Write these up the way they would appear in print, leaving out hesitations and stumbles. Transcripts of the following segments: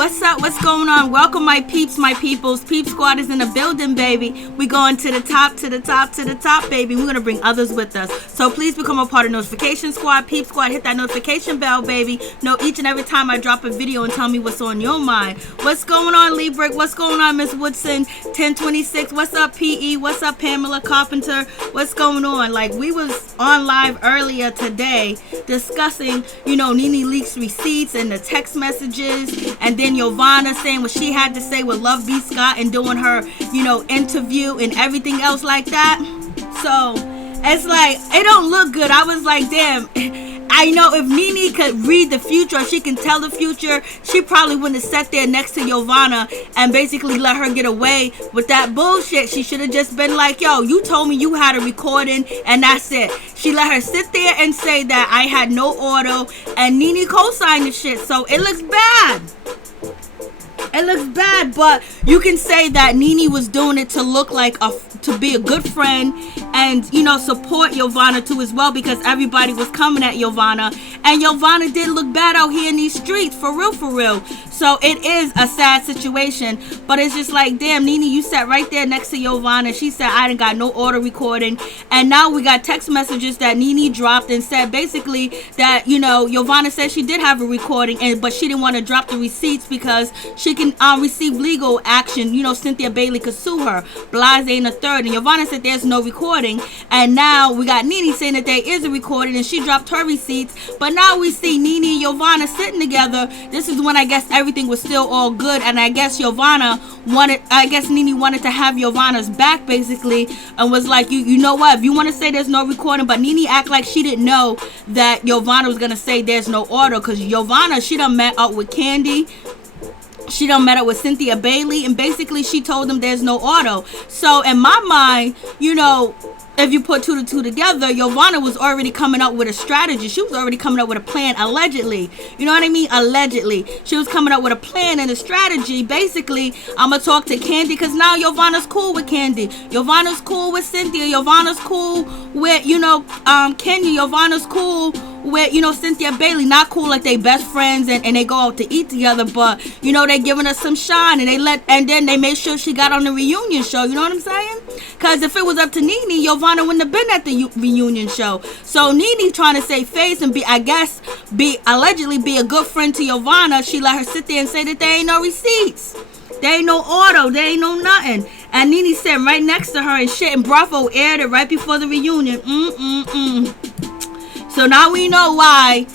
What's up? What's going on? Welcome, my peeps, my peoples. Peep Squad is in the building, baby. We going to the top, to the top, to the top, baby. We're going to bring others with us. So please become a part of Notification Squad. Peep Squad, hit that notification bell, baby. Know each and every time I drop a video and tell me what's on your mind. What's going on, Lee Brick? What's going on, Miss Woodson? 1026. What's up, PE? What's up, Pamela Carpenter? What's going on? Like, we was on live earlier today discussing, NeNeLeakes receipts and the text messages, and then Yovana saying what she had to say with Love B. Scott and doing her, interview and everything else like that. So it's like, it don't look good. I was like, damn, I know if Nene could read the future, or she can tell the future, she probably wouldn't have sat there next to Yovana and basically let her get away with that bullshit. She should have just been like, yo, you told me you had a recording and that's it. She let her sit there and say that I had no auto, and Nene co-signed the shit. So it looks bad. It looks bad, but you can say that Nene was doing it to look like to be a good friend and, support Yovana too as well, because everybody was coming at Yovana, and Yovana did look bad out here in these streets, for real, for real. So it is a sad situation, but it's just like, damn, Nene, you sat right there next to Yovana. She said, I didn't got no auto recording, and now we got text messages that Nene dropped and said basically that, Yovana said she did have a recording, but she didn't want to drop the receipts because she can receive legal action. Cynthia Bailey could sue her, Blase and the third, and Yovana said there's no recording, and now we got Nene saying that there is a recording and she dropped her receipts. But now we see Nene and Yovana sitting together. This is when I guess everything was still all good, and I guess Nene wanted to have Yovana's back basically, and was like, you know what, if you want to say there's no recording, but Nene act like she didn't know that Yovana was gonna say there's no order, because Yovana, she done met up with Candy. She done met up with Cynthia Bailey, and basically she told them there's no auto. So in my mind, if you put two to two together, Yovana was already coming up with a strategy. She was already coming up with a plan, allegedly. You know what I mean? Allegedly. She was coming up with a plan and a strategy. Basically, I'm going to talk to Candy, because now Yovana's cool with Candy. Yovana's cool with Cynthia. Yovana's cool with, Kenya. Yovana's cool with, Cynthia Bailey. Not cool like they best friends and they go out to eat together, but, they giving us some shine, and then they made sure she got on the reunion show. You know what I'm saying? Because if it was up to Nene, Yovana wouldn't have been at the reunion show. So Nene trying to save face and allegedly be a good friend to Yovana. She let her sit there and say that there ain't no receipts, there ain't no auto, there ain't no nothing. And Nene sat right next to her and shit, and Bravo aired it right before the reunion. So now we know why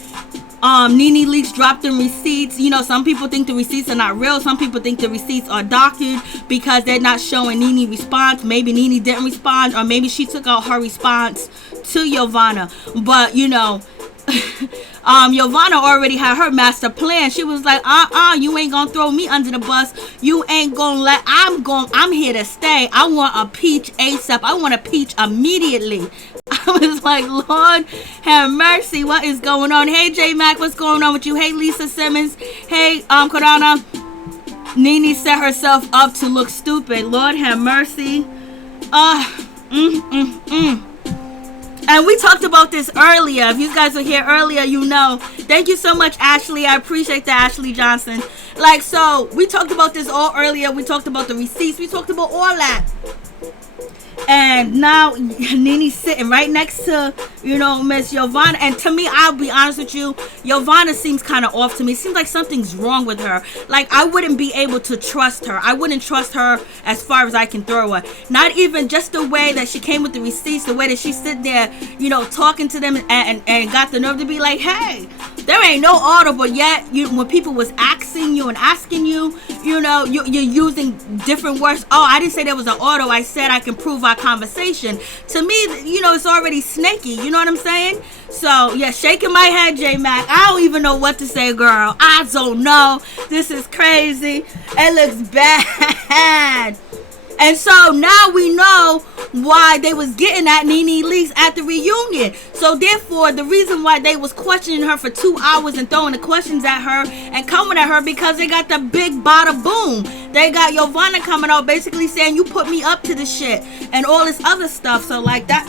NeNeLeakes dropped them receipts. Some people think the receipts are not real. Some people think the receipts are doctored because they're not showing Nene response. Maybe Nene didn't respond, or maybe she took out her response to Yovana. But Yovana already had her master plan. She was like, you ain't gonna throw me under the bus. You ain't gonna I'm here to stay. I want a peach ASAP. I want a peach immediately. I was like, Lord have mercy, what is going on? Hey, J Mac, what's going on with you? Hey, Lisa Simmons. Hey, Corona. Nene set herself up to look stupid. Lord have mercy. And we talked about this earlier. If you guys were here earlier, Thank you so much, Ashley. I appreciate that, Ashley Johnson. So we talked about this all earlier. We talked about the receipts. We talked about all that. And now Nene's sitting right next to, Miss Yovana. And to me, I'll be honest with you, Yovana seems kind of off to me. It seems like something's wrong with her. Like, I wouldn't be able to trust her. I wouldn't trust her as far as I can throw her. Not even just the way that she came with the receipts, the way that she sit there, talking to them and got the nerve to be like, hey, there ain't no auto, but yet when people was asking you, you're using different words. Oh, I didn't say there was an auto. I said I can prove our conversation. To me, it's already snaky. You know what I'm saying? So, yeah, shaking my head, J-Mac. I don't even know what to say, girl. I don't know. This is crazy. It looks bad. And so now we know why they was getting at NeNeLeakes at the reunion. So therefore, the reason why they was questioning her for 2 hours and throwing the questions at her and coming at her, because they got the big bada boom. They got Yovana coming out basically saying, you put me up to the shit and all this other stuff. So like that,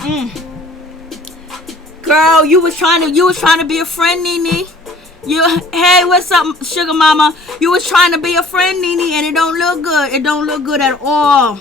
girl, you was trying to be a friend, Nene. Hey, what's up, sugar mama? You was trying to be a friend, Nene, and it don't look good. It don't look good at all.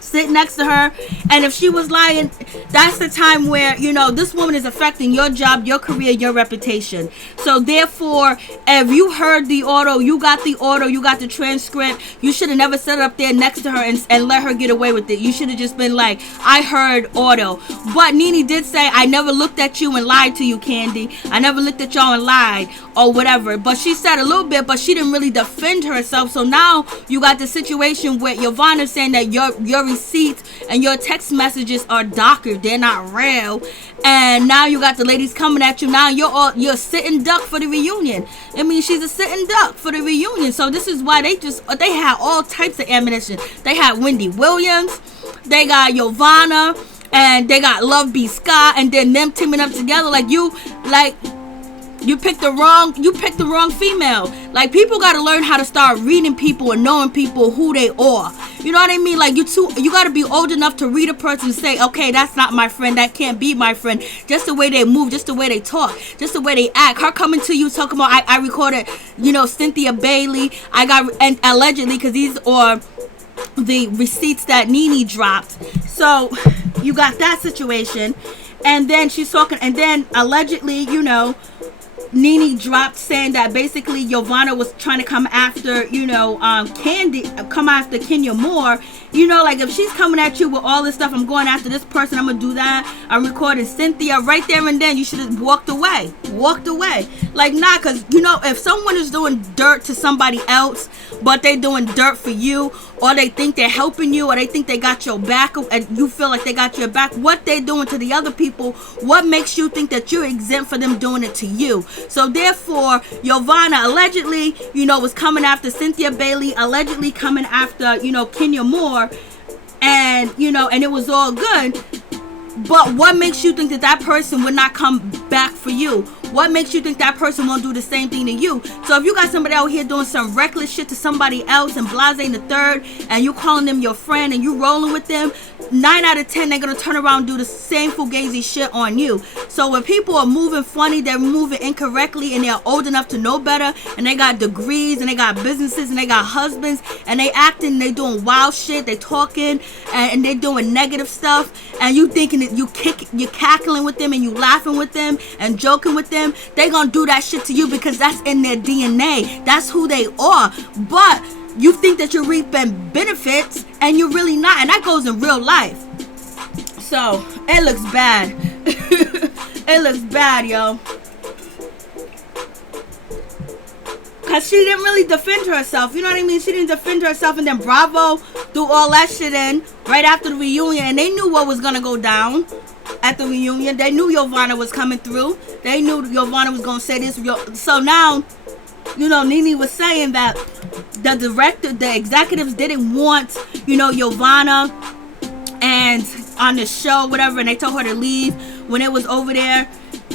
Sit next to her, and if she was lying, that's the time where, you know, this woman is affecting your job, your career, your reputation. So therefore, if you heard the audio, you got the transcript, you should have never sat up there next to her and let her get away with it. You should have just been like, I heard audio. But Nene did say, I never looked at you and lied to you, Candy. I never looked at y'all and lied or whatever. But she said a little bit, but she didn't really defend herself. So now you got the situation where Yovana saying that your receipts and your text messages are doctored, they're not real, and now you got the ladies coming at you. Now you're sitting duck for the reunion. I mean, she's a sitting duck for the reunion. So this is why they had all types of ammunition. They had Wendy Williams, they got Yovana, and they got Love B. Scott, and then them teaming up together. You picked the wrong female. Like, people got to learn how to start reading people and knowing people who they are. You know what I mean? Like, you got to be old enough to read a person and say, okay, that's not my friend, that can't be my friend. Just the way they move, just the way they talk, just the way they act. Her coming to you talking about, I recorded, you know, Cynthia Bailey. and allegedly, because these are the receipts that Nene dropped. So you got that situation. And then she's talking, and then allegedly, you know, Nene dropped saying that basically Yovana was trying to come after, you know, come after Kenya Moore. You know, like, if she's coming at you with all this stuff, I'm going after this person, I'm gonna do that, I'm recording Cynthia, right there and then you should have walked away. Like, nah, because, you know, if someone is doing dirt to somebody else, but they doing dirt for you, or they think they're helping you, or they think they got your back, and you feel like they got your back, what they doing to the other people, what makes you think that you're exempt for them doing it to you? So therefore, Yovana allegedly, you know, was coming after Cynthia Bailey, allegedly coming after, you know, Kenya Moore, and, you know, and it was all good. But what makes you think that person would not come back for you? What makes you think that person won't do the same thing to you? So if you got somebody out here doing some reckless shit to somebody else and blase the third, and you calling them your friend and you rolling with them, 9 out of 10 they're gonna turn around and do the same fugazi shit on you. So when people are moving funny, they're moving incorrectly, and they're old enough to know better, and they got degrees, and they got businesses, and they got husbands, and they acting, they doing wild shit, they talking, and they doing negative stuff, and you thinking that you cackling with them and you laughing with them and joking with them, they gonna do that shit to you because that's in their DNA. That's who they are. But you think that you're reaping benefits, and you're really not, and that goes in real life. So it looks bad. It looks bad, yo. Because she didn't really defend herself. You know what I mean? She didn't defend herself, and then Bravo threw all that shit in right after the reunion, and they knew what was going to go down at the reunion. They knew Yovana was coming through. They knew Yovana was going to say this. So now, you know, Nene was saying that the executives didn't want, you know, Yovana and on the show, whatever, and they told her to leave when it was over there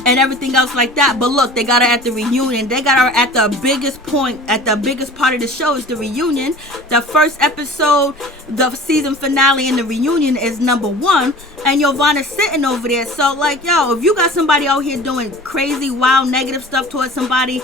and everything else like that. But look, they got her at the reunion. They got her at the biggest point, at the biggest part of the show is the reunion. The first episode, the season finale and the reunion is number 1, and Yovana's sitting over there. So, like, yo, if you got somebody out here doing crazy, wild, negative stuff towards somebody,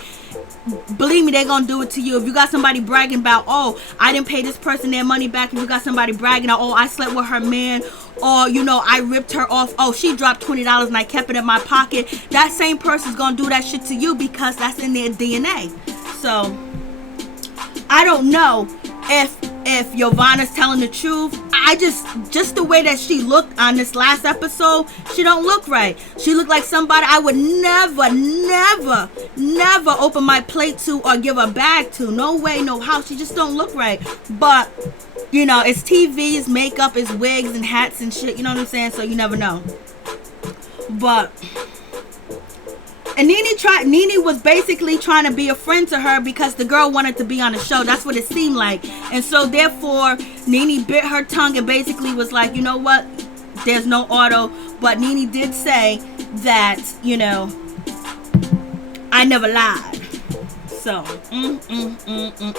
believe me, they're gonna do it to you. If you got somebody bragging about, oh, I didn't pay this person their money back, if you got somebody bragging about, oh, I slept with her man, or, you know, I ripped her off, oh, she dropped $20 and I kept it in my pocket, that same person's gonna do that shit to you because that's in their DNA. So I don't know if Yovana's telling the truth. I just the way that she looked on this last episode, she don't look right. She looked like somebody I would never open my plate to or give a bag to. No way, no how. She just don't look right. But, you know, it's TV, it's makeup, it's wigs and hats and shit. You know what I'm saying? So you never know. But, and Nene was basically trying to be a friend to her because the girl wanted to be on the show. That's what it seemed like. And so therefore, Nene bit her tongue and basically was like, you know what? There's no auto. But Nene did say that, you know, I never lied. So,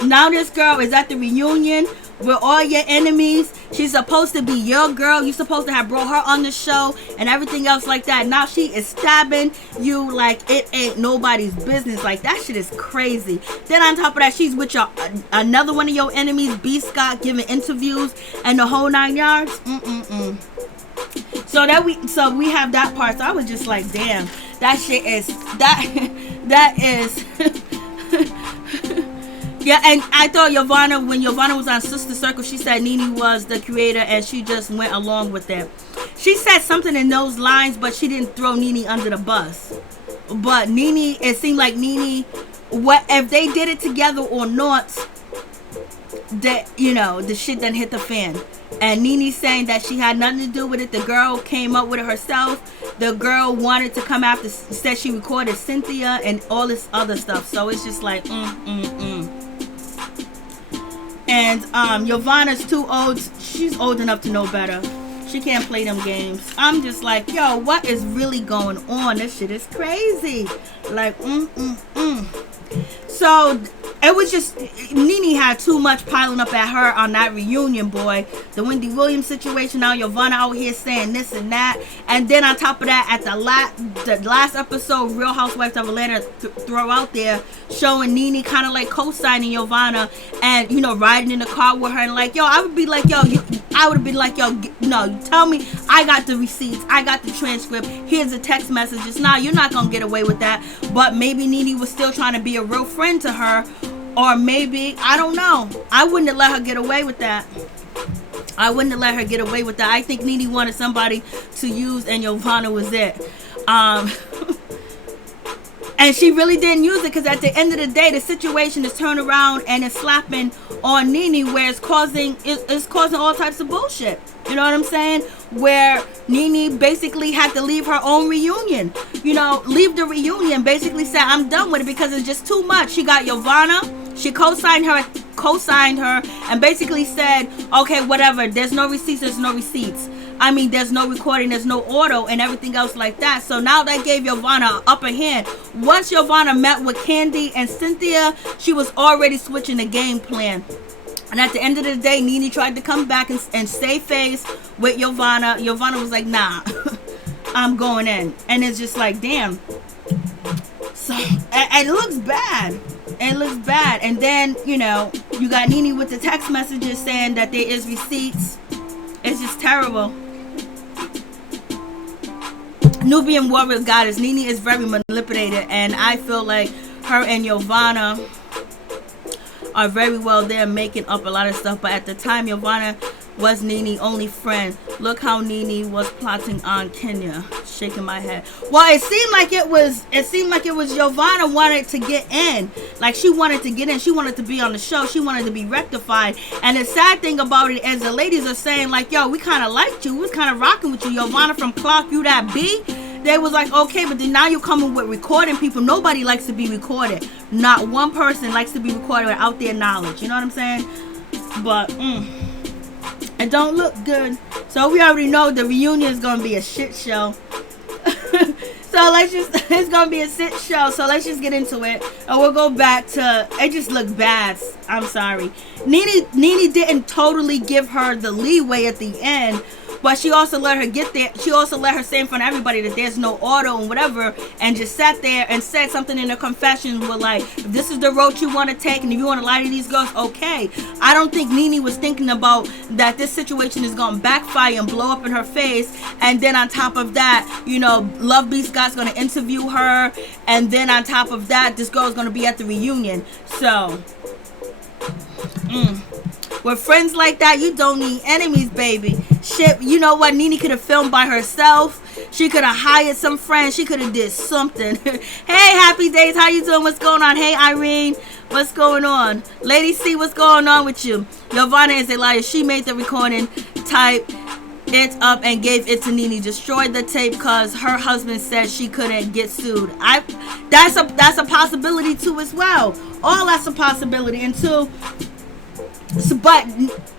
now this girl is at the reunion with all your enemies. She's supposed to be your girl. You're supposed to have brought her on the show and everything else like that. Now she is stabbing you like it ain't nobody's business. Like, that shit is crazy. Then on top of that, she's with your another one of your enemies, B. Scott, giving interviews and the whole 9 yards. So we have that part. So I was just like, damn, that shit is that is yeah. And I thought Yovana, when Yovana was on Sister Circle, she said Nene was the creator and she just went along with it. She said something in those lines, but she didn't throw Nene under the bus. But Nene, it seemed like Nene, what if they did it together or not, that, you know, the shit done hit the fan. And Nene saying that she had nothing to do with it. The girl came up with it herself. The girl wanted to come after, said she recorded Cynthia and all this other stuff. So it's just like, And Yovana's too old. She's old enough to know better. She can't play them games. I'm just like, yo, what is really going on? This shit is crazy. Like, So it was just, Nene had too much piling up at her on that reunion, boy. The Wendy Williams situation, now Yovana out here saying this and that. And then on top of that, at the last episode, Real Housewives of Atlanta throw out there, showing Nene kind of like co-signing Yovana and, you know, riding in the car with her. And like, yo, I would be like, yo, I would have been like, yo, no, you tell me, I got the receipts, I got the transcript, here's the text messages. Nah, you're not gonna get away with that. But maybe Nene was still trying to be a real friend to her, or maybe, I don't know. I wouldn't have let her get away with that. I think Nene wanted somebody to use, and Yovana was it. And she really didn't use it, because at the end of the day, the situation is turned around and it's slapping on Nene, where it's causing all types of bullshit. You know what I'm saying? Where Nene basically had to leave her own reunion. You know, leave the reunion. Basically said, I'm done with it because it's just too much. She got Yovana. She co-signed her, and basically said, okay, whatever. There's no receipts. There's no receipts. I mean, there's no recording, there's no auto, and everything else like that. So now that gave Yovana an upper hand. Once Yovana met with Candy and Cynthia, she was already switching the game plan. And at the end of the day, Nene tried to come back and save face with Yovana. Yovana was like, nah, I'm going in. And it's just like, damn. So, it looks bad. And then, you know, you got Nene with the text messages saying that there is receipts. It's just terrible. Nubian warrior goddess. Nene is very manipulated, and I feel like her and Yovana are very well there making up a lot of stuff. But at the time, Yovana was Nene's only friend. Look how Nene was plotting on Kenya. Shaking my head. Well, it seemed like it was Yovana wanted to get in. Like, she wanted to get in. She wanted to be on the show. She wanted to be rectified. And the sad thing about it is the ladies are saying, like, yo, we kind of liked you. We was kind of rocking with you. Yovana from Clark, you that B. They was like, okay, but then now you're coming with recording people. Nobody likes to be recorded. Not one person likes to be recorded without their knowledge. You know what I'm saying? But, it don't look good. So we already know the reunion is going to be a shit show. So it's going to be a shit show. So let's just get into it. And we'll go back to, it just looked bad. I'm sorry. Nene didn't totally give her the leeway at the end. But she also let her get there. She also let her say in front of everybody that there's no auto and whatever, and just sat there and said something in her confession with like, if this is the road you want to take and if you want to lie to these girls, okay. I don't think Nene was thinking about that this situation is going to backfire and blow up in her face. And then on top of that, you know, Love B. Scott's going to interview her. And then on top of that, this girl's going to be at the reunion. So, with friends like that, you don't need enemies, baby. Shit, you know what? Nene could have filmed by herself. She could have hired some friends. She could have did something. Hey, Happy Days, how you doing? What's going on? Hey, Irene, what's going on? Lady C, what's going on with you? Yovana is a liar. She made the recording, typed it up, and gave it to Nene. Destroyed the tape because her husband said she couldn't get sued. That's a possibility too as well. All that's a possibility. And two. So, but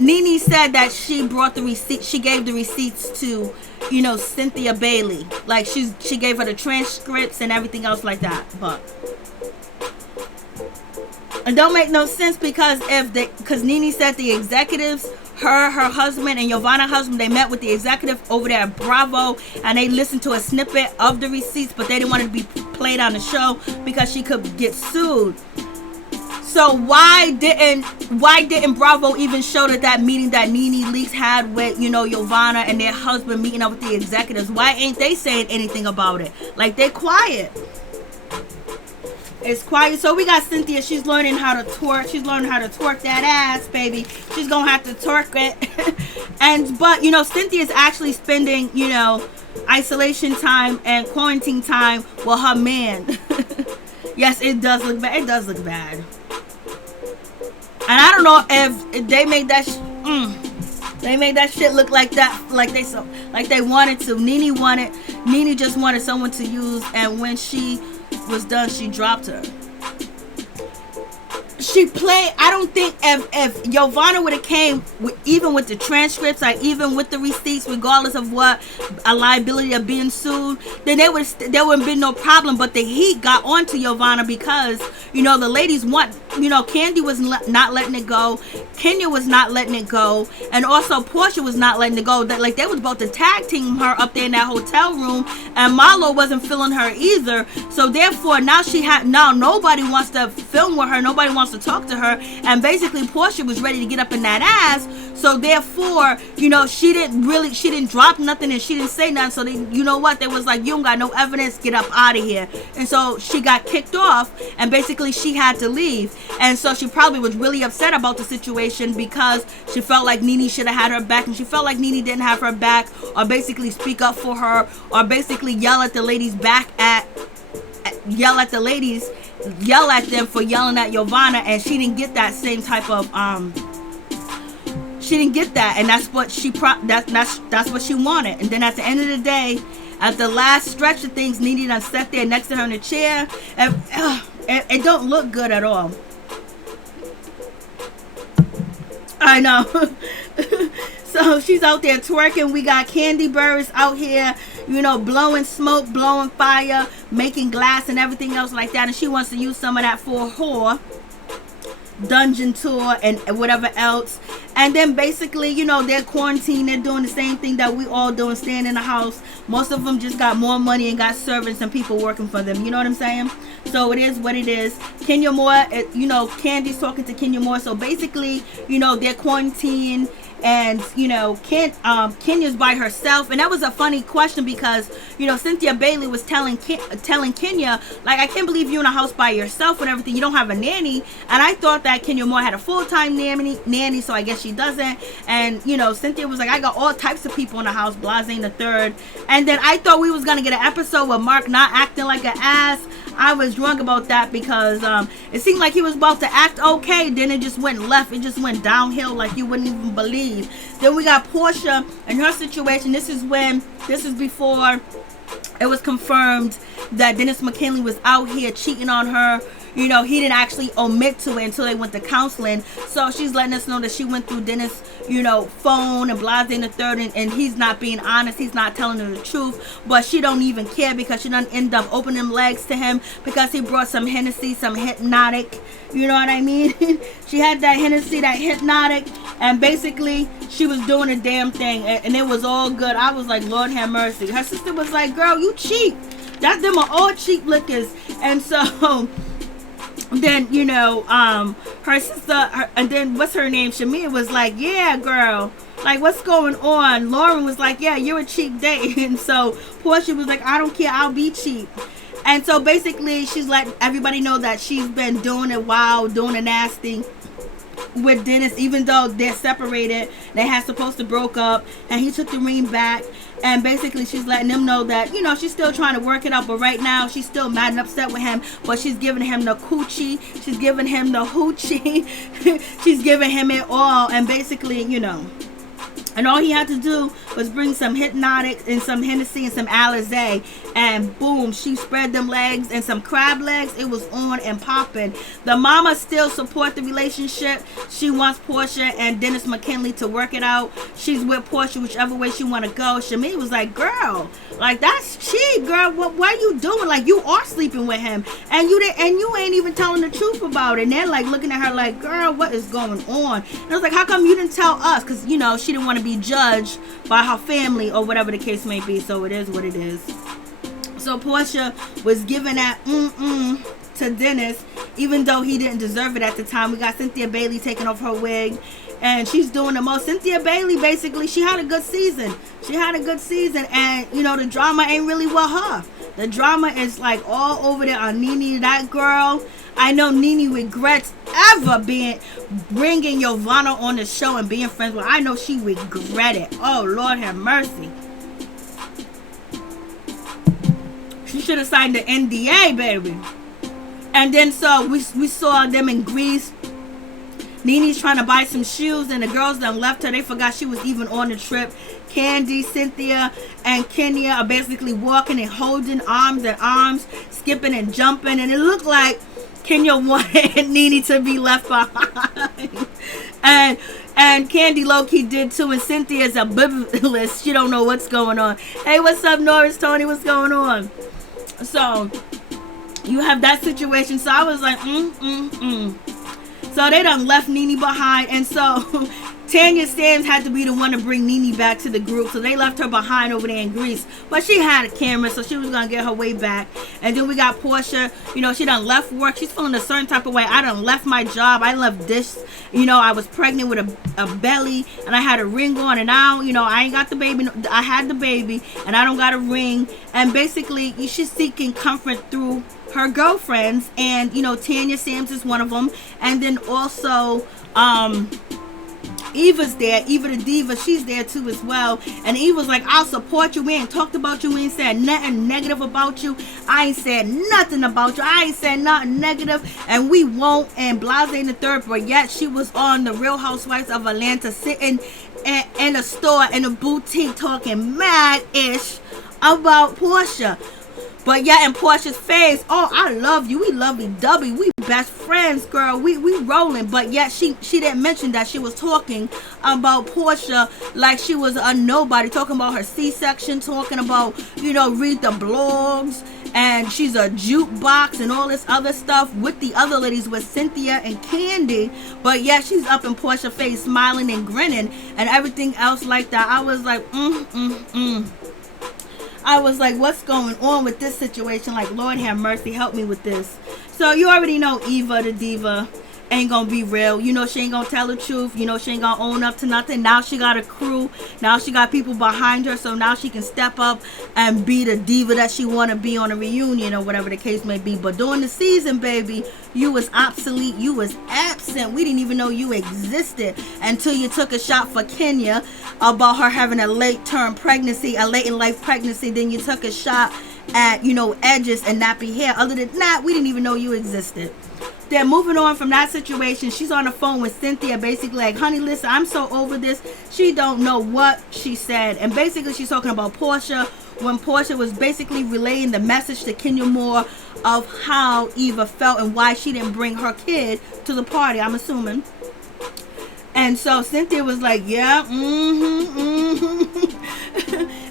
Nene said that she brought the receipt. She gave the receipts to, you know, Cynthia Bailey. Like she gave her the transcripts and everything else like that. But It don't make no sense because because Nene said the executives, her husband, and Yovana husband, they met with the executive over there at Bravo, and they listened to a snippet of the receipts, but they didn't want it to be played on the show because she could get sued. So why didn't Bravo even show that meeting that NeNeLeakes had with, Yovana and their husband meeting up with the executives? Why ain't they saying anything about it? Like, they quiet. It's quiet. So we got Cynthia. She's learning how to twerk. She's learning how to twerk that ass, baby. She's gonna have to twerk it. But Cynthia's actually spending, isolation time and quarantine time with her man. Yes, it does look bad. It does look bad. And I don't know if they made that they made that shit look like that, like they wanted to. Nene just wanted someone to use, and when she was done, she dropped her. She played. I don't think if Yovana would have came even with the transcripts, or even with the receipts, regardless of what a liability of being sued, then there wouldn't been no problem. But the heat got onto Yovana because the ladies want. Candy was not letting it go. Kenya was not letting it go, and also Portia was not letting it go. That they was about to tag team her up there in that hotel room, and Marlo wasn't feeling her either. So therefore, now nobody wants to film with her. Nobody wants to talk to her, and basically Portia was ready to get up in that ass. So therefore, she didn't drop nothing and she didn't say nothing. So they was like, you don't got no evidence, get up out of here. And so she got kicked off, and basically she had to leave. And so she probably was really upset about the situation because she felt like Nene should have had her back, and she felt like Nene didn't have her back, or basically speak up for her, or basically yell at the ladies yell at them for yelling at Yovana, and she didn't get that same type of she didn't get that, and that's what that's what she wanted. And then at the end of the day, at the last stretch of things, Nene done sat there next to her in the chair, and it don't look good at all. I know. So she's out there twerking. We got Candy Birds out here, blowing smoke, blowing fire, making glass and everything else like that. And she wants to use some of that for a whore dungeon tour and whatever else. And then basically, they're quarantined. They're doing the same thing that we all doing, staying in the house. Most of them just got more money and got servants and people working for them. You know what I'm saying? So it is what it is. Kenya Moore, Candy's talking to Kenya Moore. So basically, they're quarantined. And Kenya's by herself, and that was a funny question because Cynthia Bailey was telling Kenya, like, I can't believe you're in a house by yourself and everything, you don't have a nanny. And I thought that Kenya Moore had a full-time nanny, so I guess she doesn't. And Cynthia was like, I got all types of people in the house, Blase the third. And then I thought we was gonna get an episode with Mark not acting like an ass. I was drunk about that because it seemed like he was about to act okay, then it just went left. It just went downhill like you wouldn't even believe. Then we got Portia and her situation. This is before it was confirmed that Dennis McKinley was out here cheating on her. He didn't actually admit to it until they went to counseling. So she's letting us know that she went through Dennis, phone and Blase in the third, and he's not being honest. He's not telling her the truth. But she don't even care because she done end up opening legs to him because he brought some Hennessy, some Hypnotic. You know what I mean? She had that Hennessy, that Hypnotic, and basically she was doing a damn thing, and it was all good. I was like, Lord have mercy. Her sister was like, girl, you cheap. Them are all cheap liquors. And so then her sister, and then what's her name, Shamia, was like, yeah, girl, like, what's going on? Lauren was like, yeah, you're a cheap date. And so Portia was like, I don't care, I'll be cheap. And so basically she's letting everybody know that she's been doing it wild, doing it nasty with Dennis, even though they're separated. They had supposed to broke up, and he took the ring back. And basically she's letting them know that she's still trying to work it out, but right now she's still mad and upset with him. But she's giving him the coochie, she's giving him the hoochie, she's giving him it all. And basically, and And all he had to do was bring some Hypnotic and some Hennessy and some Alizé. And boom, she spread them legs and some crab legs. It was on and popping. The mama still support the relationship. She wants Portia and Dennis McKinley to work it out. She's with Portia whichever way she want to go. Shameen was like, girl, like that's cheap, girl. What are you doing? Like you are sleeping with him. And you ain't even telling the truth about it. And they're like looking at her like, girl, what is going on? And I was like, how come you didn't tell us? Because, you know, she didn't want to be judged by her family or whatever the case may be. So it is what it is. So Portia was giving that to Dennis, even though he didn't deserve it at the time. We got Cynthia Bailey taking off her wig, and she's doing the most. Cynthia Bailey, basically, she had a good season. And, you know, the drama ain't really with her. The drama is like all over there on Nene. That girl, I know Nene regrets ever bringing Yovana on the show and being friends with her. I know she regretted. Oh, Lord have mercy. She should have signed the NDA, baby. And then so we saw them in Greece. Nene's trying to buy some shoes, and the girls done left her. They forgot she was even on the trip. Candy, Cynthia, and Kenya are basically walking and holding arms and arms, skipping and jumping. And it looked like Kenya wanted Nene to be left behind. And Candy low-key did too. And Cynthia's a biblical. She don't know what's going on. Hey, what's up, Norris? Tony, what's going on? So you have that situation. So I was like, So they done left Nene behind. And so Tanya Sams had to be the one to bring Nene back to the group. So they left her behind over there in Greece. But she had a camera, so she was going to get her way back. And then we got Portia. You know, she done left work. She's feeling a certain type of way. I done left my job. I left this. You know, I was pregnant with a belly. And I had a ring on. And now, you know, I ain't got the baby. I had the baby. And I don't got a ring. And basically, she's seeking comfort through her girlfriends. And, you know, Tanya Sams is one of them. And then also, Eva's there. Eva the Diva, she's there too as well. And Eva's like, I'll support you. We ain't talked about you. We ain't said nothing negative about you. I ain't said nothing about you. I ain't said nothing negative. And we won't. And Blase in the third, but yet she was on the Real Housewives of Atlanta sitting in a store, in a boutique, talking mad-ish about Portia. But yeah, in Portia's face, oh, I love you. We lovey-dovey. We best friends, girl. We rolling. But yet she didn't mention that she was talking about Portia like she was a nobody. Talking about her C-section. Talking about, you know, read the blogs. And she's a jukebox and all this other stuff with the other ladies, with Cynthia and Candy. But yeah, she's up in Portia's face smiling and grinning and everything else like that. I was like, I was like, what's going on with this situation? Like, Lord have mercy, help me with this. So you already know Eva the Diva ain't gonna be real. You know she ain't gonna tell the truth. You know she ain't gonna own up to nothing. Now she got a crew. Now she got people behind her. So now she can step up and be the diva that she wanna be on a reunion or whatever the case may be. But during the season, baby, you was obsolete. You was absent. We didn't even know you existed until you took a shot for Kenya about her having a late-term pregnancy, a late-in-life pregnancy. Then you took a shot at, you know, edges and nappy hair. Other than that, we didn't even know you existed. Then moving on from that situation, she's on the phone with Cynthia, basically like, honey, listen, I'm so over this. She don't know what she said. And basically she's talking about Portia, when Portia was basically relaying the message to Kenya Moore of how Eva felt and why she didn't bring her kid to the party, I'm assuming. And so Cynthia was like, yeah,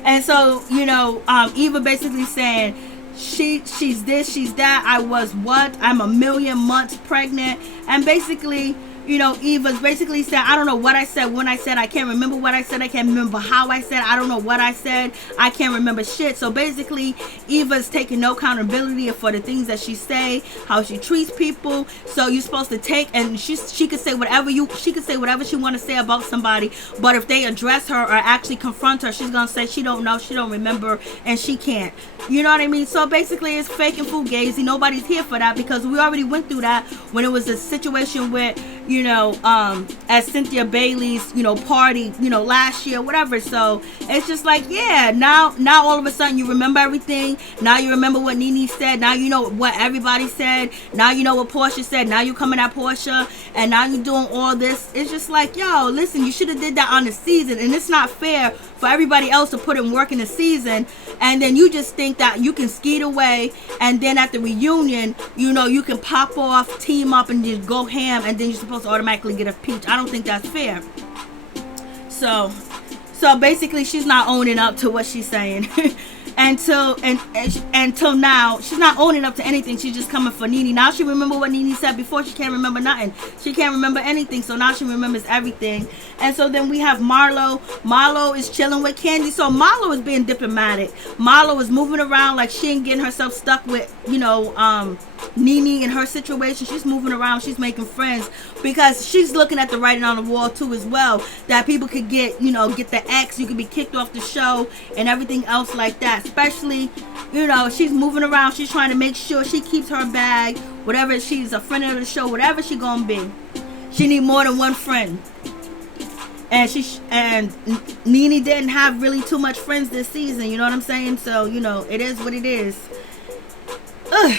And so, you know, Eva basically saying, she's this, she's that. I was what? I'm a million months pregnant. And basically, you know, Eva's basically said, I don't know what I said, when I said, I can't remember what I said, I can't remember how I said, I don't know what I said, I can't remember shit. So basically, Eva's taking no accountability for the things that she say, how she treats people. So you're supposed to take, and she could say whatever she want to say about somebody, but if they address her or actually confront her, she's gonna say she don't know, she don't remember, and she can't. You know what I mean? So basically, it's fake and fugazi. Nobody's here for that because we already went through that when it was a situation where, at Cynthia Bailey's, party, last year, whatever. So it's just like, yeah, now all of a sudden you remember everything. Now you remember what Nene said. Now you know what everybody said. Now you know what Portia said. Now you coming at Portia, and now you doing all this. It's just like, yo, listen, you should have did that on the season, and it's not fair for everybody else to put in work in the season, and then you just think that you can skeet away, and then at the reunion, you can pop off, team up, and just go ham, and then you're supposed to automatically get a peach. I don't think that's fair. So basically, she's not owning up to what she's saying. Until now, she's not owning up to anything. She's just coming for Nene. Now she remember what Nene said before. She can't remember nothing. She can't remember anything. So now she remembers everything. And so then we have Marlo. Marlo is chilling with Candy. So Marlo is being diplomatic. Marlo is moving around like she ain't getting herself stuck with, Nene in her situation. She's moving around. She's making friends because she's looking at the writing on the wall too as well. That people could get the X. You could be kicked off the show and everything else like that. Especially, she's moving around. She's trying to make sure she keeps her bag. Whatever, she's a friend of the show. Whatever she gonna be, she need more than one friend. And Nene didn't have really too much friends this season. You know what I'm saying? So it is what it is. Ugh.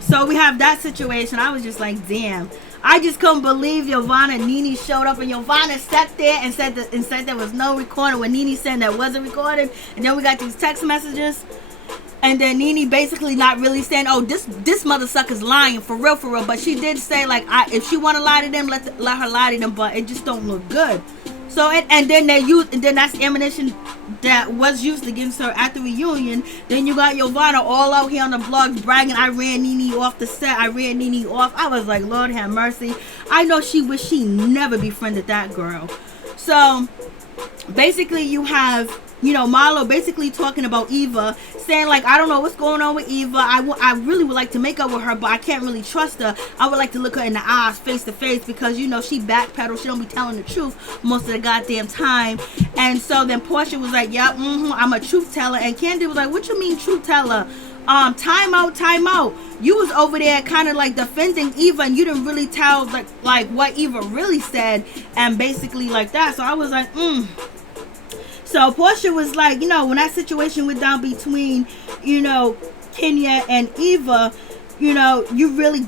So we have that situation. I was just like, damn. I just couldn't believe Yovana and Nene showed up, and Yovana sat there and said there was no recording when Nene said that wasn't recorded. And then we got these text messages, and then Nene basically not really saying, oh, this mother sucker's lying for real, but she did say like, if she want to lie to them, let her lie to them, but it just don't look good. So and then that's ammunition that was used against her at the reunion. Then you got Yovana all out here on the blogs bragging, I ran Nene off the set. I ran Nene off. I was like, Lord have mercy. I know she wish she never befriended that girl. So basically you have, Marlo basically talking about Eva, saying like, I don't know what's going on with Eva. I really would like to make up with her, but I can't really trust her. I would like to look her in the eyes face to face because, she backpedals. She don't be telling the truth most of the goddamn time. And so then Portia was like, yep, I'm a truth teller. And Candy was like, what you mean truth teller? Time out. You was over there kind of like defending Eva, and you didn't really tell like what Eva really said, and basically like that. So I was like, So Portia was like, when that situation went down between, Kenya and Eva, you really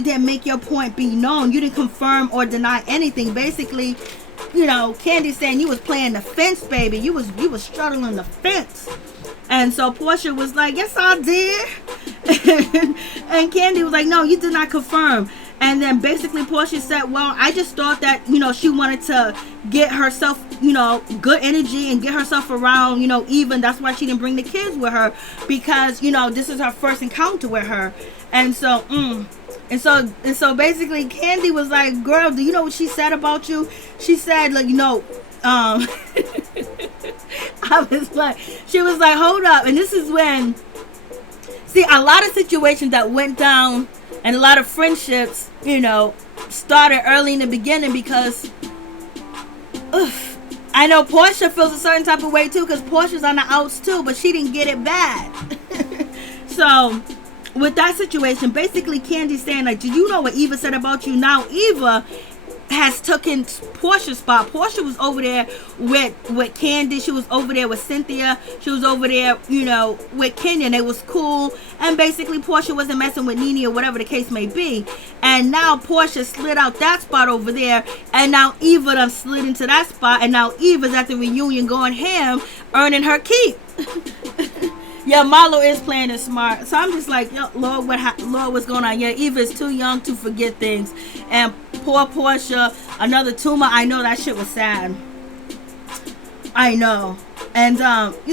didn't make your point be known. You didn't confirm or deny anything. Basically, Candy saying you was playing the fence, baby. You was straddling the fence. And so Portia was like, yes, I did. And Candy was like, no, you did not confirm. And then basically Portia said, well, I just thought that, she wanted to get herself, good energy and get herself around, even. That's why she didn't bring the kids with her, because, this is her first encounter with her. And so, And so basically Candy was like, girl, do you know what she said about you? She said, like, I was like, she was like, hold up. And this is when, see, a lot of situations that went down and a lot of friendships, started early in the beginning because, I know Portia feels a certain type of way too, because Portia's on the outs too, but she didn't get it bad. So with that situation, basically Candy's saying, like, did you know what Eva said about you? Now Eva has taken Portia's spot. Portia was over there with Candy. She was over there with Cynthia. She was over there, with Kenya. And it was cool. And basically Portia wasn't messing with Nene or whatever the case may be. And now Portia slid out that spot over there. And now Eva done slid into that spot. And now Eva's at the reunion going ham, earning her keep. Yeah, Marlo is playing it smart. So I'm just like, yo, Lord, what's going on? Yeah, Eva is too young to forget things. And poor Portia, another tumor. I know that shit was sad. I know. And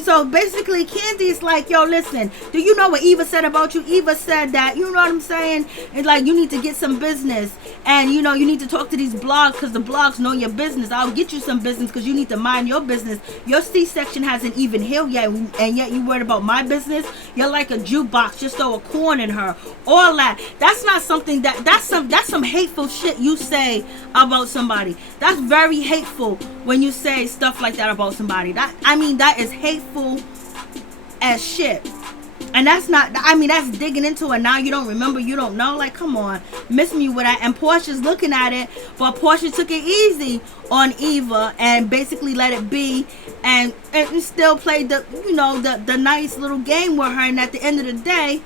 so basically Candy's like, yo, listen, do you know what Eva said about you? Eva said that, you know what I'm saying? It's like, you need to get some business. And, you need to talk to these blogs because the blogs know your business. I'll get you some business because you need to mind your business. Your C-section hasn't even healed yet, and yet you worried about my business? You're like a jukebox. Just throw a corn in her. All that. That's not something that's some hateful shit you say about somebody. That's very hateful when you say stuff like that about somebody. That is hateful as shit. And that's not, I mean, that's digging into it. Now you don't remember, you don't know. Like, come on, miss me with that. And Portia's looking at it, but Portia took it easy on Eva and basically let it be, and still played the, you know, the nice little game with her. And at the end of the day,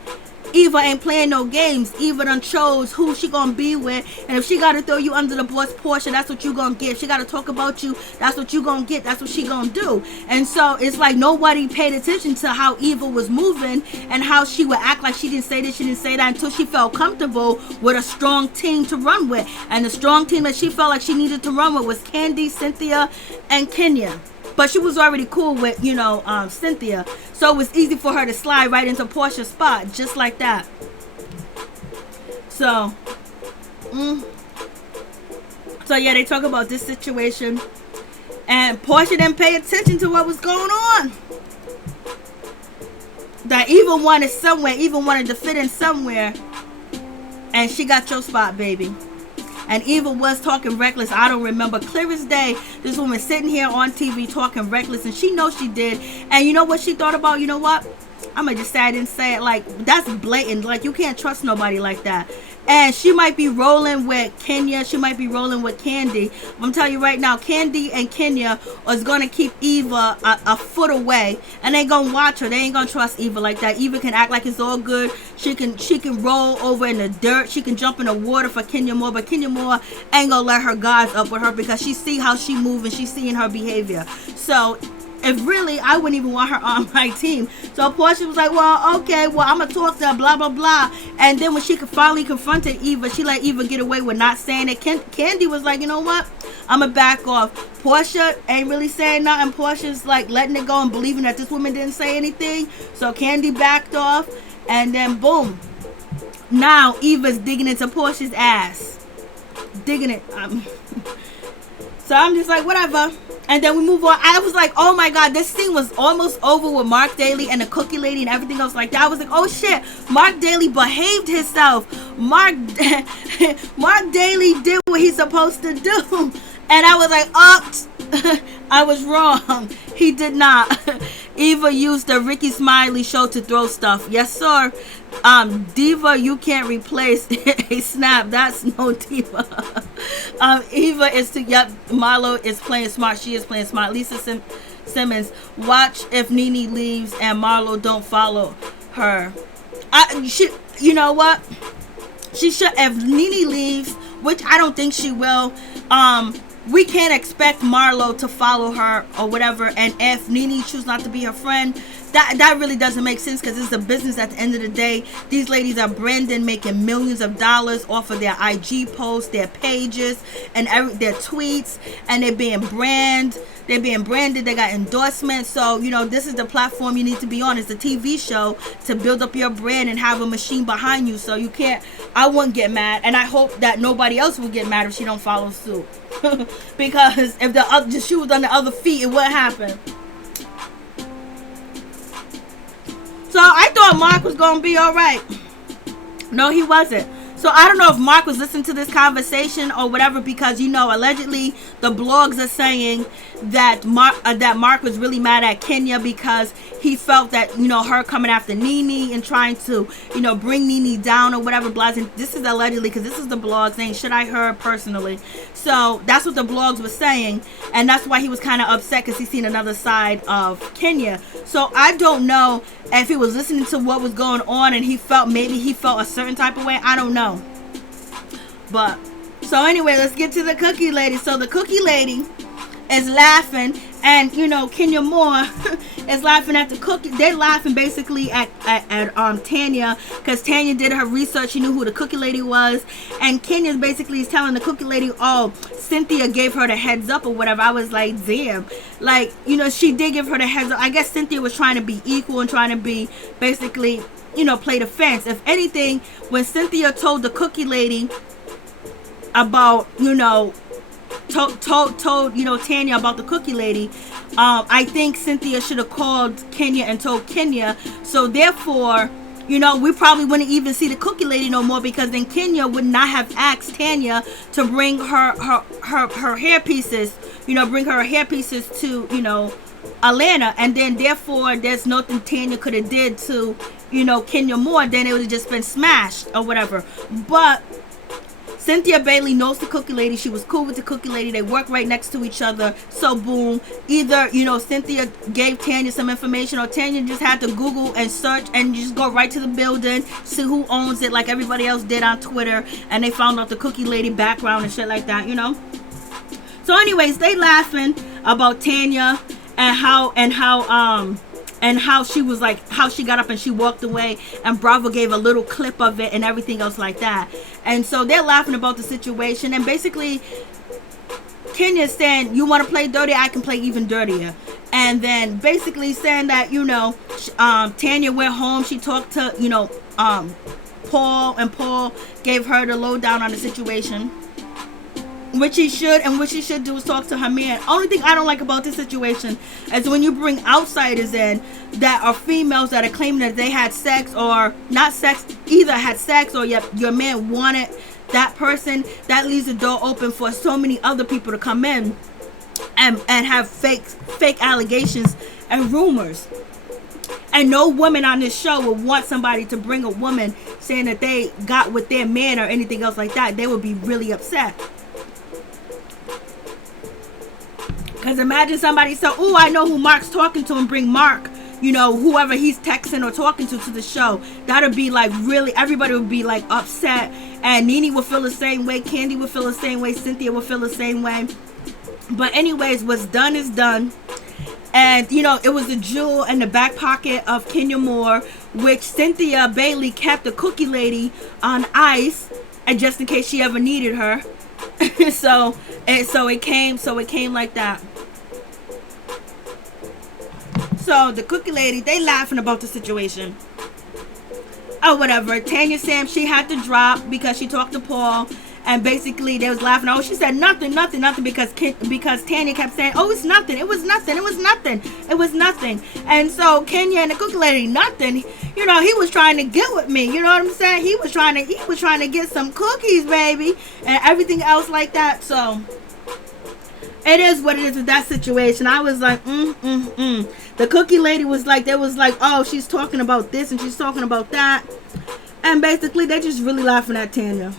Eva ain't playing no games. Eva done chose who she gonna be with, and if she gotta throw you under the bus, Portia, that's what you gonna get. If she gotta talk about you, that's what you gonna get. That's what she gonna do. And so it's like nobody paid attention to how Eva was moving and how she would act like she didn't say this, she didn't say that, until she felt comfortable with a strong team to run with. And the strong team that she felt like she needed to run with was Kandi, Cynthia, and Kenya. But she was already cool with, you know, Cynthia. So it was easy for her to slide right into Portia's spot, just like that. So, so yeah, they talk about this situation. And Portia didn't pay attention to what was going on. That Eva wanted somewhere, Eva wanted to fit in somewhere. And she got your spot, baby. And Eva was talking reckless. I don't remember clear as day this woman sitting here on TV talking reckless, and she knows she did. And you know what she thought about? You know what? I'm gonna just say I didn't say it. Like, that's blatant. Like, you can't trust nobody like that. And she might be rolling with Kenya. She might be rolling with Kandi. I'm telling you right now, Kandi and Kenya is going to keep Eva a foot away. And they going to watch her. They ain't going to trust Eva like that. Eva can act like it's all good. She can roll over in the dirt. She can jump in the water for Kenya Moore. But Kenya Moore ain't going to let her guards up with her, because she see how she move and she's seeing her behavior. So if really, I wouldn't even want her on my team. So Portia was like, well, okay, well, I'm going to talk to her, blah, blah, blah. And then when she finally confronted Eva, she let Eva get away with not saying it. Kandi was like, you know what? I'm going to back off. Portia ain't really saying nothing. Portia's like letting it go and believing that this woman didn't say anything. So Kandi backed off. And then boom. Now Eva's digging into Portia's ass. Digging it. So I'm just like, whatever. And then we move on. I was like, oh my God, this scene was almost over with Mark Daly and the cookie lady and everything else like that. I was like, oh shit, Mark Daly behaved himself. Mark Daly did what he's supposed to do. And I was like, oh, I was wrong. He did not. Eva used the Ricky Smiley show to throw stuff. Yes, sir. Diva, you can't replace a snap. That's no diva. Eva is to, yep, Marlo is playing smart. She is playing smart. Lisa Simmons, watch if Nene leaves and Marlo don't follow her. You know what? She should, if Nene leaves, which I don't think she will, we can't expect Marlo to follow her or whatever. And if Nene chooses not to be her friend, that really doesn't make sense, because it's a business at the end of the day. These ladies are branding, making millions of dollars off of their IG posts, their pages, and their tweets, and they're being branded. They got endorsements. So, you know, this is the platform you need to be on. It's a TV show to build up your brand and have a machine behind you. So you can't, I wouldn't get mad, and I hope that nobody else will get mad if she don't follow suit. Because if the shoe was on the other feet, it would happen. So I thought Mark was going to be all right. No, he wasn't. So I don't know if Mark was listening to this conversation or whatever, because, you know, allegedly the blogs are saying that Mark was really mad at Kenya because he felt that, you know, her coming after Nene and trying to, you know, bring Nene down or whatever. And this is allegedly, because this is the blog saying, should I her personally? So that's what the blogs were saying, and that's why he was kind of upset, because he's seen another side of Kenya. So I don't know if he was listening to what was going on and maybe he felt a certain type of way. I don't know. But so anyway, let's get to the cookie lady. So the cookie lady is laughing, and you know, Kenya Moore is laughing at the cookie. They're laughing basically at Tanya, because Tanya did her research. She knew who the cookie lady was, and Kenya basically is telling the cookie lady, oh, Cynthia gave her the heads up or whatever. I was like, damn, like, you know, she did give her the heads up. I guess Cynthia was trying to be equal and trying to be basically, you know, play the fence. If anything, when Cynthia told the cookie lady about, you know, told you know, Tanya about the cookie lady, I think Cynthia should have called Kenya and told Kenya. So therefore, you know, we probably wouldn't even see the cookie lady no more, because then Kenya would not have asked Tanya to bring her hair pieces, you know, bring her hair pieces to, you know, Atlanta. And then therefore there's nothing Tanya could have did to Kenya more, then it would have just been smashed or whatever. But Cynthia Bailey knows the cookie lady. She was cool with the cookie lady. They work right next to each other. So boom, either Cynthia gave Tanya some information, or Tanya just had to Google and search and just go right to the building, see who owns it, like everybody else did on Twitter, and they found out the cookie lady background and shit like that. So anyways, they laughing about Tanya and how she was like, how she got up and she walked away, and Bravo gave a little clip of it and everything else like that. And so they're laughing about the situation, and basically Kenya's saying, you want to play dirty, I can play even dirtier. And then basically saying that, Tanya went home, she talked to, Paul, and Paul gave her the lowdown on the situation. Which he should, and what she should do is talk to her man. Only thing I don't like about this situation is when you bring outsiders in that are females that are claiming that they had sex, or not sex, either had sex or your man wanted that person. That leaves the door open for so many other people to come in and have fake allegations and rumors. And no woman on this show would want somebody to bring a woman saying that they got with their man or anything else like that. They would be really upset. Because imagine somebody say, oh, I know who Mark's talking to, and bring Mark, whoever he's texting or talking to the show. That would be like, really, everybody would be like upset. And Nene would feel the same way. Candy would feel the same way. Cynthia would feel the same way. But anyways, what's done is done. And, it was a jewel in the back pocket of Kenya Moore, which Cynthia Bailey kept the cookie lady on ice, and just in case she ever needed her. so it came like that. So the cookie lady, they laughing about the situation. Oh, whatever. Tanya Sam, she had to drop because she talked to Paul, and basically they was laughing. Oh, she said nothing, because Tanya kept saying, oh, it's nothing, it was nothing. And so Kenya and the cookie lady, nothing. He was trying to get with me. You know what I'm saying? He was trying to get some cookies, baby, and everything else like that. So it is what it is with that situation. I was like, The cookie lady was like, oh, she's talking about this and she's talking about that. And basically, they just really laughing at Tanya.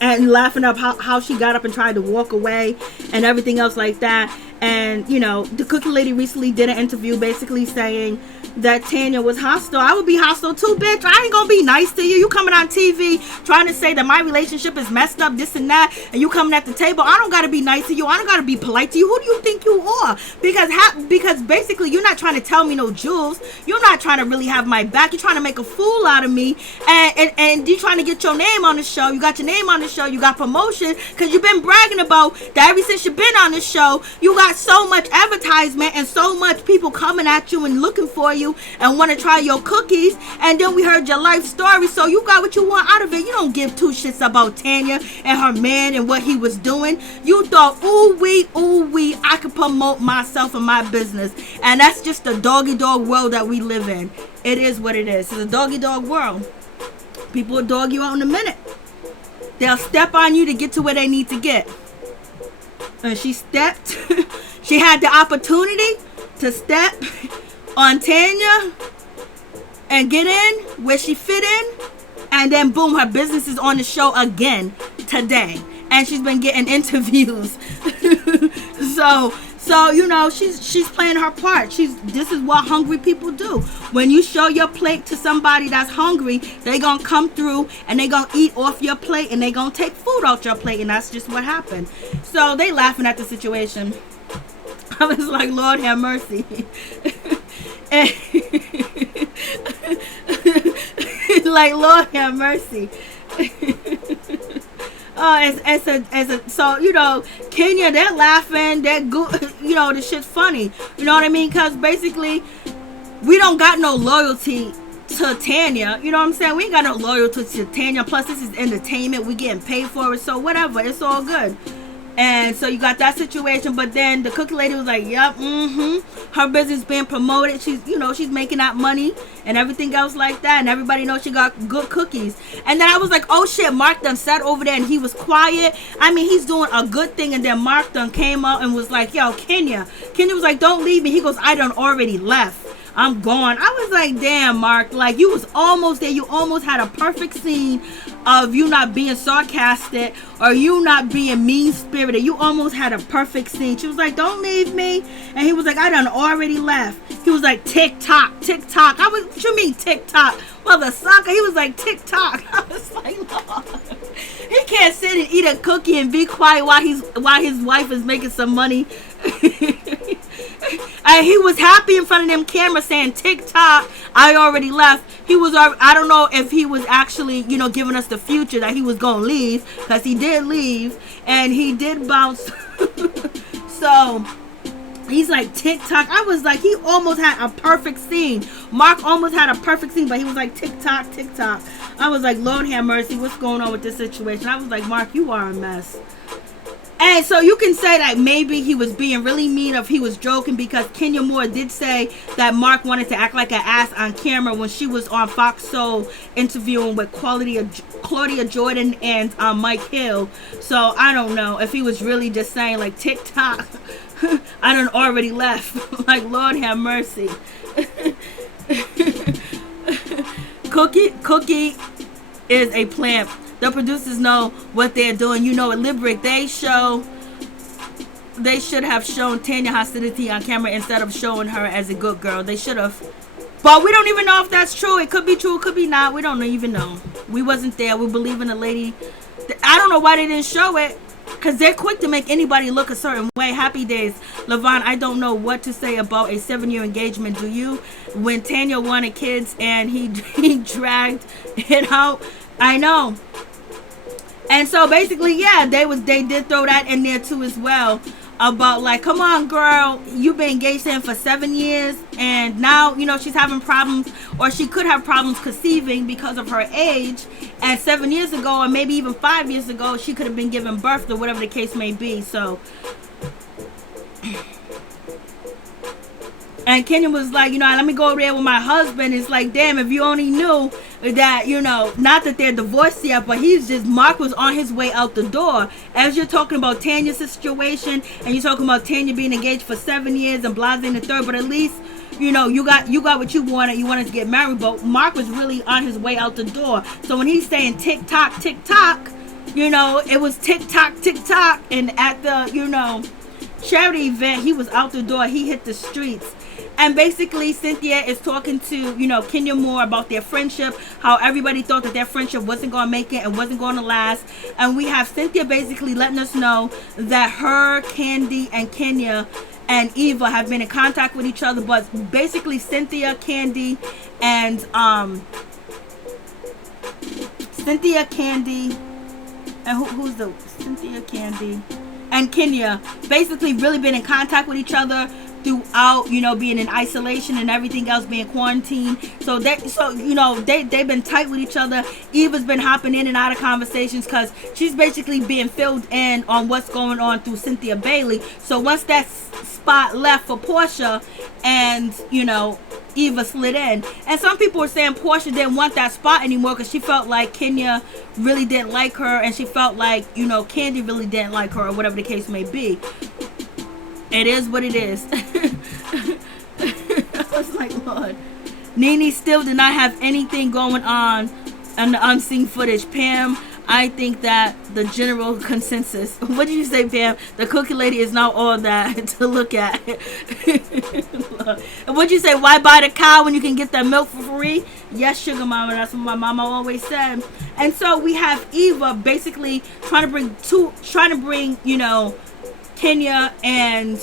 And laughing up how she got up and tried to walk away and everything else like that. And, the cookie lady recently did an interview basically saying that Tanya was hostile. I would be hostile too, bitch. I ain't gonna be nice to you. You coming on TV trying to say that my relationship is messed up, this and that, and you coming at the table. I don't gotta be nice to you. I don't gotta be polite to you. Who do you think you are? Because basically you're not trying to tell me no jewels. You're not trying to really have my back. You're trying to make a fool out of me, and you're trying to get your name on the show. You got your name on the show. You got promotion because you've been bragging about that ever since you've been on the show. You got so much advertisement and so much people coming at you and looking for you and want to try your cookies, and then we heard your life story, so you got what you want out of it. You don't give two shits about Tanya and her man and what he was doing. You thought, ooh wee, I could promote myself and my business, and that's just the doggy dog world that we live in. It is what it is. It's a doggy dog world. People will dog you out in a minute. They'll step on you to get to where they need to get. And she stepped. She had the opportunity to step on Tanya and get in where she fit in, and then boom, her business is on the show again today, and she's been getting interviews. so she's playing her part. This is what hungry people do. When you show your plate to somebody that's hungry, they gonna come through and they gonna eat off your plate and they gonna take food out your plate, and that's just what happened. So they laughing at the situation. I was like, Lord have mercy. Like, Lord have mercy. So Kenya, they're laughing, they're good, the shit's funny, you know what I mean? Because basically we don't got no loyalty to Tanya, you know what I'm saying? We ain't got no loyalty to Tanya. Plus this is entertainment, we getting paid for it, so whatever, it's all good. And so you got that situation, but then the cookie lady was like, yep, her business being promoted, she's making that money and everything else like that, and everybody knows she got good cookies. And then I was like, oh shit, Mark done sat over there and he was quiet. I mean, he's doing a good thing, and then Mark done came out and was like, yo, Kenya was like, don't leave me. He goes, I done already left. I'm gone. I was like, damn, Mark, like you was almost there. You almost had a perfect scene of you not being sarcastic or you not being mean-spirited. You almost had a perfect scene. She was like, don't leave me. And he was like, I done already left. He was like, tick-tock, tick-tock. What you mean tick-tock? Mother sucker. He was like, tick-tock. I was like, Lord. He can't sit and eat a cookie and be quiet while his wife is making some money. And he was happy in front of them cameras saying, tick-tock, I already left. I don't know if he was actually, giving us the future that he was going to leave, because he did leave and he did bounce. So he's like, tick-tock. I was like, he almost had a perfect scene. Mark almost had a perfect scene, but he was like, tick-tock, tick-tock. I was like, Lord have mercy, what's going on with this situation? I was like, Mark, you are a mess. And so you can say that maybe he was being really mean, if he was joking, because Kenya Moore did say that Mark wanted to act like an ass on camera when she was on Fox Soul interviewing with Claudia Jordan and Mike Hill. So I don't know if he was really just saying like, tick-tock, I done already left. Like, Lord have mercy. Cookie is a plant. The producers know what they're doing. At Librick, they should have shown Tanya hostility on camera instead of showing her as a good girl. They should have. But we don't even know if that's true. It could be true, it could be not. We don't even know. We wasn't there. We believe in the lady. I don't know why they didn't show it, because they're quick to make anybody look a certain way. Happy days. Levon, I don't know what to say about a 7-year engagement. Do you? When Tanya wanted kids and he dragged it out. I know. And so basically, yeah, they did throw that in there too as well, about like, come on, girl, you've been engaged to him for 7 years, and now she's having problems, or she could have problems conceiving because of her age. And 7 years ago, or maybe even 5 years ago, she could have been giving birth, or whatever the case may be. So, and Kenya was like, let me go over there with my husband. It's like, damn, if you only knew that, not that they're divorced yet, but Mark was on his way out the door. As you're talking about Tanya's situation, and you're talking about Tanya being engaged for 7 years and blase in the third, but at least, you got what you wanted. You wanted to get married, but Mark was really on his way out the door. So when he's saying tick-tock, tick-tock, it was tick-tock, tick-tock. And at the, charity event, he was out the door. He hit the streets. And basically, Cynthia is talking to, Kenya Moore about their friendship, how everybody thought that their friendship wasn't going to make it and wasn't going to last. And we have Cynthia basically letting us know that her, Candy, and Kenya and Eva have been in contact with each other. But basically, Cynthia, Candy, and who's the Cynthia, Candy, and Kenya basically really been in contact with each other throughout, being in isolation and everything else, being quarantined. So they've been tight with each other. Eva's been hopping in and out of conversations because she's basically being filled in on what's going on through Cynthia Bailey. So once that spot left for Portia, and Eva slid in, and some people were saying Portia didn't want that spot anymore because she felt like Kenya really didn't like her, and she felt like Candy really didn't like her, or whatever the case may be. It is what it is. I was like, Lord. Nene still did not have anything going on the unseen footage. Pam, I think that the general consensus. What did you say, Pam? The cookie lady is not all that to look at. What'd you say? Why buy the cow when you can get that milk for free? Yes, sugar mama. That's what my mama always said. And so we have Eva basically trying to bring, Kenya and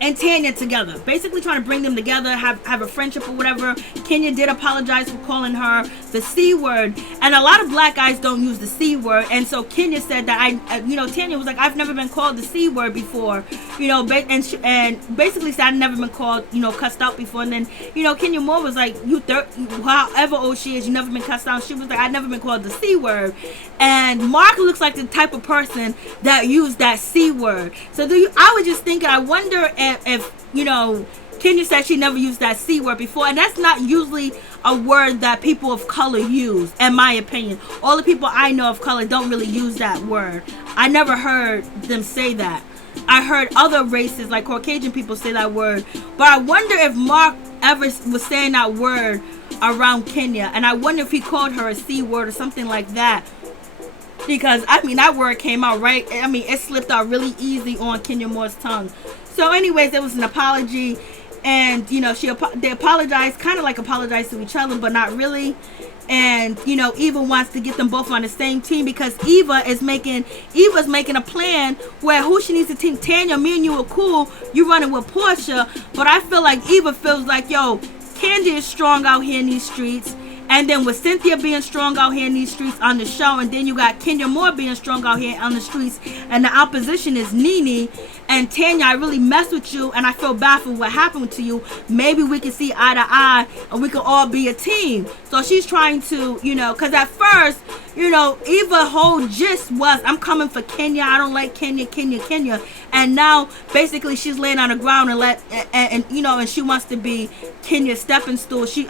Tanya together, basically trying to bring them together, have a friendship or whatever. Kenya did apologize for calling her the C word, and a lot of black guys don't use the C word. And so Kenya said that Tanya was like, I've never been called the C word before, and basically said I've never been called, cussed out before. And then Kenya Moore was like, however old she is, you never been cussed out. She was like, I've never been called the C word. And Mark looks like the type of person that used that C word. So I was just thinking, I wonder if Kenya said she never used that C word before, and that's not usually a word that people of color use, in my opinion. All the people I know of color don't really use that word. I never heard them say that. I heard other races like Caucasian people say that word. But I wonder if Mark ever was saying that word around Kenya. And I wonder if he called her a C word or something like that. Because, I mean, that word came out right. I mean, it slipped out really easy on Kenya Moore's tongue. So anyways, there was an apology. And, you know, they apologized, kind of like apologized to each other, but not really. And, you know, Eva wants to get them both on the same team because Eva's making a plan where who she needs to team. Tanya, me and you are cool. You running with Portia. But I feel like Eva feels like, yo, Candy is strong out here in these streets. And then with Cynthia being strong out here in these streets on the show, and then you got Kenya Moore being strong out here on the streets, and the opposition is Nene and Tanya. I really messed with you, and I feel bad for what happened to you. Maybe we can see eye to eye, and we can all be a team. So she's trying to, you know, because at first, you know, Eva's whole gist was, I'm coming for Kenya. I don't like Kenya. And now, basically, she's laying on the ground and you know, and she wants to be Kenya's stepping stool. She's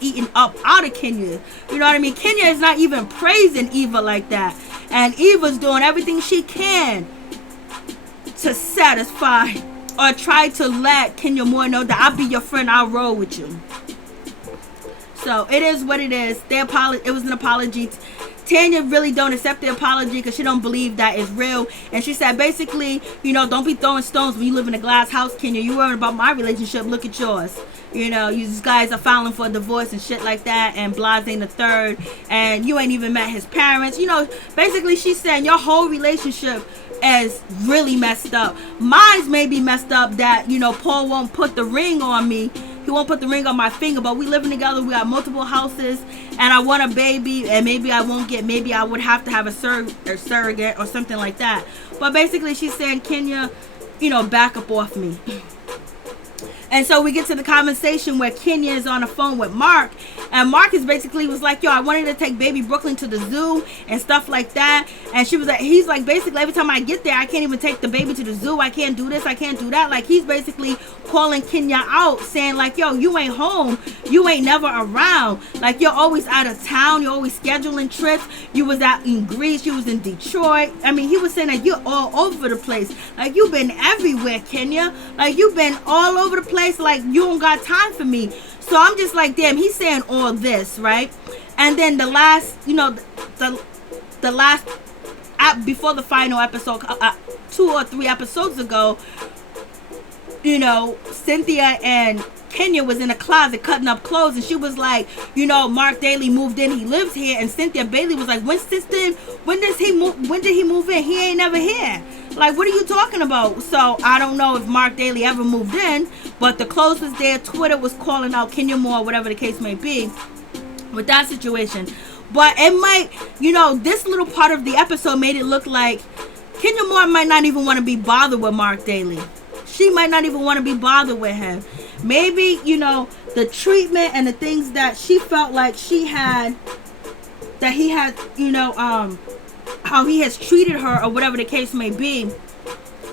eating up out of Kenya. You know what I mean? Kenya is not even praising Eva like that. And Eva's doing everything she can to satisfy or try to let Kenya Moore know that I'll be your friend. I'll roll with you. So it is what it is. It was an apology. Tanya really don't accept the apology because she don't believe that it's real. And she said, basically, you know, don't be throwing stones when you live in a glass house, Kenya. You worrying about my relationship. Look at yours. You know, you guys are filing for a divorce and shit like that. And Blase ain't the third. And you ain't even met his parents. You know, basically she's saying your whole relationship is really messed up. Mine's may be messed up that, you know, Paul won't put the ring on me. He won't put the ring on my finger, but we living together. We got multiple houses, and I want a baby, and maybe I would have to have a surrogate or something like that. But basically, she's saying, Kenya, you know, back up off me. And so we get to the conversation where Kenya is on the phone with Mark. And Mark is basically was like, yo, I wanted to take baby Brooklyn to the zoo and stuff like that. And he's like, basically, every time I get there, I can't even take the baby to the zoo. I can't do this. I can't do that. Like, he's basically calling Kenya out, saying like, yo, you ain't home. You ain't never around. Like, you're always out of town. You're always scheduling trips. You was out in Greece. You was in Detroit. I mean, he was saying that you're all over the place. Like, you've been everywhere, Kenya. Like, you've been all over the place. Like, you don't got time for me. So I'm just like, damn, he's saying all this, right? And then the last, you know, the last before the final episode, 2 or 3 episodes ago, you know, Cynthia and Kenya was in a closet cutting up clothes, and she was like, you know, Mark Daly moved in, he lives here. And Cynthia Bailey was like, when did he move in? He ain't never here. Like, what are you talking about? So I don't know if Mark Daly ever moved in, but the clothes was there. Twitter was calling out Kenya Moore, whatever the case may be, with that situation. But it might, you know, this little part of the episode made it look like Kenya Moore might not even want to be bothered with Mark Daly. She might not even want to be bothered with him. Maybe, you know, the treatment and the things that she felt like he had, you know, how he has treated her or whatever the case may be.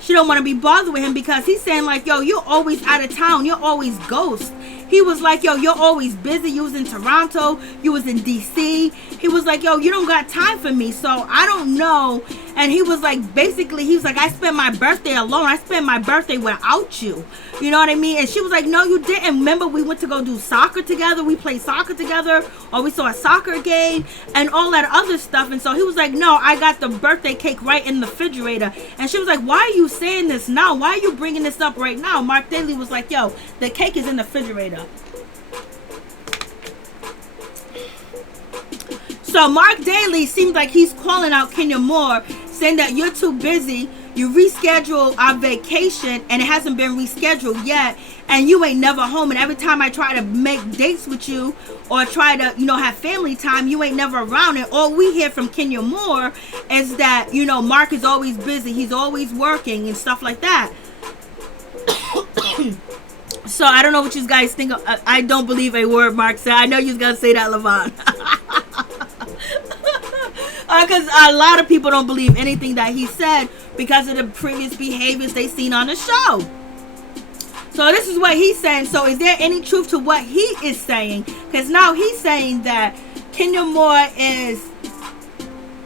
She don't want to be bothered with him because he's saying like, yo, you're always out of town. You're always ghost. He was like, yo, you're always busy. You was in Toronto. You was in DC. He was like, yo, you don't got time for me. So I don't know. And he was like, basically, he was like, I spent my birthday alone. I spent my birthday without you. You know what I mean? And she was like, no, you didn't. Remember, we went to go do soccer together. We played soccer together. Or we saw a soccer game and all that other stuff. And so he was like, no, I got the birthday cake right in the refrigerator. And she was like, why are you saying this now? Why are you bringing this up right now? Mark Daly was like, yo, the cake is in the refrigerator. So Mark Daly seems like he's calling out Kenya Moore, saying that you're too busy. You rescheduled our vacation and it hasn't been rescheduled yet, and you ain't never home. And every time I try to make dates with you or try to, you know, have family time, you ain't never around. And all we hear from Kenya Moore is that, you know, Mark is always busy. He's always working and stuff like that. So I don't know what you guys think. I don't believe a word Mark said. I know you're going to say that, Levon. Because a lot of people don't believe anything that he said because of the previous behaviors they seen on the show. So this is what he's saying. So is there any truth to what he is saying? Because now he's saying that Kenya Moore is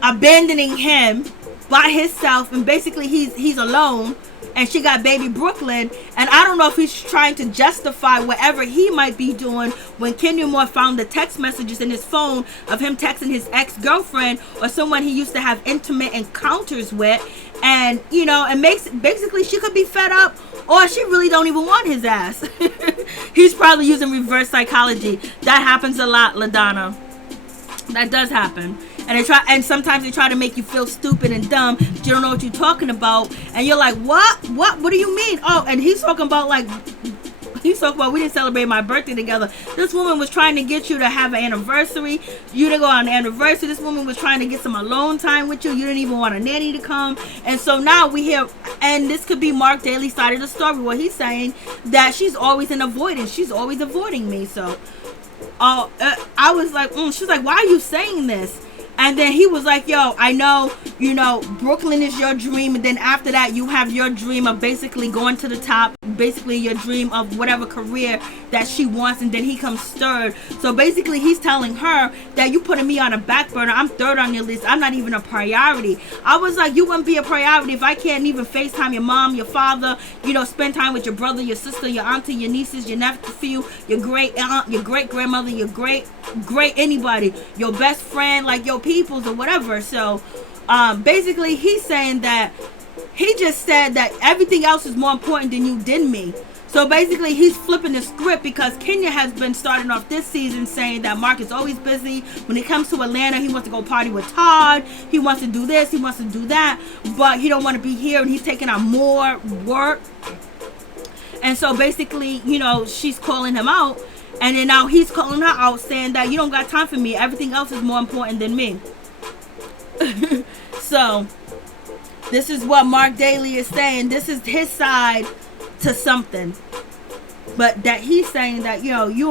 abandoning him by himself, and basically he's alone, and she got baby Brooklyn. And I don't know if he's trying to justify whatever he might be doing when Kenya Moore found the text messages in his phone of him texting his ex-girlfriend or someone he used to have intimate encounters with. And, you know, it makes, basically she could be fed up, or she really don't even want his ass. He's probably using reverse psychology. That happens a lot, LaDonna. That does happen. And sometimes they try to make you feel stupid and dumb. You don't know what you're talking about, and you're like, what do you mean? Oh, and he's talking about we didn't celebrate my birthday together. This woman was trying to get you to have an anniversary. You didn't go on an anniversary. This woman was trying to get some alone time with you. You didn't even want a nanny to come. And so now we hear, and this could be Mark Daly's side of the story, where he's saying that she's always in avoidance. She's always avoiding me. So I was like, she's like, why are you saying this? And then he was like, yo, I know, you know, Brooklyn is your dream. And then after that, you have your dream of basically going to the top, basically your dream of whatever career that she wants. And then he comes third. So basically, he's telling her that you putting me on a back burner. I'm third on your list. I'm not even a priority. I was like, you wouldn't be a priority if I can't even FaceTime your mom, your father, you know, spend time with your brother, your sister, your auntie, your nieces, your nephew, your great aunt, your great grandmother, your great anybody, your best friend, like your peoples or whatever. So basically he's saying that he just said that everything else is more important than you did me. So basically he's flipping the script, because Kenya has been starting off this season saying that Mark is always busy. When it comes to Atlanta, he wants to go party with Todd, he wants to do this, he wants to do that, but he don't want to be here, and he's taking on more work. And so basically, you know, she's calling him out. And then now he's calling her out, saying that you don't got time for me. Everything else is more important than me. So this is what Mark Daly is saying. This is his side to something. But that he's saying that, you know, you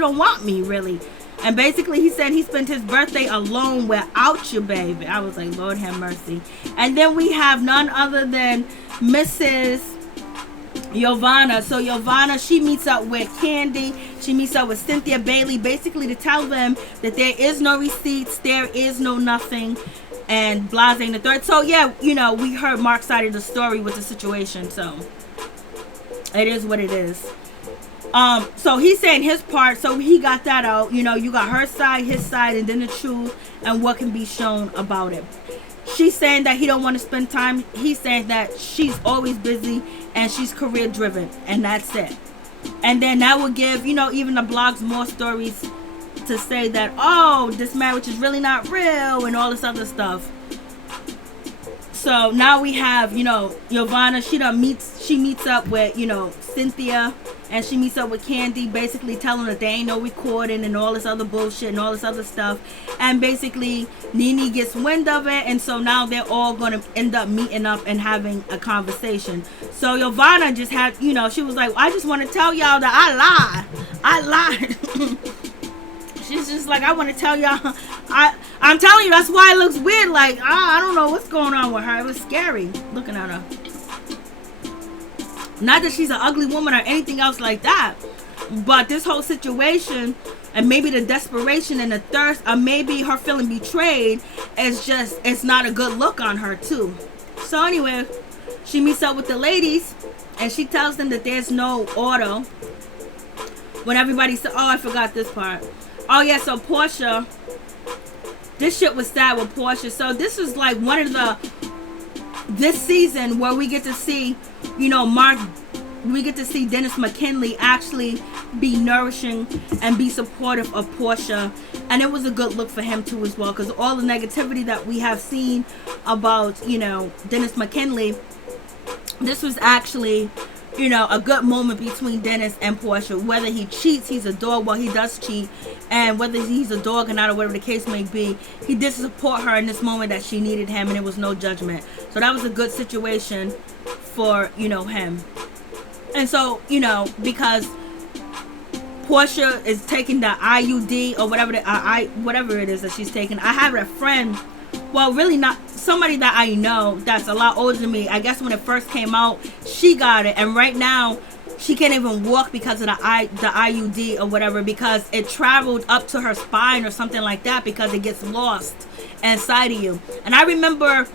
don't want me really. And basically he said he spent his birthday alone without you, baby. I was like, Lord have mercy. And then we have none other than Mrs. Yovana. So Yovana, she meets up with Candy. She meets up with Cynthia Bailey, basically to tell them that there is no receipts, there is no nothing, and blase the third. So yeah, you know, we heard Mark's side of the story with the situation. So it is what it is. So he's saying his part, so he got that out. You know, you got her side, his side, and then the truth and what can be shown about it. She's saying that he don't want to spend time. He's saying that she's always busy and she's career driven, and that's it. And then that will give, you know, even the blogs more stories to say that, oh, this marriage is really not real and all this other stuff. So now we have, you know, Yovana, she meets up with, you know, Cynthia, and she meets up with Candy, basically telling her that there ain't no recording and all this other bullshit and all this other stuff. And basically Nene gets wind of it, and so now they're all going to end up meeting up and having a conversation. So Yovana just had, you know, she was like, I just want to tell y'all that I lied. She's just like, I want to tell y'all, I'm telling you, that's why it looks weird. Like, I don't know what's going on with her. It was scary looking at her. Not that she's an ugly woman or anything else like that, but this whole situation, and maybe the desperation and the thirst, or maybe her feeling betrayed, is just, it's not a good look on her too. So anyway, she meets up with the ladies, and she tells them that there's no auto. When everybody said, oh, I forgot this part. Oh yeah, so Portia, this shit was sad with Portia. So this is like one of this season where we get to see, you know, we get to see Dennis McKinley actually be nourishing and be supportive of Portia. And it was a good look for him too as well, because all the negativity that we have seen about, you know, Dennis McKinley, this was actually, you know, a good moment between Dennis and Portia. Whether he cheats, he's a dog. Well, he does cheat. And whether he's a dog or not, or whatever the case may be, he did support her in this moment that she needed him, and it was no judgment. So that was a good situation for, you know, him. And so, you know, because Portia is taking the IUD or whatever whatever it is that she's taking. I have a friend, well, really not somebody that I know that's a lot older than me. I guess when it first came out, she got it, and right now she can't even walk because of the IUD or whatever, because it traveled up to her spine or something like that, because it gets lost inside of you. And I remember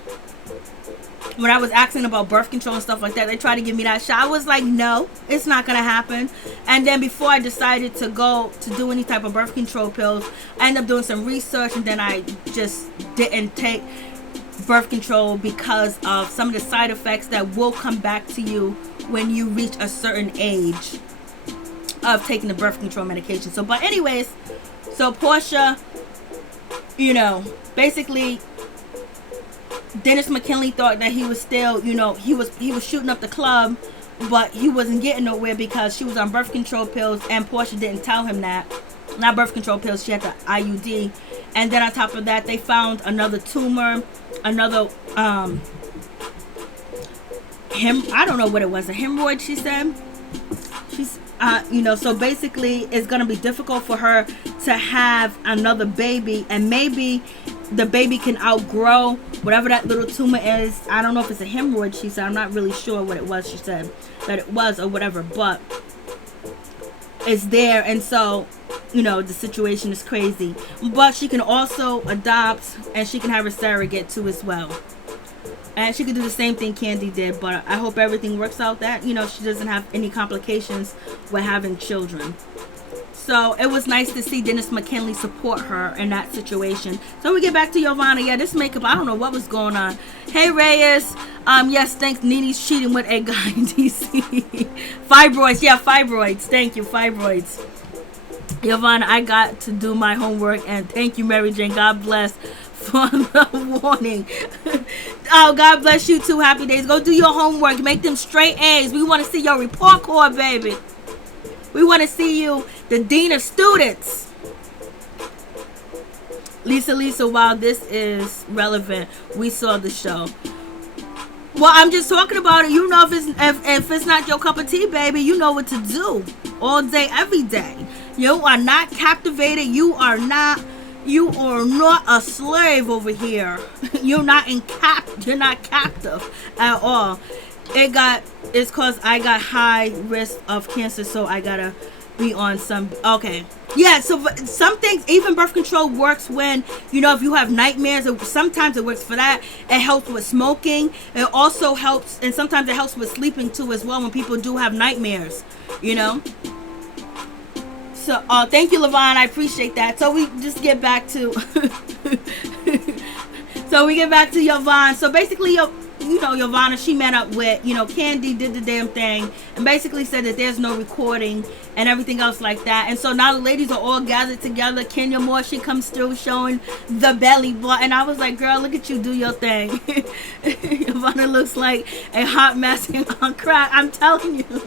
when I was asking about birth control and stuff like that, they tried to give me that shot. I was like, no, it's not going to happen. And then before I decided to go to do any type of birth control pills, I ended up doing some research, and then I just didn't take birth control because of some of the side effects that will come back to you when you reach a certain age of taking the birth control medication. So, but anyways, so Portia, you know, basically Dennis McKinley thought that he was still, you know, he was shooting up the club, but he wasn't getting nowhere because she was on birth control pills, and Portia didn't tell him that. Not birth control pills, she had the IUD. And then on top of that, they found another tumor, another I don't know what it was, a hemorrhoid, she said. She's you know, so basically it's gonna be difficult for her to have another baby, and maybe the baby can outgrow whatever that little tumor is. I don't know if it's a hemorrhoid, she said. I'm not really sure what it was. She said that it was or whatever, but it's there. And so, you know, the situation is crazy. But she can also adopt, and she can have a surrogate too as well. And she could do the same thing Candy did, but I hope everything works out that, you know, she doesn't have any complications with having children. So it was nice to see Dennis McKinley support her in that situation. So we get back to Yovana. Yeah, this makeup, I don't know what was going on. Hey, Reyes. Yes, thanks. Nene's cheating with a guy in DC. Fibroids. Yeah, fibroids. Thank you, fibroids. Yovana, I got to do my homework, and thank you, Mary Jane. God bless for the warning. Oh, God bless you too. Happy days. Go do your homework. Make them straight A's. We want to see your report card, baby. We want to see you, the dean of students. Lisa, while this is relevant, we saw the show. Well, I'm just talking about it. You know, if it's not your cup of tea, baby, you know what to do all day, every day. You are not captivated. You are not a slave over here. You're not captive at all. It's cause I got high risk of cancer, so I gotta be on some. Okay, yeah. So some things, even birth control works when, you know, if you have nightmares. Sometimes it works for that. It helps with smoking. It also helps, and sometimes it helps with sleeping too as well when people do have nightmares. You know. So, thank you, Levon. I appreciate that. So we just get back to. So we get back to Yovana. So basically, you know, Yovana, she met up with, you know, Candy, did the damn thing, and basically said that there's no recording and everything else like that. And so now the ladies are all gathered together. Kenya Moore, she comes through showing the belly button. I was like, girl, look at you do your thing. Yovana looks like a hot mess on crack. I'm telling you.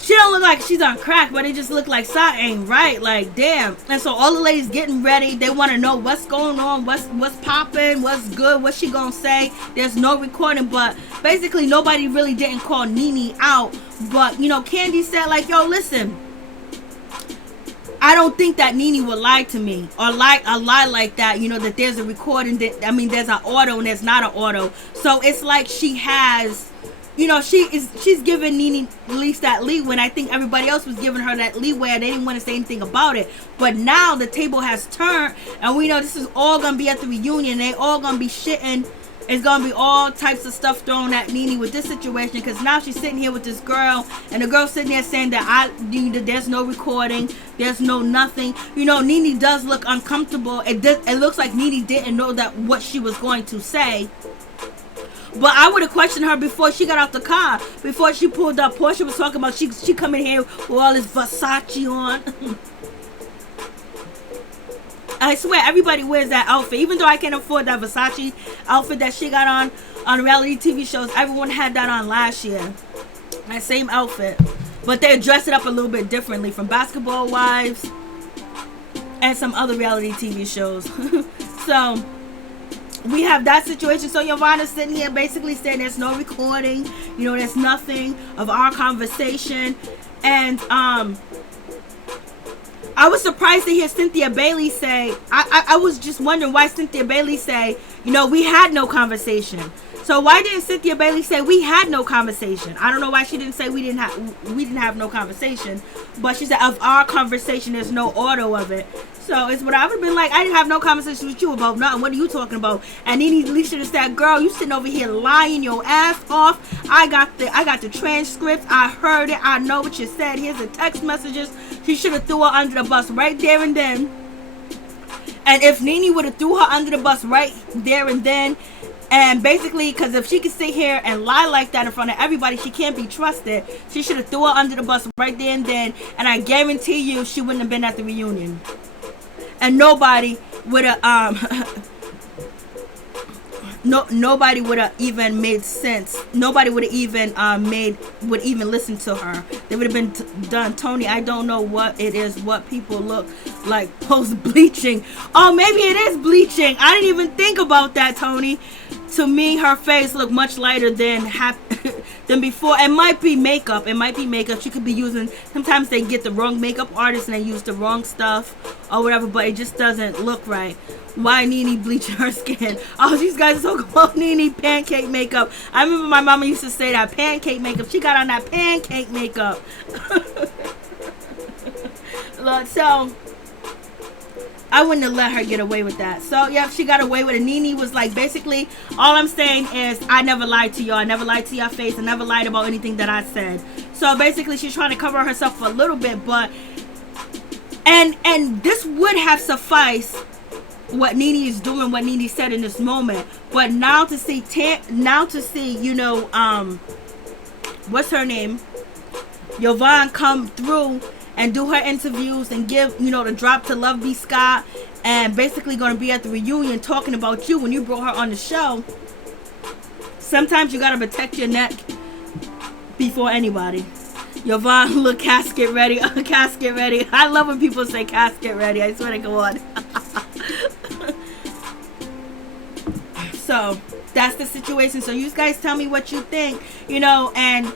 She don't look like she's on crack, but it just look like something ain't right. Like, damn. And so all the ladies getting ready. They want to know what's going on, what's popping, what's good, what's she gonna say. There's no recording, but basically nobody really didn't call Nene out. But, you know, Candy said, like, yo, listen, I don't think that Nene would lie to me, or lie like that, you know, that there's a recording, that, I mean, there's an auto and there's not an auto. So it's like she has, you know, she's giving Nene at least that leeway, and I think everybody else was giving her that leeway, and they didn't want to say anything about it. But now the table has turned, and we know this is all going to be at the reunion. They all going to be shitting. It's going to be all types of stuff thrown at Nene with this situation, because now she's sitting here with this girl, and the girl's sitting there saying that there's no recording, there's no nothing. You know, Nene does look uncomfortable. It looks like Nene didn't know that what she was going to say. But I would have questioned her before she got out the car. Before she pulled up, Portia was talking about she come in here with all this Versace on. I swear, everybody wears that outfit. Even though I can't afford that Versace outfit that she got on reality TV shows, everyone had that on last year. That same outfit. But they dress it up a little bit differently, from Basketball Wives and some other reality TV shows. So we have that situation. So Yovana's sitting here basically saying there's no recording, you know, there's nothing of our conversation. And I was surprised to hear Cynthia Bailey say, I was just wondering why Cynthia Bailey say, you know, we had no conversation. So why didn't Cynthia Bailey say we had no conversation? I don't know why she didn't say we didn't have no conversation, but she said of our conversation there's no audio of it. So it's what I would have been like, I didn't have no conversation with you about nothing. What are you talking about? And NeNe should have said, girl, you sitting over here lying your ass off. I got the transcripts. I heard it. I know what you said. Here's the text messages. She should have threw her under the bus right there and then. And if NeNe would have threw her under the bus right there and then, and basically, because if she could sit here and lie like that in front of everybody, she can't be trusted. She should have threw her under the bus right there and then, and I guarantee you she wouldn't have been at the reunion. And nobody would have nobody would have even made sense. Nobody would have even would even listen to her. They would have been done. Tony, I don't know what it is, what people look like post bleaching. Oh, maybe it is bleaching. I didn't even think about that, Tony. To me, her face looked much lighter than before. It might be makeup. It might be makeup. She could be using, sometimes they get the wrong makeup artist and they use the wrong stuff or whatever, but it just doesn't look right. Why NeNe bleaching her skin? Oh, these guys are talking about NeNe pancake makeup. I remember my mama used to say that, pancake makeup. She got on that pancake makeup. Look, so I wouldn't have let her get away with that. So, yeah, she got away with it. NeNe was like, basically, all I'm saying is, I never lied to y'all. I never lied to your face. I never lied about anything that I said. So, basically, she's trying to cover herself for a little bit, but, and this would have sufficed what NeNe is doing, what NeNe said in this moment. But now to see, you know, what's her name? Yovana come through and do her interviews and give, you know, the drop to Love B. Scott, and basically going to be at the reunion talking about you when you brought her on the show. Sometimes you got to protect your neck before anybody. Yovana, look, casket ready. Casket ready. I love when people say casket ready. I swear to God. So that's the situation. So you guys tell me what you think, you know, and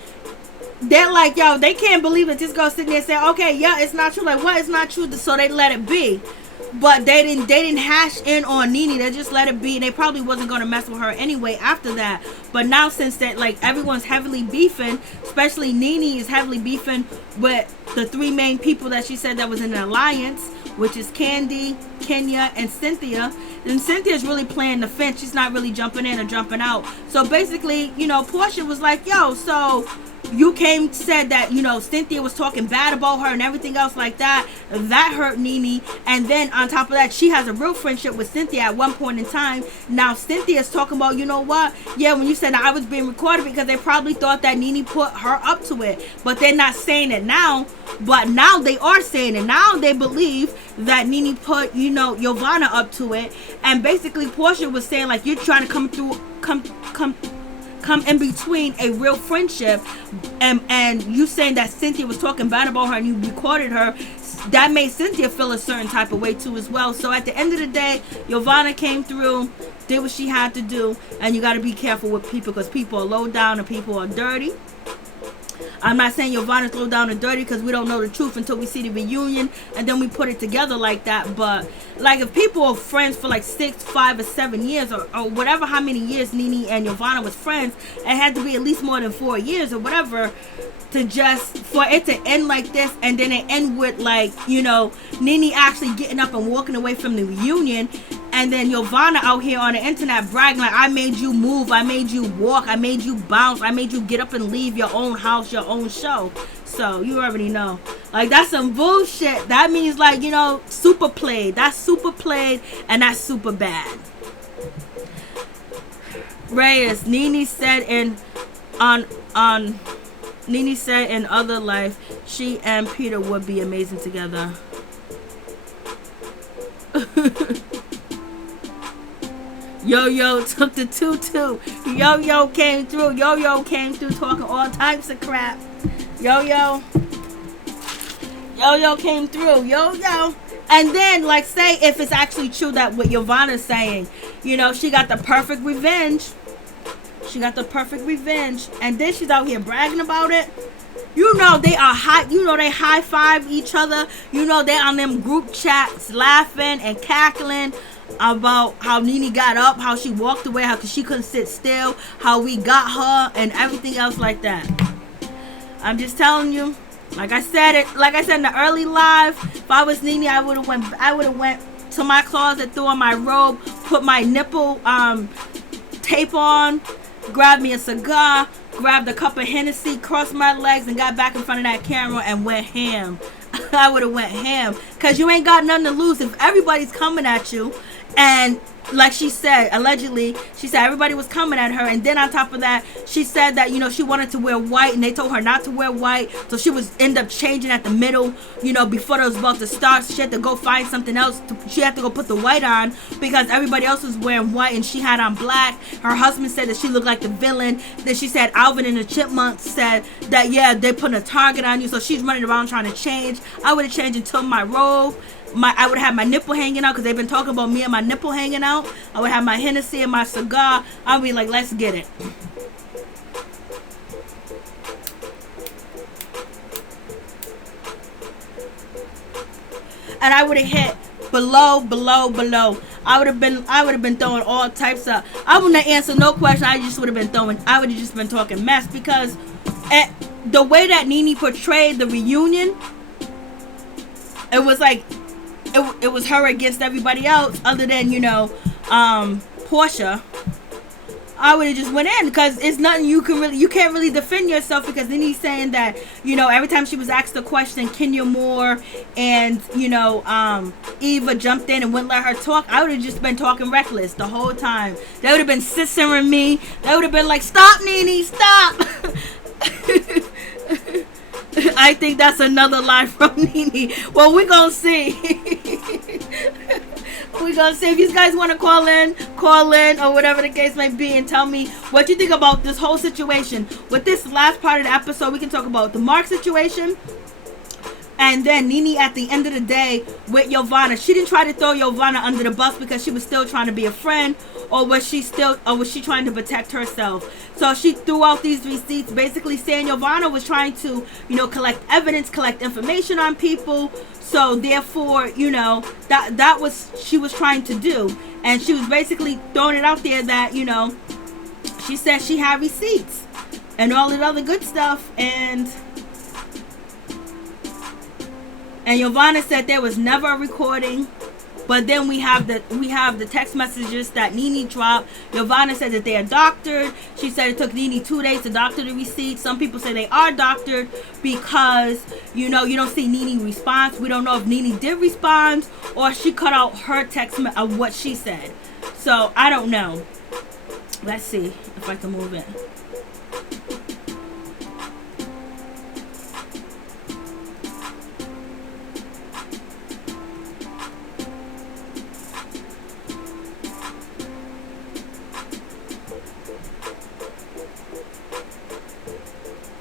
they're like, yo, they can't believe it. Just go sit there and say, okay, yeah, it's not true. Like, what? It's not true. So they let it be. But they didn't hash in on NeNe. They just let it be. They probably wasn't going to mess with her anyway after that. But now, since that, like, everyone's heavily beefing, especially NeNe is heavily beefing with the three main people that she said that was in an alliance, which is Candy, Kenya, and Cynthia. And Cynthia's really playing the fence. She's not really jumping in or jumping out. So basically, you know, Portia was like, yo, so you said that, you know, Cynthia was talking bad about her and everything else like that. That hurt NeNe. And then on top of that, she has a real friendship with Cynthia at one point in time. Now Cynthia's talking about, you know what? Yeah, when you said that I was being recorded, because they probably thought that NeNe put her up to it. But they're not saying it now. But now they are saying it. Now they believe that NeNe put, you know, Yovana up to it. And basically Portia was saying, like, you're trying to come in between a real friendship, and you saying that Cynthia was talking bad about her and you recorded her. That made Cynthia feel a certain type of way too as well. So at the end of the day, Yovana came through, did what she had to do, and you got to be careful with people, because people are low down and people are dirty. I'm not saying Yovana's low down and dirty, because we don't know the truth until we see the reunion and then we put it together like that. But like, if people are friends for like 6, 5, or 7 years, or whatever, how many years NeNe and Yovana was friends, it had to be at least more than 4 years or whatever, to just for it to end like this. And then it end with, like, you know, NeNe actually getting up and walking away from the reunion, and then Yovana out here on the internet bragging like, I made you move, I made you walk, I made you bounce, I made you get up and leave your own house, your own show. So you already know, like, that's some bullshit. That means, like, you know, super played. That's super played, and that's super bad. Reyes, NeNe said in other life, she and Peter would be amazing together. Yo-Yo took the 2-2. Yo-Yo came through. Yo-Yo came through talking all types of crap. Yo-Yo came through. Yo-Yo. And then, like, say if it's actually true that what Yovana's saying, you know, she got the perfect revenge. She got the perfect revenge. And then she's out here bragging about it. You know they are high. You know they high five each other. You know they on them group chats laughing and cackling about how Nene got up, how she walked away, how she couldn't sit still, how we got her, and everything else like that. I'm just telling you, like I said in the early live, if I was Nene, I would have went to my closet, threw on my robe, put my nipple tape on, grabbed me a cigar, grabbed a cup of Hennessy, crossed my legs, and got back in front of that camera and went ham. I would have went ham, because you ain't got nothing to lose if everybody's coming at you. And like she said, allegedly, she said everybody was coming at her, and then on top of that, she said that, she wanted to wear white, and they told her not to wear white, so she was end up changing at the middle, before it was about to start. So she had to go find something else. She had to go put the white on, because everybody else was wearing white, and she had on black. Her husband said that she looked like the villain. Then she said Alvin and the Chipmunks said that, yeah, they put a target on you, so she's running around trying to change. I would have changed into my robe. I would have my nipple hanging out, because they've been talking about me and my nipple hanging out. I would have my Hennessy and my cigar. I'd be like, let's get it. And I would have hit below. I would have been throwing all types of. I wouldn't have answered no question. I would have just been talking mess, because the way that Nene portrayed the reunion, it was like. It was her against everybody else, other than Portia. I would have just went in, because it's nothing you can't really defend yourself, because then he's saying that every time she was asked a question, Kenya Moore and Eva jumped in and wouldn't let her talk. I would have just been talking reckless the whole time. They would have been censoring me. They would have been like, stop, Nene, stop. I think that's another line from Nene. Well, we're going to see. We're going to see. If you guys want to call in, or whatever the case may be, and tell me what you think about this whole situation. With this last part of the episode, we can talk about the Mark situation. And then Nene, at the end of the day, with Yovana, she didn't try to throw Yovana under the bus, because she was still trying to be a friend, or was she trying to protect herself? So she threw out these receipts, basically saying Yovana was trying to, collect evidence, collect information on people. So therefore, that was she was trying to do, and she was basically throwing it out there that, she said she had receipts and all that other good stuff, and Yovana said there was never a recording. But then we have the text messages that Nene dropped. Yovana said that they are doctored. She said it took Nene 2 days to doctor the receipts. Some people say they are doctored, because you don't see Nene response. We don't know if Nene did respond, or she cut out her text of what she said. So I don't know. Let's see if I can move it.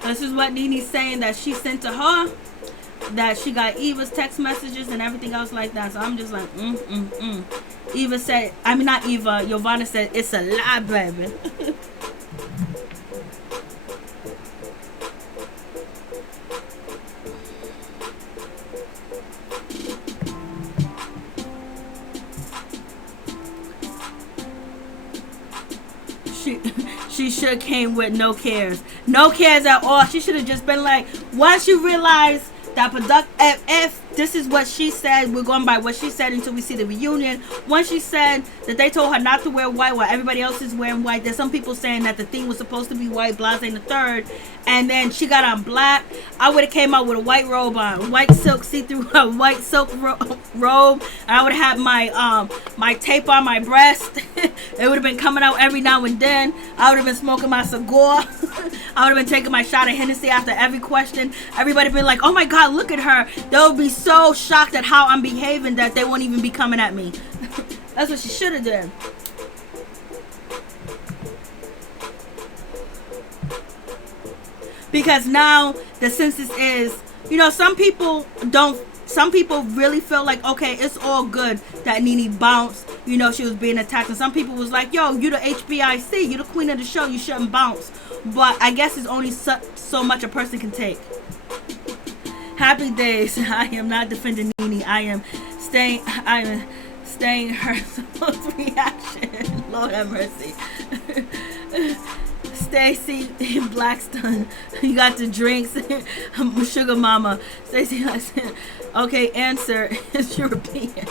This is what Nene's saying that she sent to her, that she got Eva's text messages and everything else like that. So I'm just like, Eva said, not Eva, Yovana said, it's a lie, baby. She should have came with no cares at all. She should have just been like, once you realize that if this is what she said, we're going by what she said until we see the reunion. Once she said that they told her not to wear white while everybody else is wearing white, there's some people saying that the thing was supposed to be white, blase in the third, and then she got on black. I would have came out with a white robe on, white silk see-through, white silk robe, and I would have had my tape on my breast. It would have been coming out every now and then. I would have been smoking my cigar. I would have been taking my shot of Hennessy after every question. Everybody been like, oh my God, look at her. They'll be so shocked at how I'm behaving that they won't even be coming at me. That's what she should have done. Because now the census is, some people really feel like, okay, it's all good that Nene bounced, she was being attacked. And some people was like, yo, you the HBIC, you the queen of the show, you shouldn't bounce. But I guess it's only so much a person can take. Happy days. I am not defending Nene. I am staying her supposed reaction. Lord have mercy. Stacy Blackstone, you got the drinks. Sugar Mama. Stacy, okay, answer is European.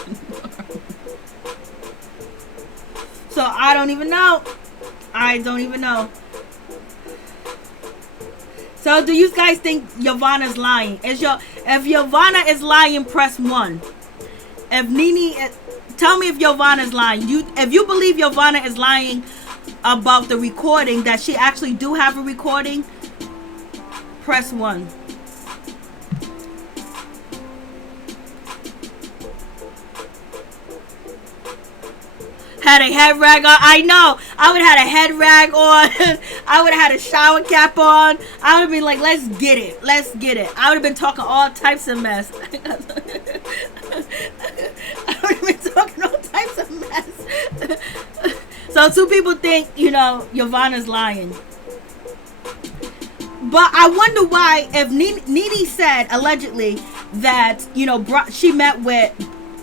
So I don't even know. So do you guys think Yovana's lying? If Yovana is lying, press 1. If Nene, tell me if Yovana is lying. If you believe Yovana is lying about the recording, that she actually do have a recording, press 1. Had a head rag on. I know. I would have had a head rag on. I would have had a shower cap on. I would have been like, let's get it. I would have been talking all types of mess. I would have been talking all types of mess. So 2 people think, Yovana's lying. But I wonder why, if Nene said, allegedly, that, she met with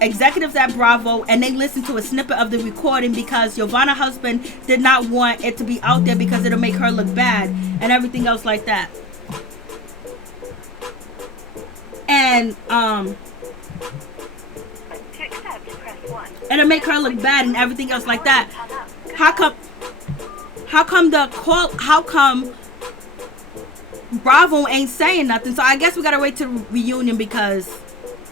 executives at Bravo and they listened to a snippet of the recording because Yovana's husband did not want it to be out there because it'll make her look bad and everything else like that. And it'll make her look bad and everything else like that. How come Bravo ain't saying nothing? So I guess we gotta wait to the reunion because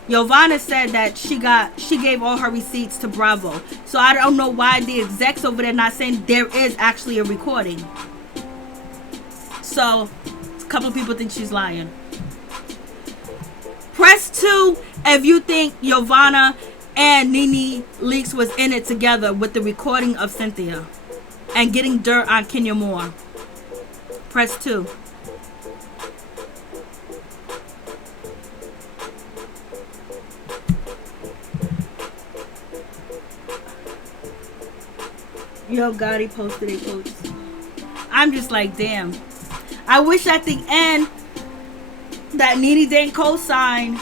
Yovana said that she gave all her receipts to Bravo. So I don't know why the execs over there not saying there is actually a recording. So a couple of people think she's lying. Press 2 if you think Yovana and NeNeLeakes was in it together with the recording of Cynthia and getting dirt on Kenya Moore. Press 2. Yo, Gotti posted a post. I'm just like, damn. I wish at the end that Nene didn't co-sign,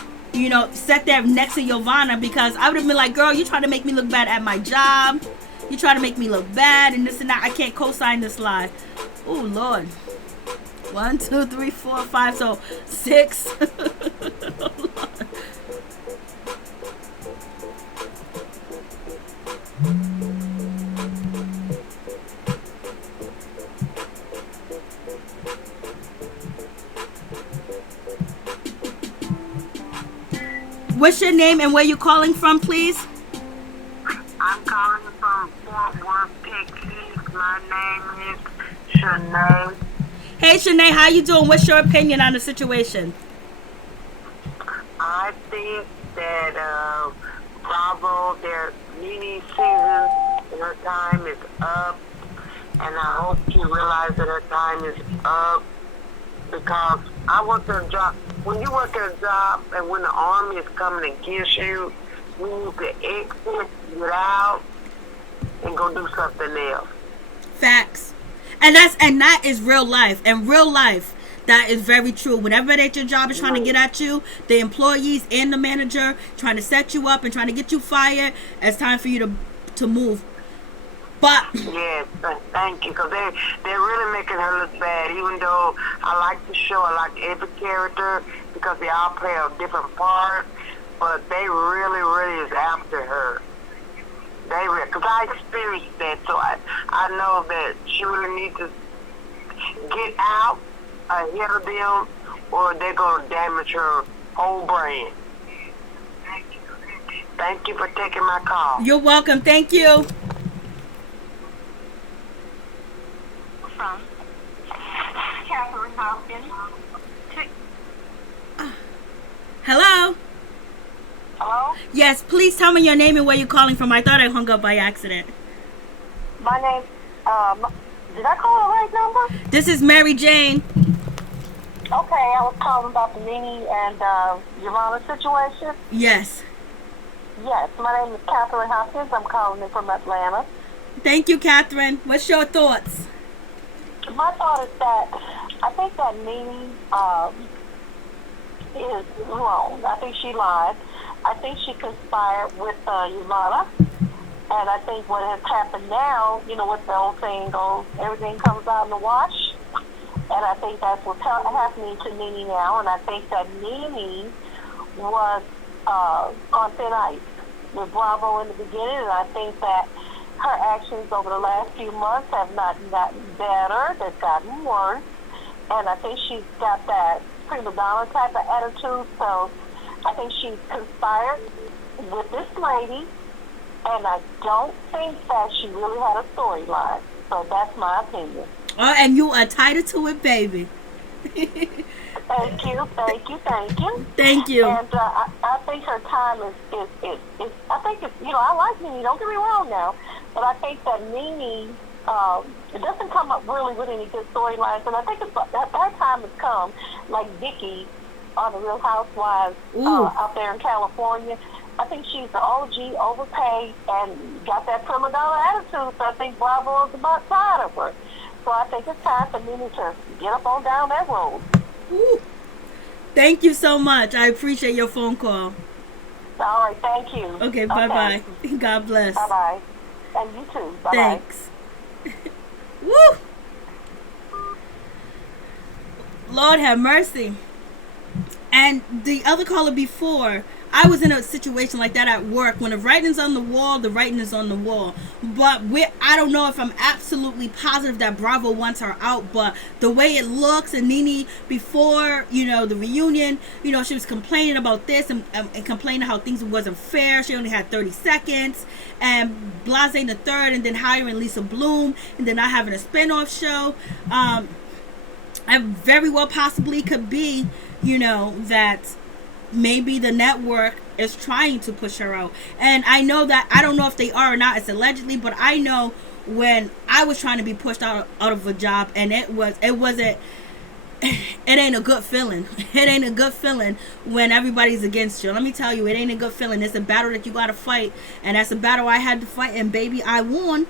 sat there next to Yovana, because I would have been like, girl, you trying to make me look bad at my job. You trying to make me look bad and this and that. I can't co-sign this lie. Oh, Lord. 1, 2, 3, 4, 5. So 6. Oh, Lord. What's your name and where you calling from, please? I'm calling from Fort Worth, Texas. My name is Shanae. Hey, Shanae, how you doing? What's your opinion on the situation? I think that Bravo, their Nene season, her time is up. And I hope she realizes that her time is up. Because I work at a job. When you work at a job and when the army is coming against you, you need to exit, get out, and go do something else. Facts. And that is real life. And real life, that is very true. Whenever that your job is trying to get at you, the employees and the manager trying to set you up and trying to get you fired, it's time for you to move. But yes, thank you, because they're really making her look bad. Even though I like the show, I like every character because they all play a different part, but they really is after her. Because I experienced that, so I know that she really needs to get out ahead of them, or they're going to damage her whole brand. Thank you for taking my call. You're welcome. Thank you. From Catherine Hopkins. Hello? Hello? Yes, please tell me your name and where you're calling from. I thought I hung up by accident. My name, did I call the right number? This is Mary Jane. Okay, I was calling about the Nene and Yovana situation. Yes. Yes, my name is Catherine Hopkins. I'm calling in from Atlanta. Thank you, Catherine. What's your thoughts? My thought is that I think that Nene is wrong. I think she lied. I think she conspired with Yovana. And I think what has happened now, you know, what the old saying goes, everything comes out in the wash. And I think that's what's happening to Nene now. And I think that Nene was on thin ice with Bravo in the beginning. And I think that her actions over the last few months have not gotten better. They've gotten worse. And I think she's got that prima donna type of attitude. So I think she's conspired with this lady. And I don't think that she really had a storyline. So that's my opinion. Oh, and you are tied to it, baby. Thank you. Thank you. And I think her time is I think it's, you know, I like Nene, don't get me wrong now, but I think that Nene, it doesn't come up really with any good storylines, and I think it's, that time has come, like Vicky on the Real Housewives out there in California. I think she's the OG, overpaid, and got that prima donna attitude, so I think Bravo is about tired of her. So I think it's time for Nene to get up on down that road. Ooh. Thank you so much. I appreciate your phone call. All right, thank you. Okay, bye-bye. God bless. Bye-bye. And you too. Bye-bye. Thanks. Woo! Lord have mercy. And the other caller before, I was in a situation like that at work. When the writing's on the wall, the writing is on the wall. But I don't know if I'm absolutely positive that Bravo wants her out, but the way it looks, and Nene, before, you know, the reunion, you know, she was complaining about this and complaining how things wasn't fair. She only had 30 seconds, and blase the third, and then hiring Lisa Bloom, and then not having a spinoff show. And very well possibly could be, you know, that maybe the network is trying to push her out. And I know that, I don't know if they are or not, it's allegedly, but I know when I was trying to be pushed out of a job, and it ain't a good feeling. It ain't a good feeling when everybody's against you. Let me tell you, it ain't a good feeling. It's a battle that you gotta fight, and that's a battle I had to fight, and baby, I won.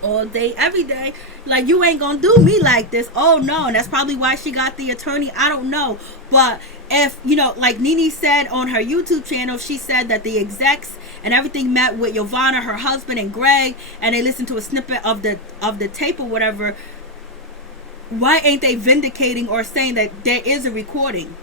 All day, every day. Like, you ain't gonna do me like this. Oh no. And that's probably why she got the attorney. I don't know. But if, you know, like Nene said on her YouTube channel, she said that the execs and everything met with Yovana, her husband, and Greg, and they listened to a snippet of the tape or whatever. Why ain't they vindicating or saying that there is a recording?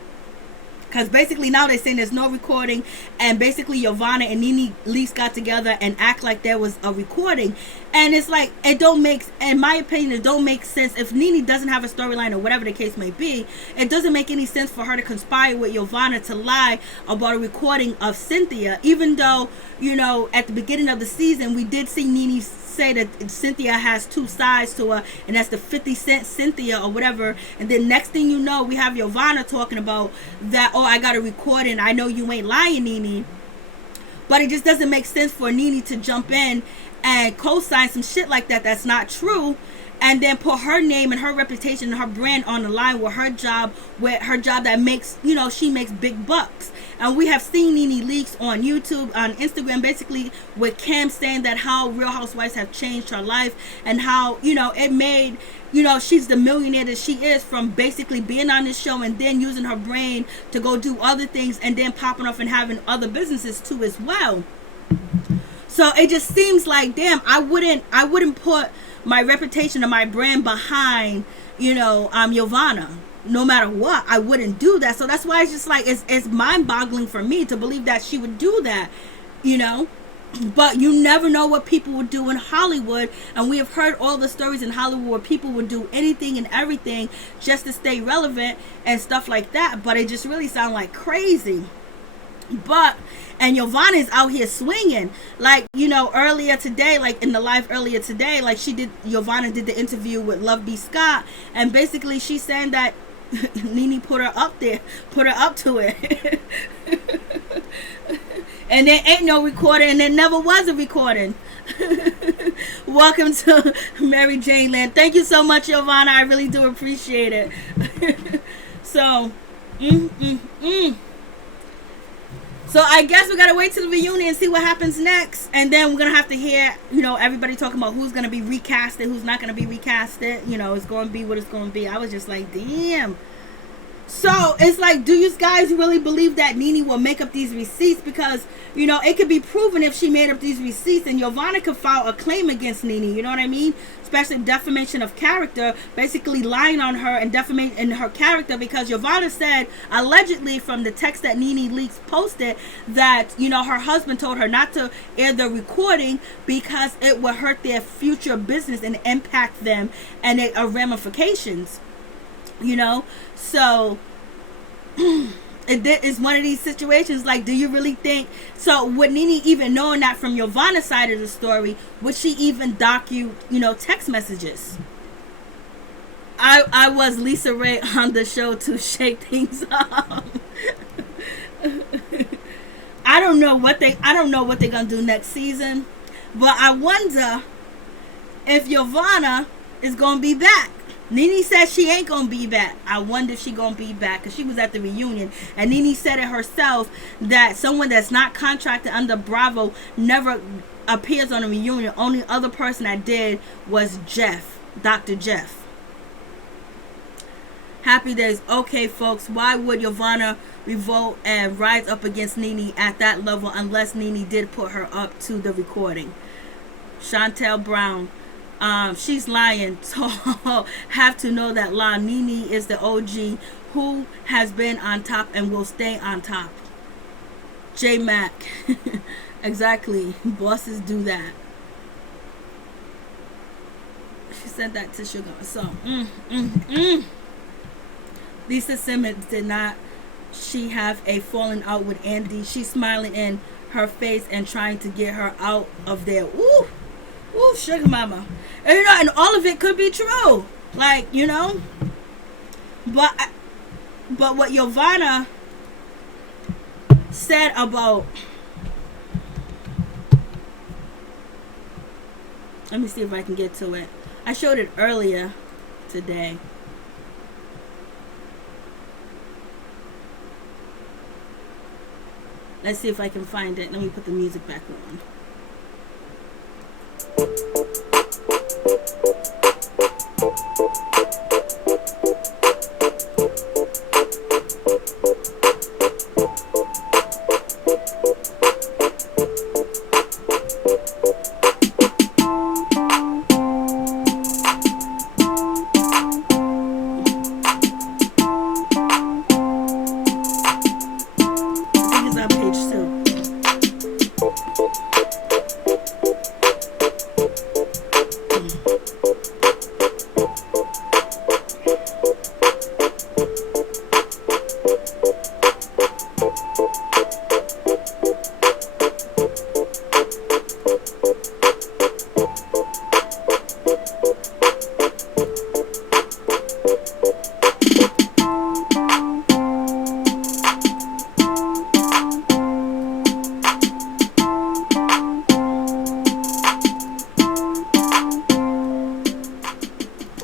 Because basically now they're saying there's no recording, and basically Yovana and NeNeLeakes got together and act like there was a recording. And it's like, it don't make, in my opinion, it don't make sense. If Nene doesn't have a storyline or whatever the case may be, it doesn't make any sense for her to conspire with Yovana to lie about a recording of Cynthia, even though, you know, at the beginning of the season, we did see Nene say that Cynthia has two sides to her, and that's the 50 Cent Cynthia or whatever. And then next thing you know, we have Yovana talking about that, oh, I got a recording, I know you ain't lying, Nene. But it just doesn't make sense for Nene to jump in and co-sign some shit like that that's not true, and then put her name and her reputation and her brand on the line with her job that makes, you know, she makes big bucks. And we have seen NeNeLeakes on YouTube, on Instagram, basically with Cam saying that how Real Housewives have changed her life, and how, you know, it made, you know, she's the millionaire that she is from basically being on this show and then using her brain to go do other things, and then popping off and having other businesses too as well. So it just seems like, damn, I wouldn't put my reputation and my brand behind, you know, Yovana. No matter what, I wouldn't do that. So that's why it's just like, it's mind-boggling for me to believe that she would do that, you know. But you never know what people would do in Hollywood, and we have heard all the stories in Hollywood where people would do anything and everything just to stay relevant and stuff like that. But it just really sounds like crazy. But, and Yovana is out here swinging, like, you know, earlier today, like in the live earlier today, like Yovana did the interview with Love B. Scott, and basically she's saying that Nene put her up to it. And there ain't no recording, and there never was a recording. Welcome to Mary Jane Land. Thank you so much, Yovana. I really do appreciate it. So, So I guess we gotta wait till the reunion and see what happens next, and then we're gonna have to hear, you know, everybody talking about who's gonna be recasted, who's not gonna be recasted. You know, it's gonna be what it's gonna be. I was just like, damn. So it's like, do you guys really believe that Nene will make up these receipts? Because, you know, it could be proven if she made up these receipts, and Yovana could file a claim against Nene. You know what I mean? Especially defamation of character, basically lying on her and defamation her character, because Yovana said, allegedly, from the text that NeNeLeakes posted, that, you know, her husband told her not to air the recording because it would hurt their future business and impact them, and it ramifications. You know, so it is one of these situations. Like, do you really think so? Would Nene, even knowing that from Yovana's side of the story, would she even you know, text messages? I was Lisa Ray on the show to shake things up. I don't know what they're gonna do next season, but I wonder if Yovana is gonna be back. Nene said she ain't gonna be back. I wonder if she gonna be back, because she was at the reunion, and Nene said it herself that someone that's not contracted under Bravo never appears on a reunion. Only other person that did was Jeff, Dr. Jeff. Happy days. Okay, folks, why would Yovana revolt and rise up against Nene at that level unless Nene did put her up to the recording? Chantel Brown. She's lying. So have to know that lie. Nene is the OG who has been on top and will stay on top. J Mac. Exactly. Bosses do that. She said that to Sugar. So Lisa Simmons, did not she have a falling out with Andy? She's smiling in her face and trying to get her out of there. Ooh. Ooh, sugar mama. And, you know, and all of it could be true. Like, you know. But what Yovana said about... Let me see if I can get to it. I showed it earlier today. Let's see if I can find it. Let me put the music back on.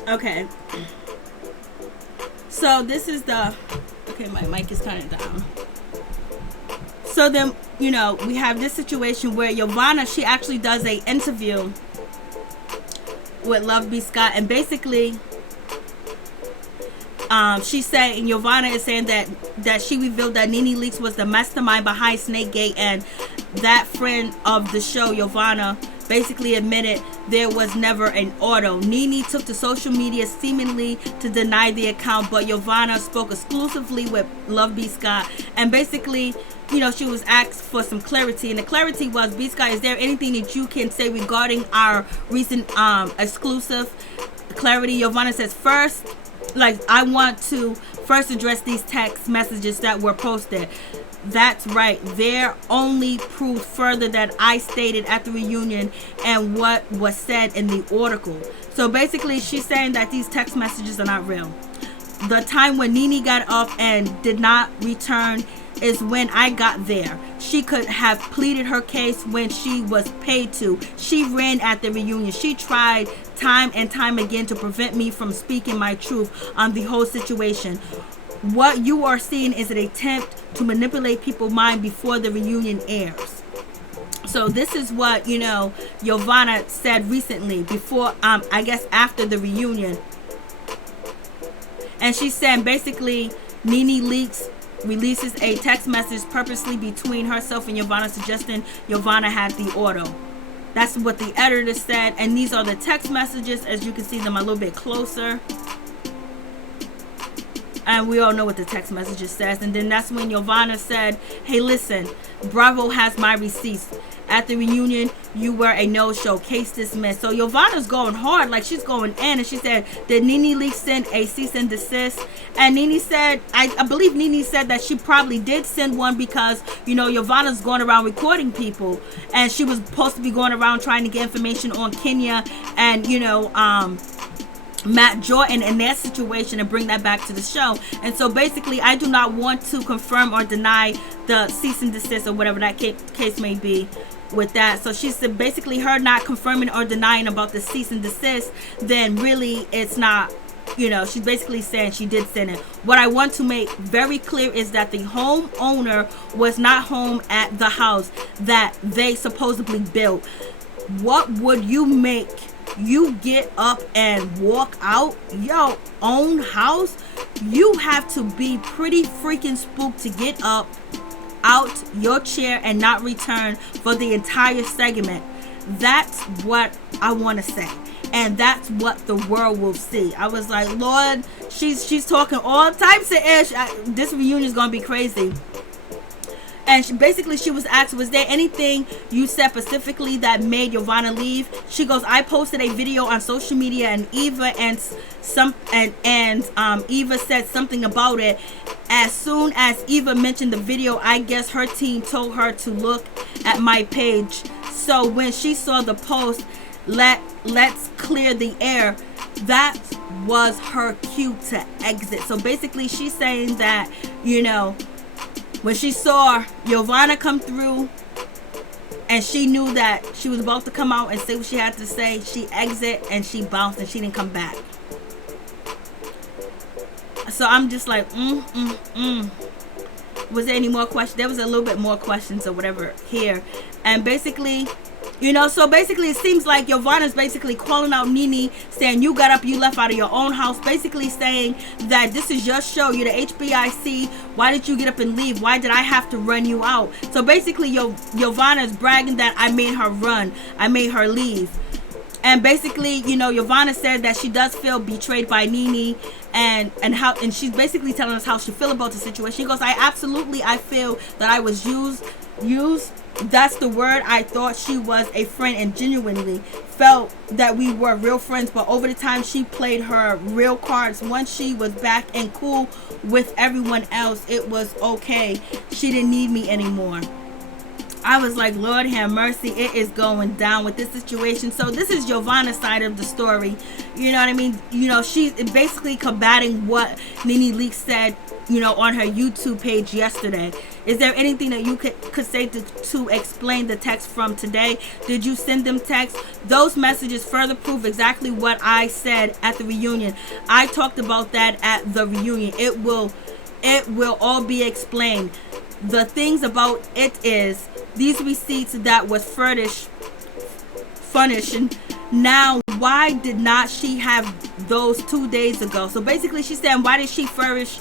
Okay. So this is the... Okay, my mic is turning down. So then, you know, we have this situation where Yovana, she actually does a interview with Love B. Scott, and basically she's saying, Yovana is saying that she revealed that NeNeLeakes was the mastermind behind Snakegate, and that friend of the show, Yovana, basically admitted there was never an order. Nene took to social media seemingly to deny the account, but Yovana spoke exclusively with Love B. Scott, and basically, you know, she was asked for some clarity, and the clarity was, B. Scott, is there anything that you can say regarding our recent exclusive clarity? Yovana says, first, like, I want to first address these text messages that were posted. That's right. They're only proof further that I stated at the reunion and what was said in the article. So basically, she's saying that these text messages are not real. The time when Nene got up and did not return is when I got there. She could have pleaded her case when she was paid to. She ran at the reunion. She tried time and time again to prevent me from speaking my truth on the whole situation. What you are seeing is an attempt to manipulate people's mind before the reunion airs. So this is what, you know, Yovana said recently before, I guess after the reunion. And she said basically NeNeLeakes releases a text message purposely between herself and Yovana, suggesting Yovana had the auto. That's what the editor said, and these are the text messages. As you can see them a little bit closer, and we all know what the text messages says. And then that's when Yovana said, hey, listen, Bravo has my receipts. At the reunion, you were a no-show, case dismissed. So Yovana's going hard, like she's going in, and she said, did NeNeLeakes send a cease and desist? And Nene said, I believe Nene said that she probably did send one because, you know, Yovana's going around recording people, and she was supposed to be going around trying to get information on Kenya and, you know, Matt Jordan and their situation and bring that back to the show. And so basically, I do not want to confirm or deny the cease and desist or whatever that case may be with that. So she said basically her not confirming or denying about the cease and desist, then really it's not, you know, she's basically saying she did send it. What I want to make very clear is that the homeowner was not home at the house that they supposedly built. What would you make you get up and walk out your own house? You have to be pretty freaking spooked to get up out your chair and not return for the entire segment. That's what I want to say, and that's what the world will see. I was like, Lord, she's talking all types of ish. This reunion is gonna be crazy. And she was asked, was there anything you said specifically that made Yovana leave? She goes, I posted a video on social media, and Eva Eva said something about it. As soon as Eva mentioned the video, I guess her team told her to look at my page. So when she saw the post, let's clear the air, that was her cue to exit. So basically she's saying that, you know, when she saw Yovana come through and she knew that she was about to come out and say what she had to say, she exit and she bounced and she didn't come back. So I'm just like, Was there any more questions? There was a little bit more questions or whatever here. And basically, you know, so basically it seems like Yovana's basically calling out Nene, saying you got up, you left out of your own house, basically saying that this is your show, you're the HBIC, why did you get up and leave? Why did I have to run you out? So basically Yovana's bragging that I made her run, I made her leave. And basically, you know, Yovana said that she does feel betrayed by Nene, and she's basically telling us how she feel about the situation. She goes, I feel that I was used. That's the word. I thought she was a friend and genuinely felt that we were real friends, but over the time she played her real cards. Once she was back and cool with everyone else, it was okay. She didn't need me anymore. I was like, Lord have mercy, it is going down with this situation. So this is Yovana's side of the story. You know what I mean? You know, she's basically combating what NeNeLeakes said, you know, on her YouTube page yesterday. Is there anything that you could say to explain the text from today? Did you send them texts? Those messages further prove exactly what I said at the reunion. I talked about that at the reunion. It will all be explained. The things about it is these receipts that was furnished. Now, why did not she have those 2 days ago? So basically, she's saying, why did she furnish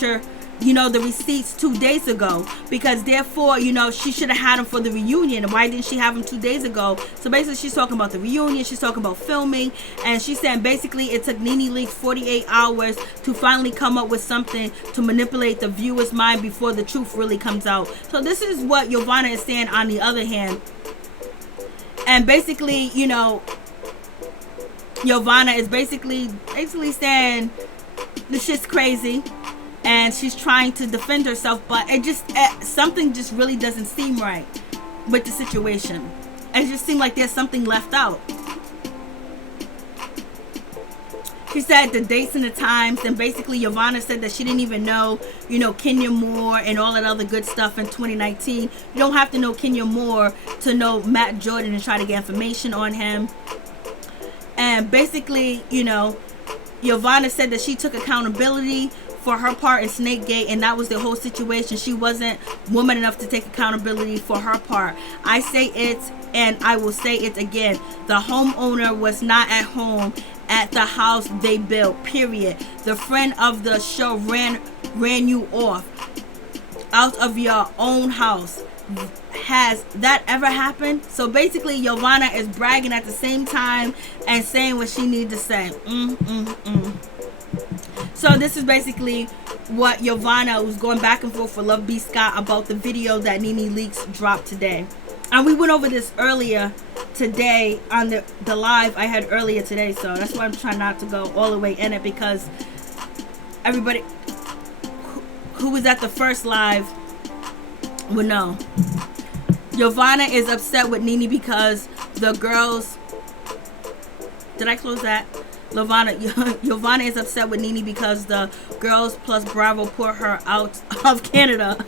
her, you know, the receipts 2 days ago? Because therefore, you know, she should have had them for the reunion. Why didn't she have them 2 days ago? So basically, she's talking about the reunion. She's talking about filming, and she's saying basically it took NeNeLeakes 48 hours to finally come up with something to manipulate the viewer's mind before the truth really comes out. So this is what Yovana is saying on the other hand. And basically, you know, Yovana is basically saying this shit's crazy, and she's trying to defend herself, but it just something just really doesn't seem right with the situation. It just seemed like there's something left out. She said the dates and the times, and basically Yovana said that she didn't even know, you know, Kenya Moore and all that other good stuff in 2019. You don't have to know Kenya Moore to know Matt Jordan and try to get information on him. And basically, you know, Yovana said that she took accountability for her part in Snakegate, and that was the whole situation. She wasn't woman enough to take accountability for her part. I say it, and I will say it again. The homeowner was not at home at the house they built, period. The friend of the show ran you off out of your own house. Has that ever happened? So basically, Yovana is bragging at the same time and saying what she needs to say. So this is basically what Yovana was going back and forth for Love B. Scott about the video that NeNeLeakes dropped today. And we went over this earlier today on the live I had earlier today. So that's why I'm trying not to go all the way in it, because everybody who was at the first live would know. Yovana is upset with Nene because the girls... Did I close that? Yovana is upset with Nene because the girls plus Bravo put her out of Canada.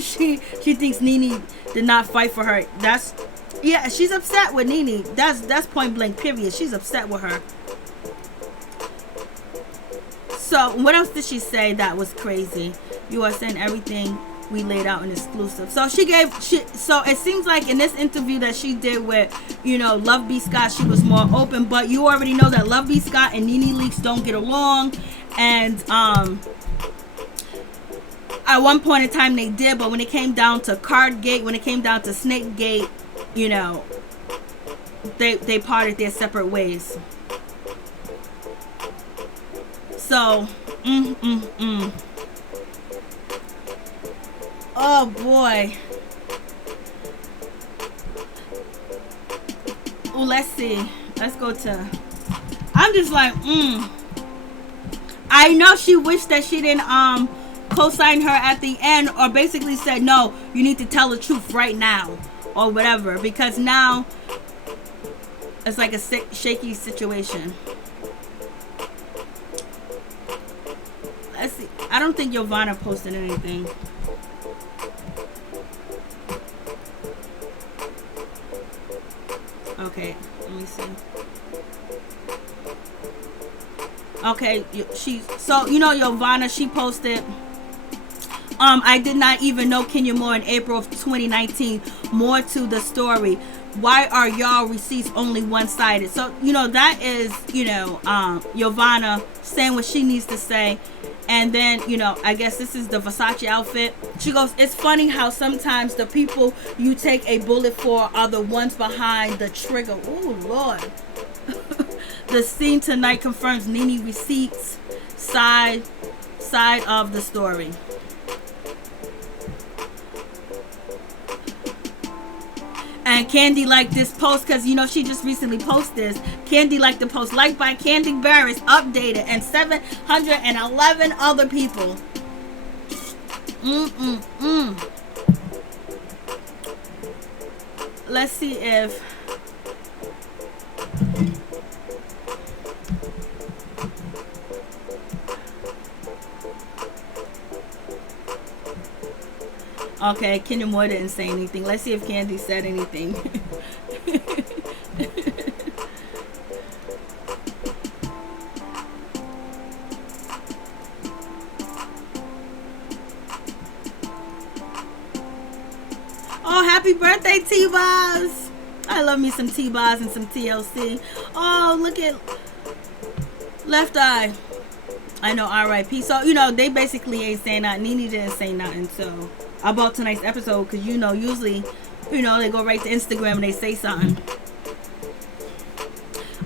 she thinks Nene did not fight for her. Yeah, she's upset with Nene. That's point blank, period. She's upset with her. So what else did she say that was crazy? You are saying everything we laid out in exclusive. So so it seems like in this interview that she did with, Love B. Scott, she was more open, but you already know that Love B. Scott and NeNeLeakes don't get along, and at one point in time they did, but when it came down to Cardgate, when it came down to Snakegate, they parted their separate ways. So oh boy. Oh, let's see. Let's go to... I'm just like, I know she wished that she didn't co-sign her at the end, or basically said, no, you need to tell the truth right now, or whatever, because now it's like a shaky situation. Let's see. I don't think Yovana posted anything. Okay, let me see. Okay, Yovana, she posted, I did not even know Kenya Moore in April of 2019. More to the story. Why are y'all receipts only one-sided? So, that is, Yovana saying what she needs to say. And then, I guess this is the Versace outfit. She goes, it's funny how sometimes the people you take a bullet for are the ones behind the trigger. Oh, Lord. The scene tonight confirms Nene receipts side of the story. And Candy liked this post because, she just recently posted this. Candy liked the post. Liked by Candy Barris, updated, and 711 other people. Let's see if... Okay, Kenya Moore didn't say anything. Let's see if Candy said anything. Oh, happy birthday, T-Boz. I love me some T-Boz and some TLC. Oh, look at Left Eye. I know, R.I.P. So, they basically ain't saying nothing. Nene didn't say nothing, so... about tonight's episode, because usually they go right to Instagram and they say something.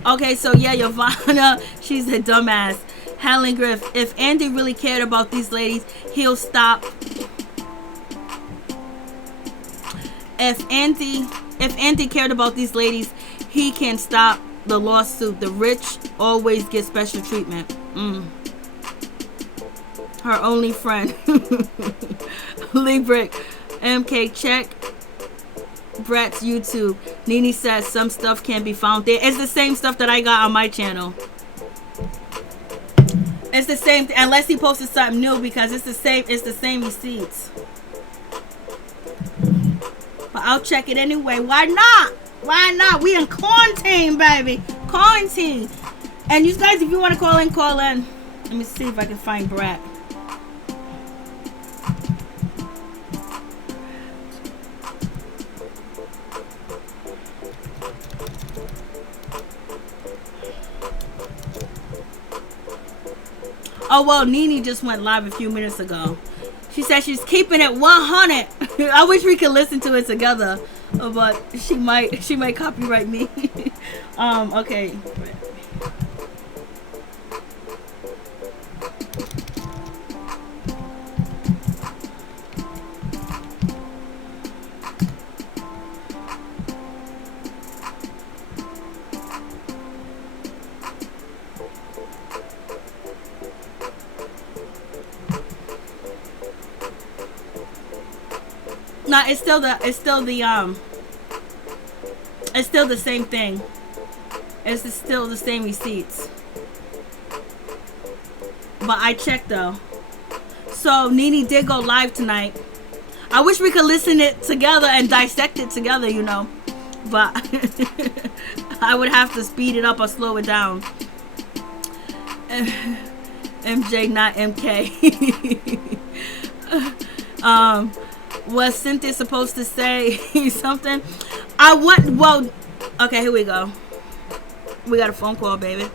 Okay, so yeah, Yovana, she's a dumbass. Helen Griff, if Andy really cared about these ladies, he'll stop. If Andy cared about these ladies, he can stop the lawsuit. The rich always get special treatment. Her only friend. Lee Brick, MK, check Brett's YouTube. Nene says some stuff can be found there. It's the same stuff that I got on my channel. It's the same, unless he posted something new, because it's the same receipts. But I'll check it anyway. Why not? Why not? We in quarantine, baby. Quarantine. And you guys, if you want to call in, call in. Let me see if I can find Brett. Oh, well, Nene just went live a few minutes ago. She said she's keeping it 100. I wish we could listen to it together, but she might copyright me. Okay. No, it's still the same thing. It's still the same receipts. But I checked though. So Nene did go live tonight. I wish we could listen it together and dissect it together, you know. But I would have to speed it up or slow it down. MJ, not MK. Was Cynthia supposed to say something? Okay, here we go. We got a phone call, baby.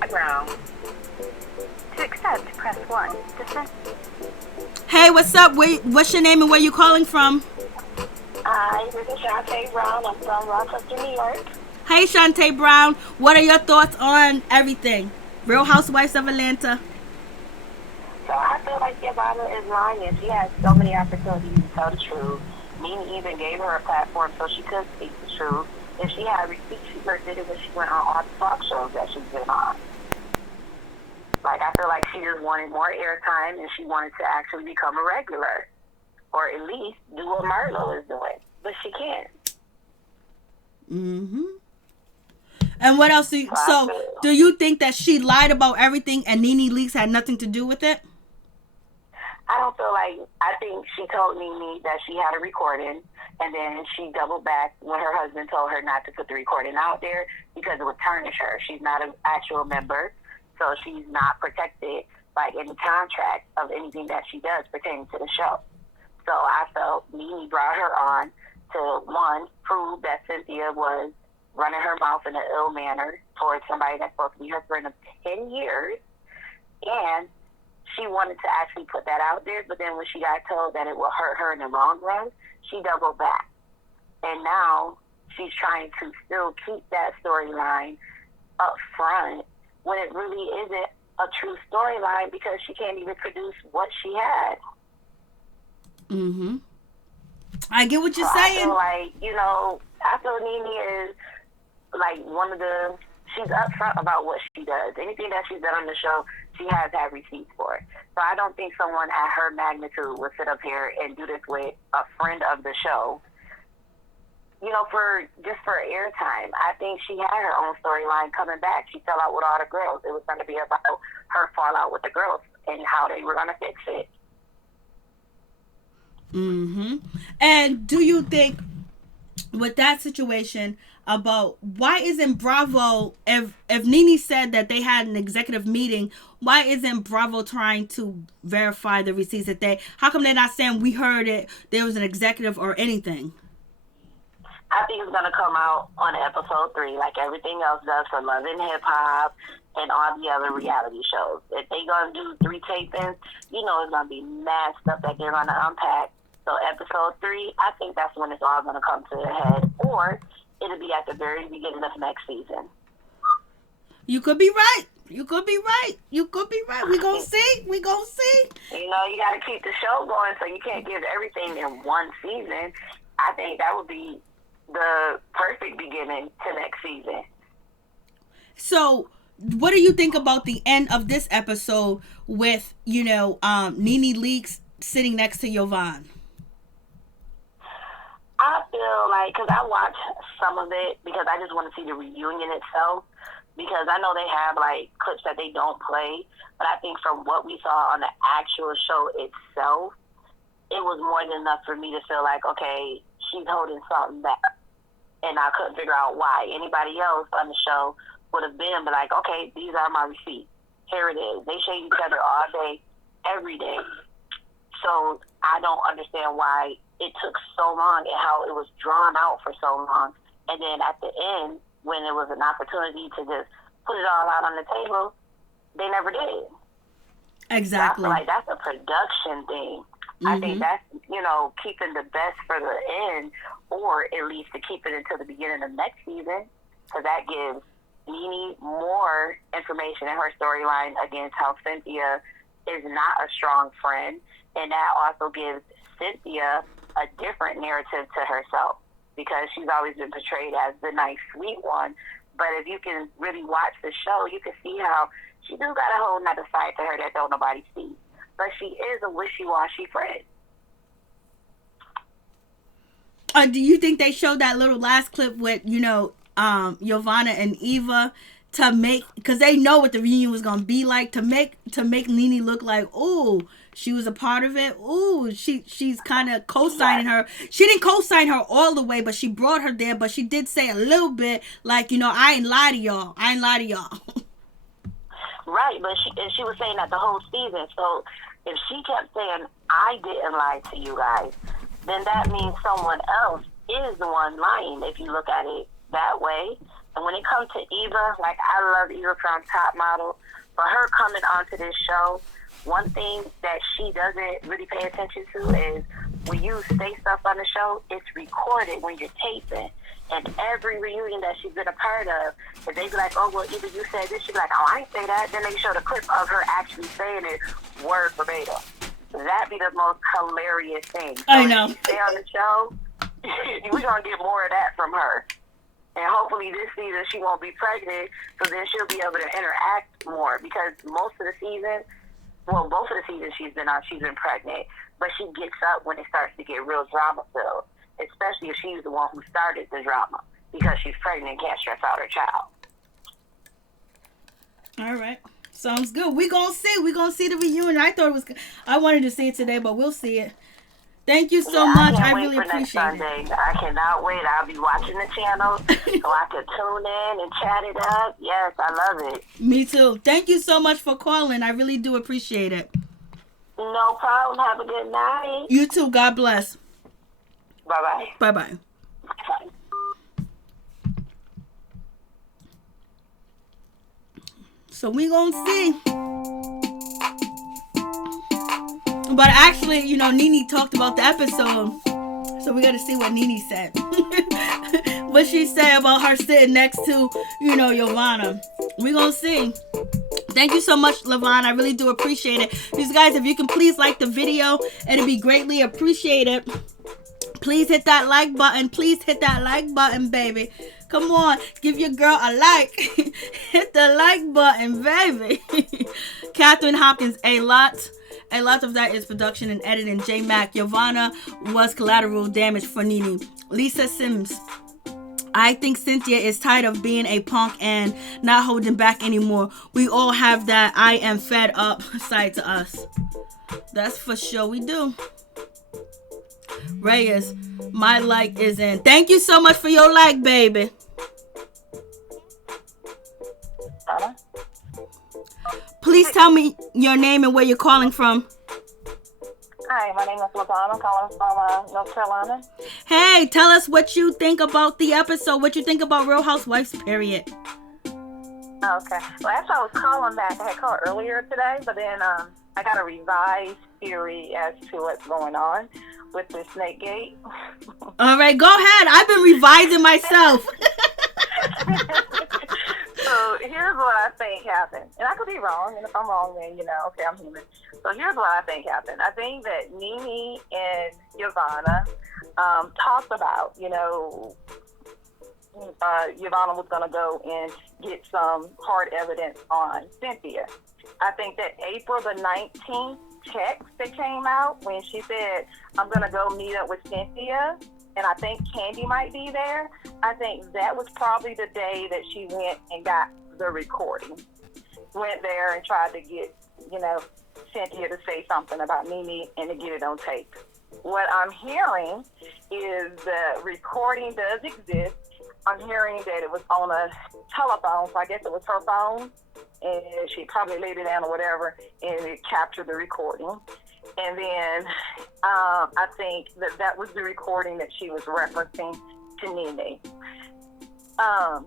Background. To accept, press 1. Hey, what's up? What's your name and where you calling from? Hi, this is Shantae Brown. I'm from Rochester, New York. Hey, Shantae Brown. What are your thoughts on everything? Real Housewives of Atlanta. So I feel like Yovana is lying, and she has so many opportunities to tell the truth. Nene even gave her a platform so she could speak the truth. If she had receipts, she would have did it when she went on all the talk shows that she's been on. Like, I feel like she just wanted more airtime, and she wanted to actually become a regular. Or at least do what Marlo is doing. But she can't. Mm-hmm. And what else do you think that she lied about everything and NeNeLeakes had nothing to do with it? I don't feel like, I think she told Nene that she had a recording, and then she doubled back when her husband told her not to put the recording out there because it would tarnish her. She's not an actual member, so she's not protected by any contract of anything that she does pertaining to the show. So I felt Nene brought her on to, one, prove that Cynthia was running her mouth in an ill manner towards somebody that's supposed to be her friend of 10 years, and she wanted to actually put that out there, but then when she got told that it will hurt her in the long run, she doubled back. And now she's trying to still keep that storyline up front when it really isn't a true storyline because she can't even produce what she had. Mm-hmm. I get what you're I saying. feel like, I feel Nene is like she's upfront about what she does. Anything that she's done on the show, she has had receipts for it. So I don't think someone at her magnitude would sit up here and do this with a friend of the show, for airtime. I think she had her own storyline coming back. She fell out with all the girls. It was going to be about her fallout with the girls and how they were going to fix it. Mm-hmm. And do you think with that situation about why isn't Bravo, if Nene said that they had an executive meeting, why isn't Bravo trying to verify the receipts how come they're not saying we heard it, there was an executive or anything? I think it's going to come out on episode 3 like everything else does for Love and Hip Hop and all the other reality shows. If they're going to do 3 tapings, it's going to be mad stuff that they're going to unpack. So episode 3, I think that's when it's all going to come to a head. Or it'll be at the very beginning of next season. You could be right. You could be right. We're going to see. You got to keep the show going, so you can't give everything in one season. I think that would be the perfect beginning to next season. So, what do you think about the end of this episode with, NeNeLeakes sitting next to Yovana? I feel like, because I watched some of it because I just want to see the reunion itself, because I know they have clips that they don't play, but I think from what we saw on the actual show itself, it was more than enough for me to feel like, okay, she's holding something back, and I couldn't figure out why. Anybody else on the show would have been like, okay, these are my receipts. here it is. They shade each other all day, every day. So I don't understand why it took so long and how it was drawn out for so long. And then at the end, when there was an opportunity to just put it all out on the table, they never did. Exactly. So I feel like that's a production thing. I think that's, keeping the best for the end, or at least to keep it until the beginning of next season, because that gives NeNe more information in her storyline against how Cynthia is not a strong friend, and that also gives Cynthia a different narrative to herself, because she's always been portrayed as the nice, sweet one. But if you can really watch the show, you can see how she do got a whole nother side to her that don't nobody see. But she is a wishy-washy friend. Do you think they showed that little last clip with, Yovana and Eva to make, because they know what the reunion was going to be like, to make NeNe look like, ooh, she was a part of it. Ooh, she's kind of co-signing her. She didn't co-sign her all the way, but she brought her there. But she did say a little bit like, I ain't lie to y'all. Right, but she was saying that the whole season. So if she kept saying, I didn't lie to you guys, then that means someone else is the one lying, if you look at it that way. And when it comes to Eva, like, I love Eva from Top Model. For her coming onto this show, one thing that she doesn't really pay attention to is when you say stuff on the show, it's recorded when you're taping. And every reunion that she's been a part of, if they be like, oh, well, Eva, you said this, she'd be like, oh, I ain't say that. Then they show the clip of her actually saying it word verbatim. That'd be the most hilarious thing. So I know. If she stay on the show, we're going to get more of that from her. And hopefully this season she won't be pregnant, so then she'll be able to interact more. Because both of the seasons she's been on, she's been pregnant. But she gets up when it starts to get real drama-filled, especially if she's the one who started the drama, because she's pregnant and can't stress out her child. All right. Sounds good. We're going to see the reunion. I wanted to see it today, but we'll see it. Thank you so much. I really appreciate it. I cannot wait. I'll be watching the channel so I can tune in and chat it up. Yes, I love it. Me too. Thank you so much for calling. I really do appreciate it. No problem. Have a good night. You too. God bless. Bye-bye. Bye-bye. Bye. So we gonna see. But actually, NeNe talked about the episode. So we gotta see what NeNe said. What she said about her sitting next to, Yovana. We gonna see. Thank you so much, Yovana. I really do appreciate it. These guys, if you can please like the video, it'd be greatly appreciated. Please hit that like button. Please hit that like button, baby. Come on, give your girl a like. Hit the like button, baby. Catherine Hopkins, a lot of that is production and editing. J Mac, Yovana was collateral damage for NeNe. Lisa Sims, I think Cynthia is tired of being a punk and not holding back anymore. We all have that I am fed up side to us. That's for sure we do. Reyes, my like is in. Thank you so much for your like, baby. Please tell me your name and where you're calling from. Hi, my name is Yovana. I'm calling from North Carolina. Hey, tell us what you think about the episode. What you think about Real Housewives, period. Okay. Well, after I was calling back, I had called earlier today, but then I got a revised theory as to what's going on with the Snake Gate. All right, go ahead. I've been revising myself. So here's what I think happened. And I could be wrong, and if I'm wrong, then, okay, I'm human. So here's what I think happened. I think that NeNe and Yovana talked about, Yovana was going to go and get some hard evidence on Cynthia. I think that April the 19th text that came out when she said, I'm going to go meet up with Cynthia, and I think Candy might be there. I think that was probably the day that she went and got the recording. Went there and tried to get, Cynthia to say something about NeNe and to get it on tape. What I'm hearing is the recording does exist. I'm hearing that it was on a telephone, so I guess it was her phone. and she probably laid it down or whatever, and it captured the recording. And then I think that was the recording that she was referencing to Nene.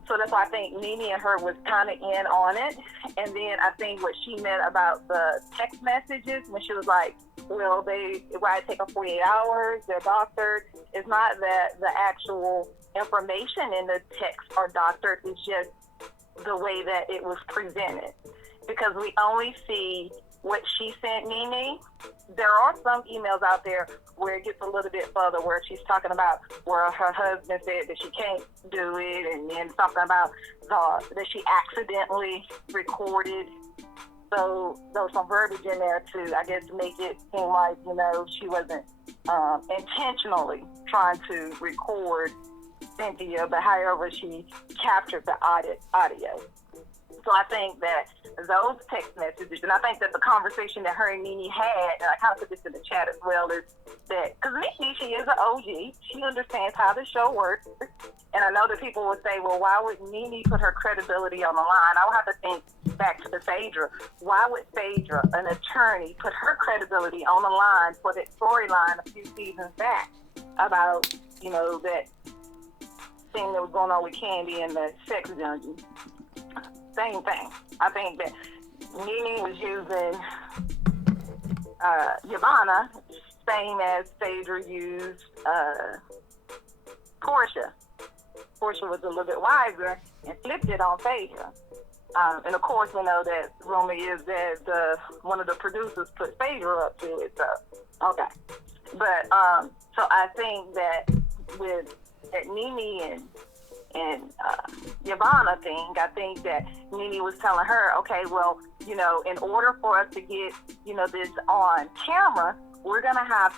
So that's why I think Nene and her was kind of in on it. And then I think what she meant about the text messages when she was like, well, why it take them 48 hours, they're doctored. It's not that the actual information in the text are doctored. It's just the way that it was presented. Because we only see what she sent Nene. There are some emails out there where it gets a little bit further, where she's talking about where her husband said that she can't do it, and then something about that she accidentally recorded. So there was some verbiage in there to, I guess, make it seem like, she wasn't intentionally trying to record Cynthia, but however she captured the audio. So I think that those text messages, and I think that the conversation that her and Nene had, and I kind of put this in the chat as well, is that, because Nene, she is an OG, she understands how the show works, and I know that people would say, well, why would Nene put her credibility on the line? I would have to think back to the Phaedra. Why would Phaedra, an attorney, put her credibility on the line for that storyline a few seasons back about, that thing that was going on with Candy and the sex dungeon? Same thing. I think that Nene was using Yovana, same as Phaedra used Portia. Portia was a little bit wiser and flipped it on Phaedra. And of course, we know that rumor is that one of the producers put Phaedra up to it. So, okay. But, so I think that with that Nene and Yovana thing, I think that Nene was telling her, okay, well, in order for us to get, this on camera, we're going to have,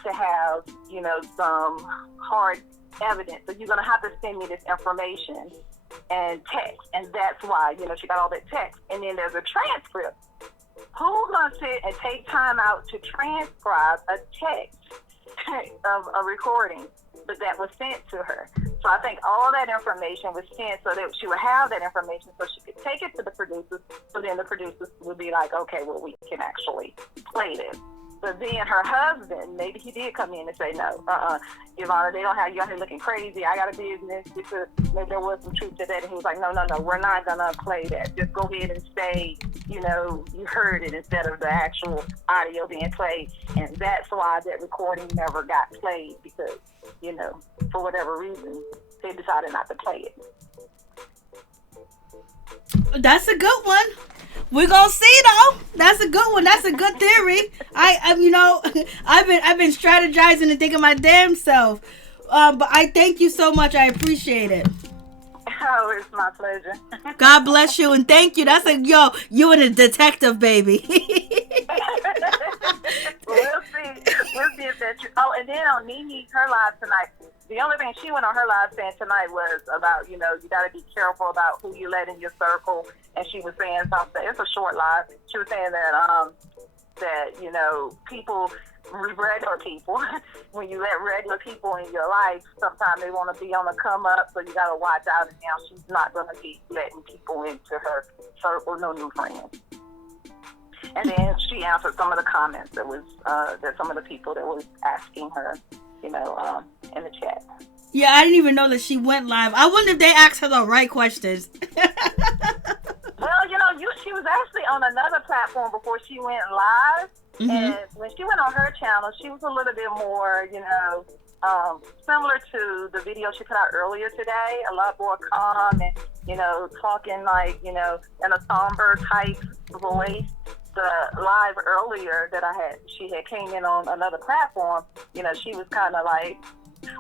some hard evidence. So you're going to have to send me this information and text. And that's why, she got all that text. And then there's a transcript. Who's going to sit and take time out to transcribe a text of a recording that was sent to her? So I think all that information was sent so that she would have that information so she could take it to the producers. So then the producers would be like, okay, well, we can actually play this. But then her husband, maybe he did come in and say, no, Yovana, they don't have you out here looking crazy. I got a business. Maybe there was some truth to that. And he was like, no, we're not going to play that. Just go ahead and say, you heard it instead of the actual audio being played. And that's why that recording never got played because, for whatever reason, they decided not to play it. That's a good one. We're gonna see though. That's a good one. That's a good theory. I've been strategizing and thinking my damn self. But I thank you so much. I appreciate it. Oh, it's my pleasure. God bless you and thank you. That's you and a detective, baby. We'll see if that's true. Oh, and then on Nene, her live tonight, the only thing she went on her live saying tonight was about, you got to be careful about who you let in your circle. And she was saying something. It's a short live. She was saying that people, regular people, when you let regular people in your life, sometimes they want to be on the come up. So you got to watch out. And now she's not going to be letting people into her circle, no new friends. And then she answered some of the comments that was that some of the people that was asking her, in the chat. Yeah, I didn't even know that she went live. I wonder if they asked her the right questions. Well, she was actually on another platform before she went live. Mm-hmm. And when she went on her channel, she was a little bit more, similar to the video she put out earlier today, a lot more calm and, talking like, in a somber type voice. The live earlier that she had came in on another platform, she was kind of like,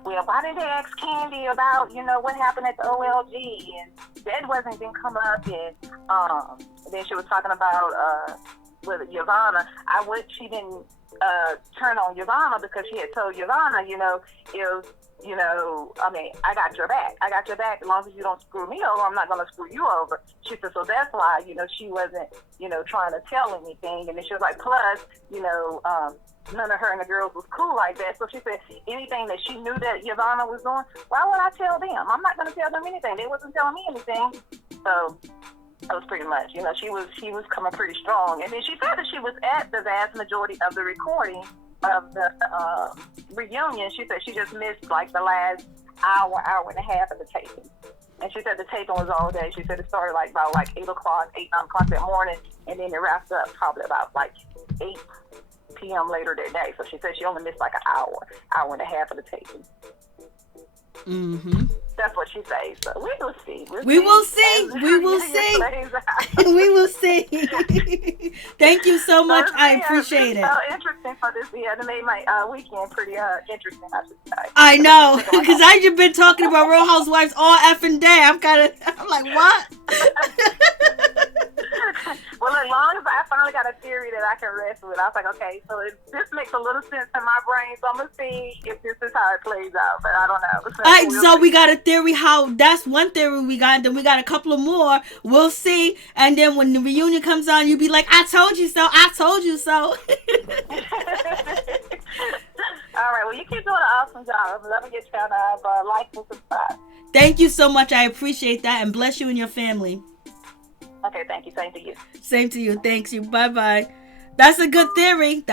well, why didn't they ask Candy about, what happened at the OLG? And that wasn't going to come up. And then she was talking about with Yovana. She didn't turn on Yovana because she had told Yovana, I got your back. I got your back. As long as you don't screw me over, I'm not going to screw you over. She said, so that's why, she wasn't, trying to tell anything. And then she was like, plus, none of her and the girls was cool like that. So she said, anything that she knew that Yovana was doing, why would I tell them? I'm not going to tell them anything. They wasn't telling me anything. So That was pretty much, she was coming pretty strong. And then she said that she was at the vast majority of the recording of the reunion. She said she just missed like the last hour and a half of the taping. And she said the taping was all day. She said it started like about 8 o'clock, 9 o'clock that morning, and then it wrapped up probably about 8 p.m. later that day. So she said she only missed like an hour and a half of the taping. Mm-hmm. That's what she says. So we will see. We will see. We will see. We will see. Thank you so much. I appreciate it. So interesting for this year. It made my weekend pretty interesting, I should say. I know, because I just been talking about Real Housewives all effing day. I'm like, what? Well, as long as I finally got a theory that I can rest with, I was like, okay, so this makes a little sense in my brain, so I'm going to see if this is how it plays out, but I don't know. So we got a theory that's one theory we got, then we got a couple of more. We'll see, and then when the reunion comes on, you'll be like, I told you so, I told you so. All right, well, you keep doing an awesome job. I'm loving your channel. Like and subscribe. Thank you so much. I appreciate that, and bless you and your family. Okay, thank you. Same to you. Same to you. Thanks you. Bye-bye. That's a good theory.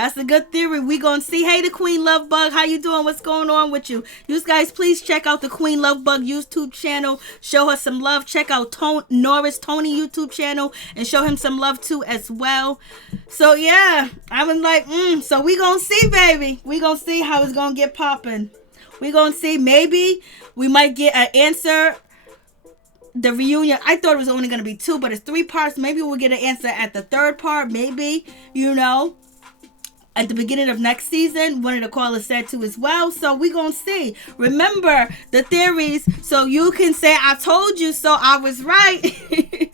We gonna see. Hey, the Queen Love Bug. How you doing? What's going on with you? You guys, please check out the Queen Love Bug YouTube channel. Show her some love. Check out Tony YouTube channel and show him some love too as well. So yeah, I was like, so we gonna see, baby. We gonna see how it's gonna get popping. We gonna see. Maybe we might get an answer. The reunion, I thought it was only going to be 2, but it's 3 parts. Maybe we'll get an answer at the 3rd part. Maybe, at the beginning of next season. One of the callers said to as well. So we're going to see. Remember the theories so you can say, I told you so. I was right.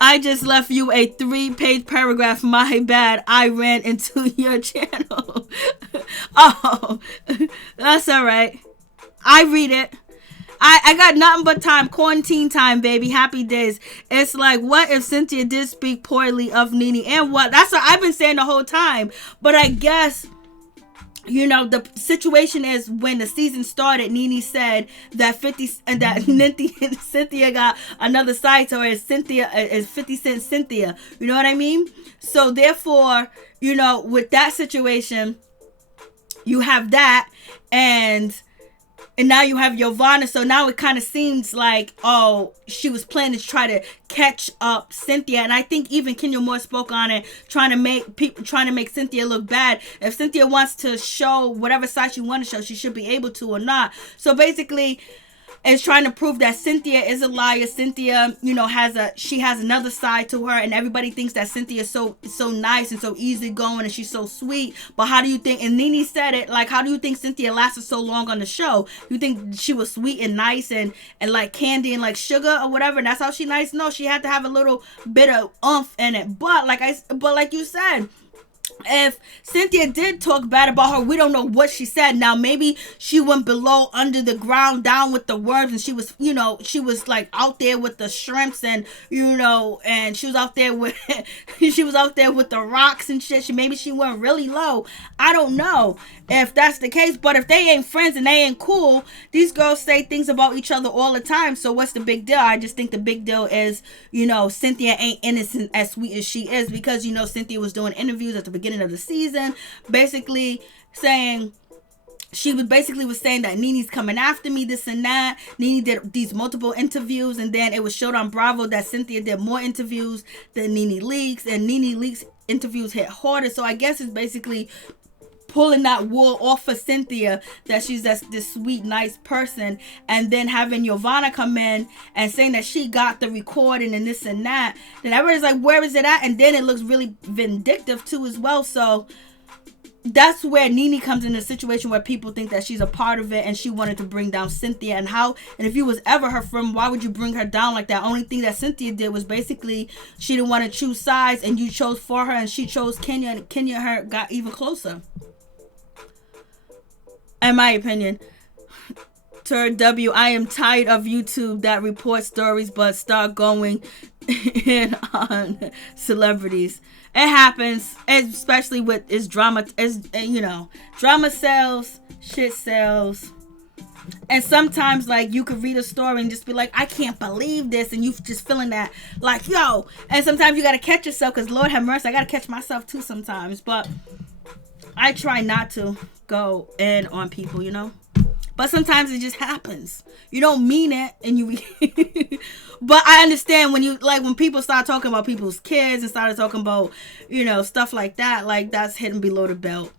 I just left you a 3-page paragraph. My bad. I ran into your channel. Oh, that's all right. I read it. I got nothing but time. Quarantine time, baby. Happy days. It's like, what if Cynthia did speak poorly of Nene? And what? That's what I've been saying the whole time. But I guess, the situation is when the season started, Nene said that Cynthia got another side to her. Cynthia is 50 Cent Cynthia. You know what I mean? So therefore, with that situation, you have that, and now you have Yovana. So now it kind of seems like, she was planning to try to catch up Cynthia. And I think even Kenya Moore spoke on it, trying to make Cynthia look bad. If Cynthia wants to show whatever side she wants to show, she should be able to or not. So basically, is trying to prove that Cynthia is a liar. Cynthia, she has another side to her, and everybody thinks that Cynthia is so nice and so easygoing and she's so sweet. But how do you think, and Nene said it, like, how do you think Cynthia lasted so long on the show? You think she was sweet and nice and like candy and like sugar or whatever, and that's how she nice? No, she had to have a little bit of oomph in it. But like you said, if Cynthia did talk bad about her, we don't know what she said. Now, maybe she went below, under the ground, down with the worms, and she was, she was like out there with the shrimps, and and she was out there with the rocks and shit. Maybe she went really low. I don't know if that's the case, but if they ain't friends and they ain't cool, these girls say things about each other all the time. So what's the big deal? I just think the big deal is, Cynthia ain't innocent as sweet as she is, because Cynthia was doing interviews at the beginning of the season, basically saying, she was saying that Nene's coming after me, this and that. Nene did these multiple interviews, and then it was showed on Bravo that Cynthia did more interviews than NeNeLeakes, and NeNeLeakes interviews hit harder. So I guess it's basically pulling that wool off of Cynthia, that she's just this sweet, nice person, and then having Yovana come in and saying that she got the recording and this and that. Then everybody's like, where is it at? And then it looks really vindictive too as well. So that's where Nene comes in a situation where people think that she's a part of it, and she wanted to bring down Cynthia. And if you was ever her friend, why would you bring her down like that? Only thing that Cynthia did was basically she didn't want to choose sides, and you chose for her, and she chose Kenya, and Kenya and her got even closer. In my opinion. Turd W, I am tired of YouTube that reports stories but start going in on celebrities. It happens, especially with drama. Drama sells, shit sells. And sometimes, like, you could read a story and just be like, I can't believe this. And you just feeling that, like, yo. And sometimes you got to catch yourself because, Lord have mercy, I got to catch myself too sometimes. But I try not to go in on people, you know. But sometimes it just happens. You don't mean it. And you... But I understand when you, like, when people start talking about people's kids and started talking about, you know, stuff like that, like, that's hitting below the belt.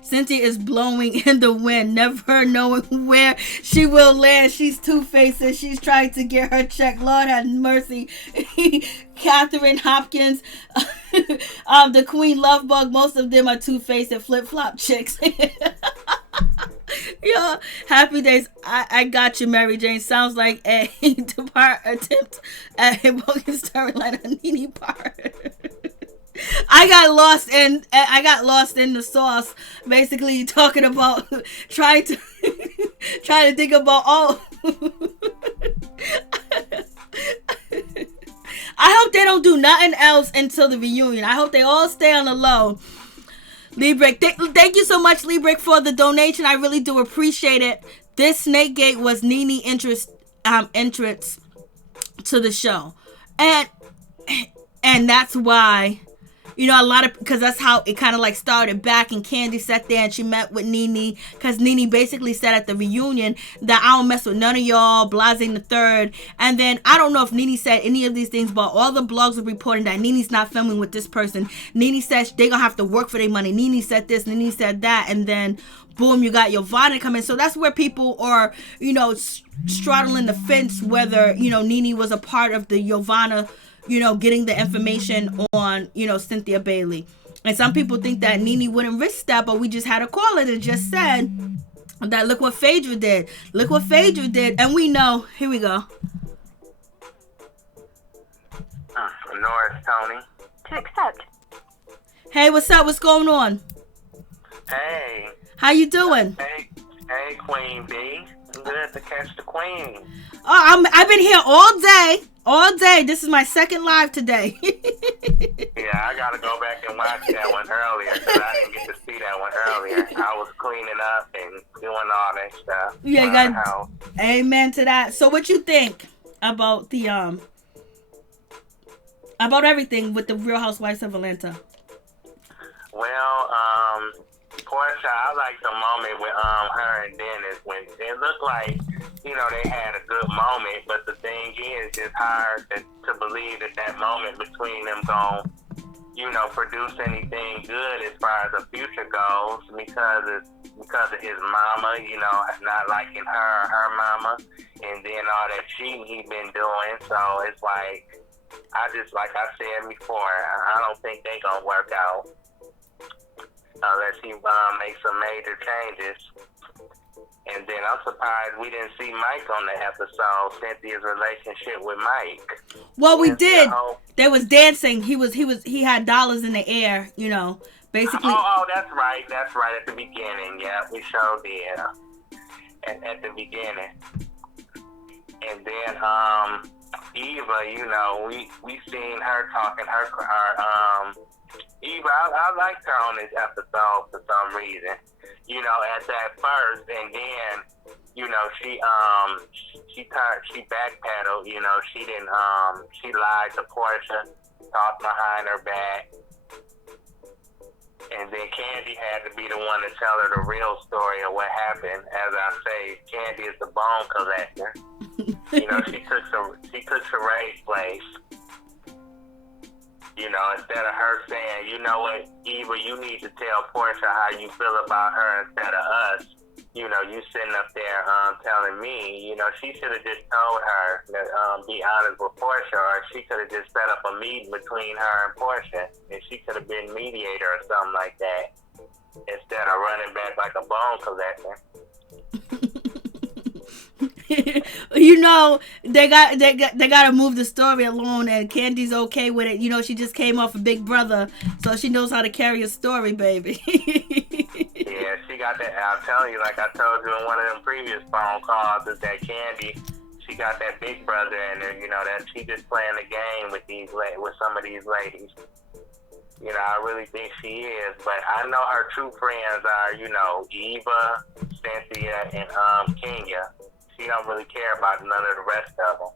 Cynthia is blowing in the wind, never knowing where she will land. She's two-faced and she's trying to get her check. Lord have mercy. Catherine Hopkins, the Queen Lovebug, most of them are two-faced and flip-flop chicks. Yo, happy days. I got you, Mary Jane. Sounds like a attempt at a bogus storyline on Nene part. I got lost in the sauce, basically talking about trying to think about all. I hope they don't do nothing else until the reunion. I hope they all stay on the low. Librick, thank you so much, Librick, for the donation. I really do appreciate it. This Snake Gate was Nene entrance to the show, and that's why. You know, because that's how it kind of like started back, and Candy sat there and she met with Nene, because Nene basically said at the reunion that I don't mess with none of y'all, Blasing the Third. And then I don't know if Nene said any of these things, but all the blogs were reporting that Nene's not filming with this person. Nene says they gonna have to work for their money. Nene said this, Nene said that, and then boom, you got Yovana coming. So that's where people are, you know, straddling the fence whether, you know, Nene was a part of the Yovana, you know, getting the information on, you know, Cynthia Bailey. And some people think that Nene wouldn't risk that, but we just had a caller that just said that look what Phaedra did. Look what Phaedra did. And we know, here we go. Norris, Tony. To accept. Hey, what's up? What's going on? Hey. How you doing? Hey, Queen B. I'm good to catch the Queen. Oh, I've been here all day. All day. This is my second live today. Yeah, I got to go back and watch that one earlier because I didn't get to see that one earlier. I was cleaning up and doing all that stuff. Yeah, you got. Amen to that. So, what you think about the about everything with the Real Housewives of Atlanta? Well, Portia, I like the moment with her and Dennis when it looked like, you know, they had a good moment, but the thing is, it's hard to believe that moment between them gon', you know, produce anything good as far as the future goes because of his mama, you know, not liking her mama, and then all that cheating he been doing. So it's like, like I said before, I don't think they gonna work out unless he makes some major changes. And then I'm surprised we didn't see Mike on the episode, Cynthia's relationship with Mike. Well, we did. They was dancing. He had dollars in the air, you know, basically. Oh, that's right. That's right at the beginning. Yeah, we showed did. At the beginning. And then Eva, you know, we seen her talking her Eva, I liked her on this episode for some reason. You know, at that first, and then, you know, she backpedaled. You know, she didn't. She lied to Portia, talked behind her back, and then Candy had to be the one to tell her the real story of what happened. As I say, Candy is the bone collector. You know, she took Sheray's place. You know, instead of her saying, you know what, Eva, you need to tell Portia how you feel about her instead of us. You know, you sitting up there telling me, you know, she should have just told her to be honest with Portia, or she could have just set up a meeting between her and Portia, and she could have been mediator or something like that, instead of running back like a bone collector. You know, they got to move the story along, and Candy's okay with it. You know, she just came off a Big Brother, so she knows how to carry a story, baby. Yeah, she got that. I'll tell you, like I told you in one of them previous phone calls, is that Candy, she got that Big Brother in her. You know, that she just playing the game with some of these ladies. You know, I really think she is, but I know her true friends are, you know, Eva, Cynthia and Kenya. She don't really care about none of the rest of them.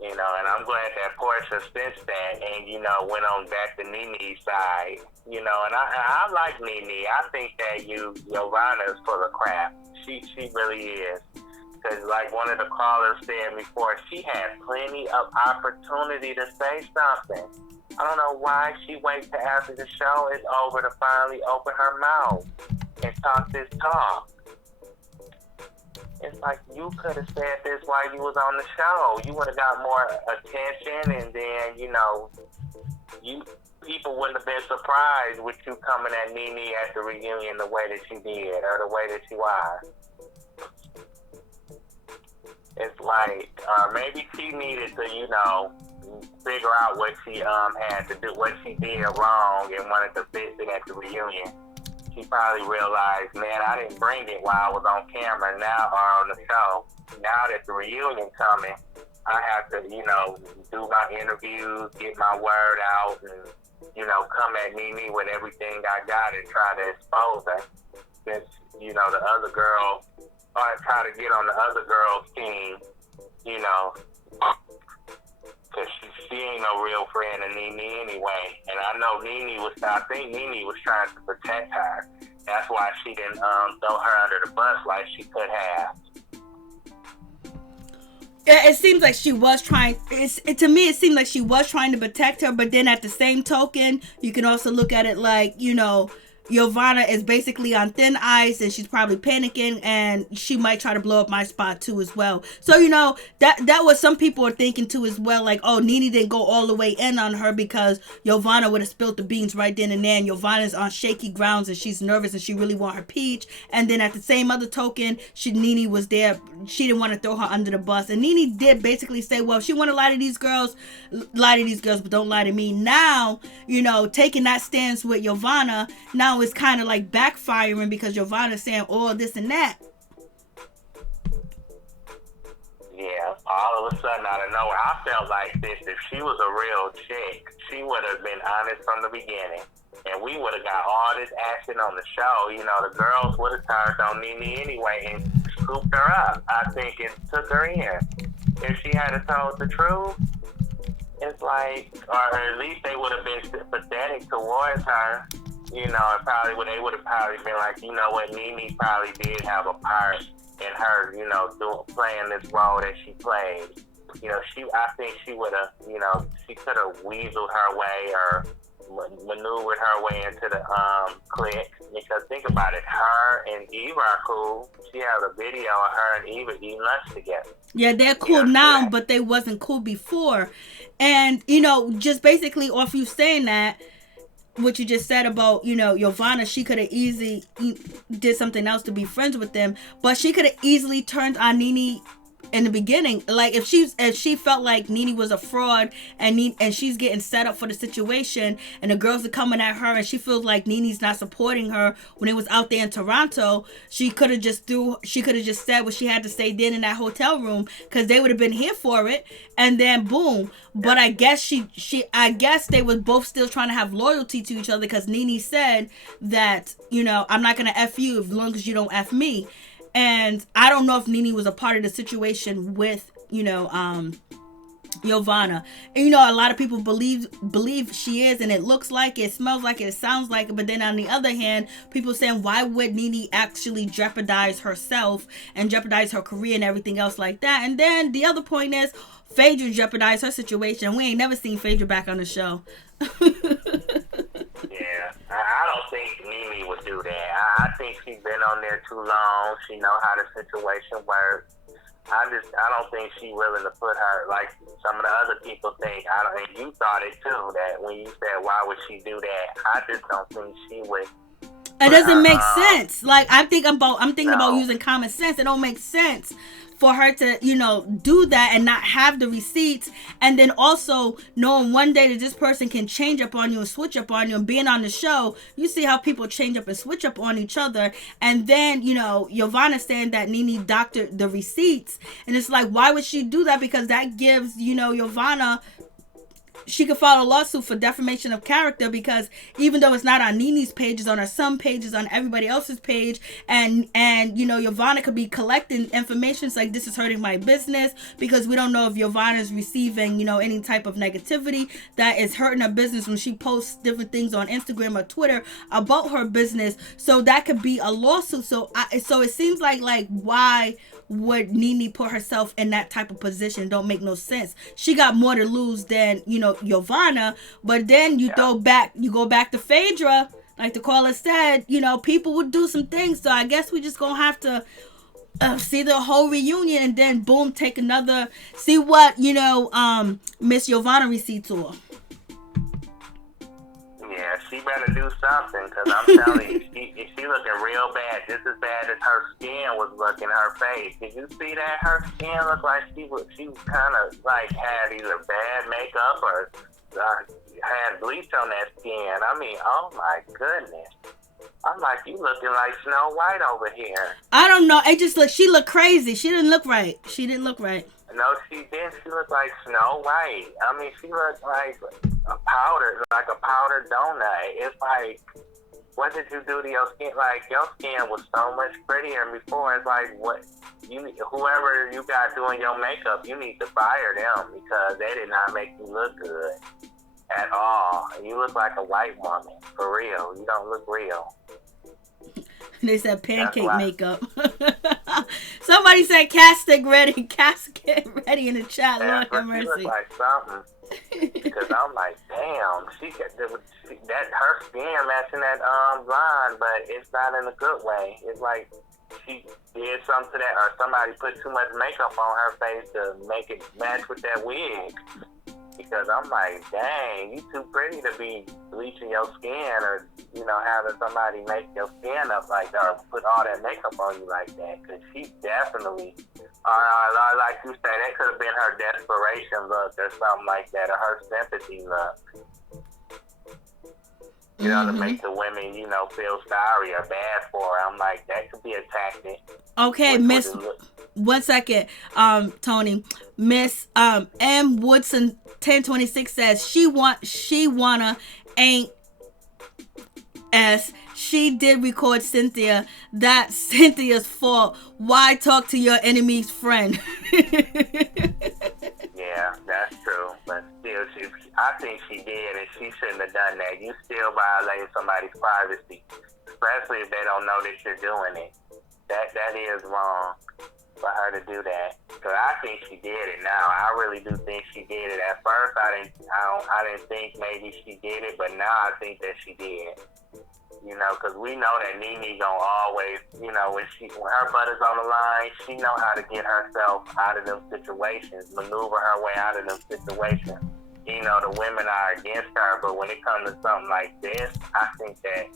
You know, and I'm glad that Portia sensed that and, you know, went on back to NeNe's side. You know, and I like NeNe. I think that Yovana is full of crap. She really is. Because like one of the callers said before, she had plenty of opportunity to say something. I don't know why she waits till after the show is over to finally open her mouth and talk this talk. It's like you could have said this while you was on the show. You would have got more attention, and then, you know, people wouldn't have been surprised with you coming at NeNe at the reunion the way that you did, or the way that you are. It's like maybe she needed to, you know, figure out what she had to do, what she did wrong, and wanted to fix it at the reunion. She probably realized, man, I didn't bring it while I was on camera now or on the show. Now that the reunion coming, I have to, you know, do my interviews, get my word out, and, you know, come at NeNe with everything I got and try to expose her. Since, you know, the other girl, or try to get on the other girl's team, you know, because she ain't no real friend of NeNe anyway. And I know I think NeNe was trying to protect her. That's why she didn't throw her under the bus like she could have. It seems like she was trying. To me, it seemed like she was trying to protect her. But then at the same token, you can also look at it like, you know, Yovana is basically on thin ice and she's probably panicking, and she might try to blow up my spot too as well. So, you know, that was some people are thinking too as well, like, oh, NeNe didn't go all the way in on her because Yovana would have spilled the beans right then and there, and Yovana's on shaky grounds and she's nervous and she really want her peach. And then at the same other token, NeNe was there, she didn't want to throw her under the bus, and NeNe did basically say, well, if she want to lie to these girls, but don't lie to me. Now, you know, taking that stance with Yovana, now it's kind of like backfiring because Yovana's saying all this and that. Yeah, all of a sudden out of nowhere, I felt like this. If she was a real chick, she would have been honest from the beginning, and we would have got all this action on the show. You know, the girls would have turned on NeNe anyway and scooped her up. I think it took her in. If she had told the truth, it's like, or at least they would have been sympathetic towards her. You know, they would have probably been like, you know what, NeNe probably did have a part in her, you know, playing this role that she played. You know, I think she would have, you know, she could have weaseled her way or maneuvered her way into the clique. Because think about it, her and Eva are cool. She has a video of her and Eva eating lunch together. Yeah, they're cool now, but they wasn't cool before. And, you know, just basically off you saying that, what you just said about, you know, Yovana, she could have easily did something else to be friends with them, but she could have easily turned on NeNe in the beginning. Like if she felt like NeNe was a fraud and she's getting set up for the situation, and the girls are coming at her and she feels like NeNe's not supporting her when it was out there in Toronto, she could have just said what she had to say then in that hotel room, because they would have been here for it, and then boom. But I guess I guess they were both still trying to have loyalty to each other, because NeNe said that, you know, I'm not gonna F you as long as you don't F me. And I don't know if NeNe was a part of the situation with, you know, Yovana. And, you know, a lot of people believe she is, and it looks like it, smells like it, sounds like it. But then on the other hand, people saying, why would NeNe actually jeopardize herself and jeopardize her career and everything else like that? And then the other point is, Phaedra jeopardized her situation. We ain't never seen Phaedra back on the show. Yeah, I don't think NeNe would do that. I think she's been on there too long. She know how the situation works. I don't think she's willing to put her, like some of the other people think. And you thought it too, that when you said, why would she do that? I just don't think she would. It doesn't make sense. Like I'm thinking about using common sense. It don't make sense for her to, you know, do that and not have the receipts, and then also knowing one day that this person can change up on you and switch up on you, and being on the show, you see how people change up and switch up on each other. And then, you know, Yovana saying that NeNe doctored the receipts, and it's like, why would she do that? Because that gives, you know, Yovana, she could file a lawsuit for defamation of character, because even though it's not on NeNe's page, it's on her some pages, on everybody else's page, and Yovana could be collecting information. It's like, this is hurting my business, because we don't know if Yovana is receiving any type of negativity that is hurting her business when she posts different things on Instagram or Twitter about her business. So that could be a lawsuit. So it seems like why would NeNe put herself in that type of position? Don't make no sense. She got more to lose than Yovana. But then you go back to Phaedra, like the caller said. People would do some things. So I guess we just gonna have to see the whole reunion, and then boom, take another, see what Miss Yovana receipts are. Yeah, she better do something, because I'm telling you, she looking real bad. Just as bad as her skin was looking, her face. Did you see that? Her skin looked like she kind of like had either bad makeup or had bleach on that skin. I mean, oh my goodness. I'm like, you looking like Snow White over here. I don't know. It just she looked crazy. She didn't look right. No, she didn't. She looked like Snow White. I mean, she looked like a powdered donut. It's like, what did you do to your skin? Like, your skin was so much prettier before. It's like, whoever you got doing your makeup, you need to fire them, because they did not make you look good at all. You look like a white woman, for real. You don't look real. They said pancake makeup. Somebody said casket ready in the chat. Yeah, Lord have mercy. She look like something. Because I'm like, damn, her skin matching that blonde, but it's not in a good way. It's like she did something to that, or somebody put too much makeup on her face to make it match with that wig. Because I'm like, dang, you too pretty to be bleaching your skin, or having somebody make your skin up like that, or put all that makeup on you like that. Because she definitely, like you said, that could have been her desperation look or something like that, or her sympathy look. To make the women, feel sorry or bad for her. I'm like, that could be a tactic. Okay, Miss, 1 second, Tony. Miss M Woodson 1026 says she wanna ain't S. She did record Cynthia. That's Cynthia's fault. Why talk to your enemy's friend? Yeah, that's true. But still, I think she did, and she shouldn't have done that. You still violating somebody's privacy, especially if they don't know that you're doing it. That is wrong for her to do that. So I think she did it now. I really do think she did it. At first, I didn't think maybe she did it, but now I think that she did. Because we know that NeNe gonna always, when her butt is on the line, she know how to get herself out of them situations, maneuver her way out of them situations. The women are against her, but when it comes to something like this, I think that